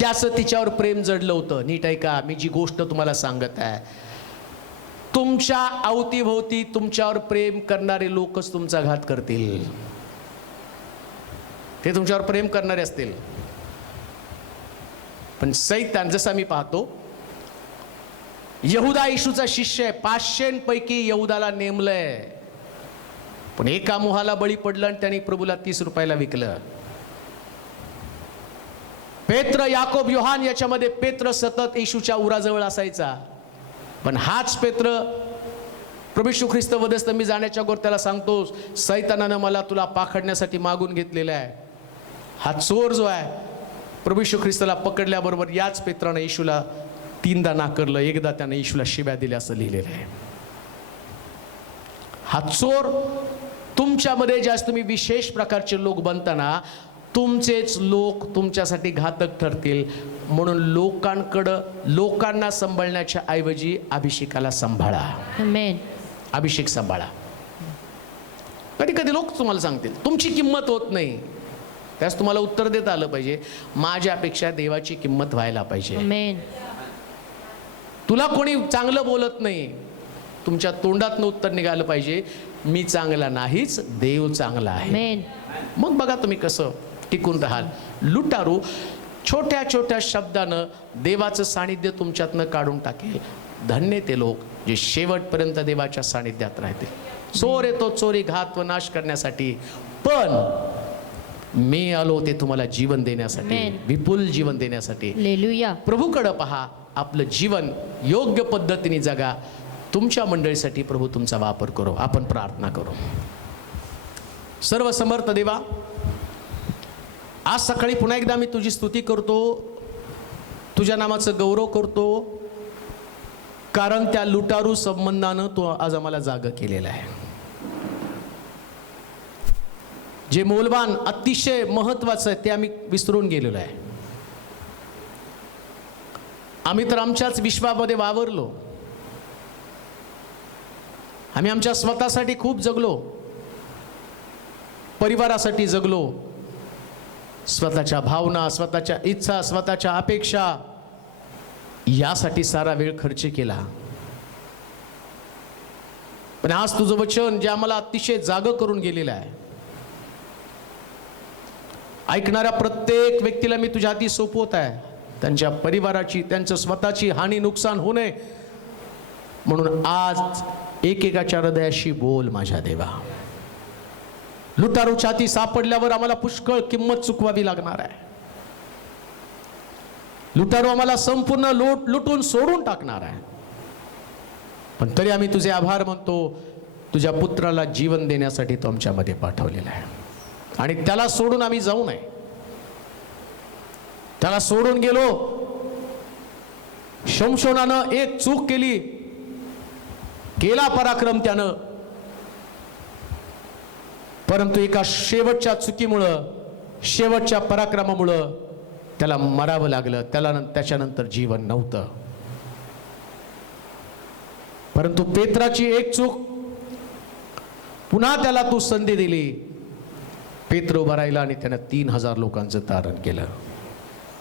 त्याचं तिच्यावर प्रेम जडलं होतं. नीट ऐका, मी जी गोष्ट तुम्हाला सांगत आहे, तुमच्या अवतीभोवती तुमच्यावर प्रेम करणारे लोकच तुमचा घात करतील. ते तुमच्यावर प्रेम करणारे असतील. पण सैतान, जसं मी पाहतो, यहुदा येशूचा शिष्य आहे, 500 पैकी यहुदाला नेमलंय, पण एका मोहाला बळी पडलं आणि त्यांनी प्रभूला 30 रुपयाला विकलं. पेत्र, याकोब, योहान, याच्यामध्ये पेत्र सतत येशूच्या उराजवळ असायचा. पण हाच पेत्र प्रभू येशू ख्रिस्त वधस्त मी जाण्याच्या अगोदर त्याला सांगतो, सैतानानं मला तुला पाखडण्यासाठी मागून घेतलेला आहे. हा चोर जो आहे, प्रभू येशू ख्रिस्ताला पकडल्याबरोबर याच पेत्रानं येशूला 3दा नाकारलं, एकदा त्यानं येशूला शिव्या दिल्या, असं लिहिलेलं आहे. हा चोर तुमच्यामध्ये जास्त तुम्ही विशेष प्रकारचे लोक बनताना तुमचेच लोक तुमच्यासाठी घातक ठरतील. म्हणून लोकांना सांभाळण्याच्या ऐवजी अभिषेकाला सांभाळा. आमेन. अभिषेक सांभाळा. कधी कधी लोक तुम्हाला सांगतील तुमची किंमत होत नाही, त्यास तुम्हाला उत्तर देता आलं पाहिजे, माझ्यापेक्षा देवाची किंमत व्हायला पाहिजे. आमेन. तुला कोणी चांगलं बोलत नाही, तुमच्या तोंडातनं उत्तर निघालं पाहिजे, मी चांगला नाहीच, देव चांगला आहे. आमेन. मग बघा तुम्ही कसं टिकून राहाल. लुटारू छोट्या छोट्या शब्दानं देवाचं सानिध्य तुमच्यातनं काढून टाकेल. धन्य ते लोक जे शेवटपर्यंत देवाच्या सानिध्यात राहतील. चोर येतो चोरी, घात व नाश करण्यासाठी, पण मी आलो ते तुम्हाला जीवन देण्यासाठी, Amen. विपुल जीवन देण्यासाठी. हालेलुया. प्रभूकडे पहा, आपलं जीवन योग्य पद्धतीने जगा. तुमच्या मंडळीसाठी प्रभू तुमचा वापर करो. आपण प्रार्थना करू. सर्व समर्थ देवा, आज सकाळी पुन्हा एकदा मी तुझी स्तुती करतो, तुझ्या नामाचं गौरव करतो, कारण त्या लुटारू संबंधानं तू आज आम्हाला जागं केलेलं आहे. जे मौल्यवान अतिशय महत्वाचं आहे ते आम्ही विसरून गेलेलो आहे. आम्ही तर आमच्याच विश्वामध्ये वावरलो. आम्ही आमच्या स्वतःसाठी खूप जगलो, परिवारासाठी जगलो, स्वतःच्या भावना, स्वतःच्या इच्छा, स्वतःच्या अपेक्षा यासाठी सारा वेळ खर्च केला. पण आज तुझं वचन जे आम्हाला अतिशय जागं करून गेलेलं आहे, ऐकणाऱ्या प्रत्येक व्यक्तीला मी तुझ्या हाती सोपवत आहे. त्यांच्या परिवाराची, त्यांचं स्वतःची हानी, नुकसान होऊ नये म्हणून आज एकेकाच्या हृदयाशी बोल माझ्या देवा. लुटारू छाती सापडल्यावर आम्हाला पुष्कळ किंमत चुकवावी लागणार आहे. लुटारू आम्हाला संपूर्ण लुटून सोडून टाकणार आहे. पण तरी आम्ही तुझे आभार मानतो, तुझ्या पुत्राला जीवन देण्यासाठी तो आमच्यामध्ये पाठवलेला आहे. आणि त्याला सोडून आम्ही जाऊ नये. त्याला सोडून गेलो, शमशोनानं एक चूक केली, केला पराक्रम त्यानं, परंतु एका शेवटच्या चुकीमुळं, शेवटच्या पराक्रमामुळं त्याला मरावं लागलं. त्याच्यानंतर जीवन नव्हतं. परंतु पेत्राची एक चूक, पुन्हा त्याला तू संधी दिली. पेत्र उभा राहिला आणि त्यानं 3000 लोकांचं तारण केलं.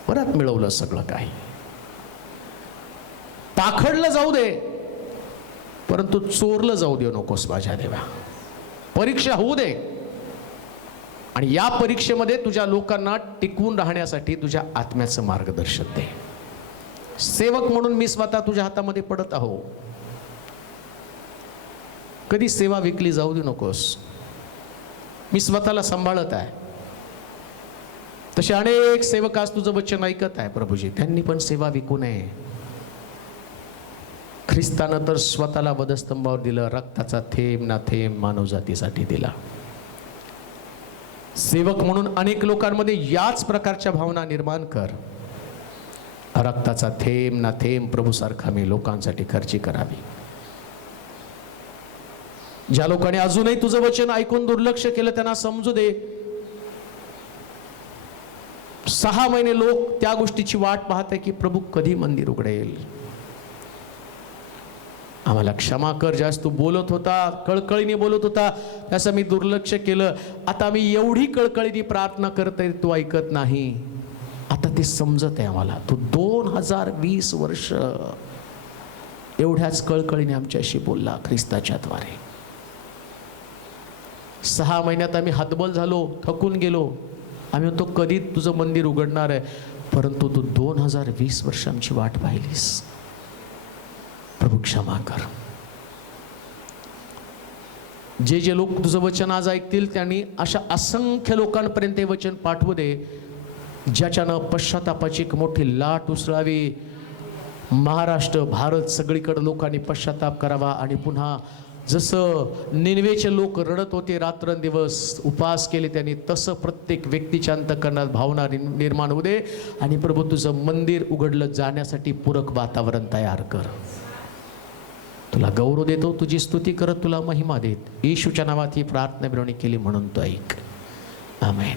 परत मिळवलं सगळं काही. पाखडलं जाऊ दे, परंतु चोरलं जाऊ देऊ नकोस माझ्या देवा. परीक्षा होऊ दे, आणि या परीक्षेमध्ये तुझ्या लोकांना टिकून राहण्यासाठी तुझ्या आत्म्याचं मार्गदर्शन दे. सेवक म्हणून मी स्वतः तुझ्या हातामध्ये पडत आहो. कधी सेवा विकली जाऊ देऊ नकोस. मी स्वतःला सांभाळत आहे. तसे अनेक सेवक आज तुझं वचन ऐकत आहे प्रभूजी, त्यांनी पण सेवा विकू नये. ख्रिस्तानं तर स्वतःला वधस्तंभावर दिलं, रक्ताचा थेंब ना थेंब मानवजातीसाठी दिला. सेवक म्हणून अनेक लोकांमध्ये याच प्रकारच्या भावना निर्माण कर. रक्ताचा थेंब ना थेंब प्रभूसारखा मी लोकांसाठी खर्ची करावी. ज्या लोकांनी अजूनही तुझं वचन ऐकून दुर्लक्ष केलं त्यांना समजू दे. 6 महिने लोक त्या गोष्टीची वाट पाहते की प्रभू कधी मंदिर उघडेल. आम्हाला क्षमा कर, ज्यास तू बोलत होता, कळकळीने बोलत होता, त्याचं मी दुर्लक्ष केलं. आता मी एवढी कळकळीने प्रार्थना करते, तू ऐकत नाही. आता ते समजत आहे आम्हाला, तू 2020 वर्ष एवढ्याच कळकळीने आमच्याशी बोलला ख्रिस्ताच्या द्वारे. 6 महिन्यात आम्ही हतबल झालो, थकून गेलो. आम्ही म्हणतो कधी तुझं मंदिर उघडणार आहे, परंतु तू 2020 वर्ष आमची वाट पाहिलीस. प्रभू क्षमा कर. जे जे लोक तुझं वचन आज ऐकतील त्यांनी अशा असंख्य लोकांपर्यंत हे वचन पाठवू दे, ज्याच्यानं पश्चातापाची एक मोठी लाट उसळावी. महाराष्ट्र, भारत सगळीकडे लोकांनी पश्चाताप करावा आणि पुन्हा जसं निनवेचे लोक रडत होते, रात्रंदिवस उपवास केले त्यांनी, तसं प्रत्येक व्यक्तीच्या अंतःकरणात भावना निर्माण होऊ दे. आणि प्रभू तुझं मंदिर उघडलं जाण्यासाठी पूरक वातावरण तयार कर. तुला गौरव देतो, तुझी स्तुती करत तुला महिमा देत, येशूच्या नावात ही प्रार्थना विनवणी केली म्हणून तो ऐक. आमेन.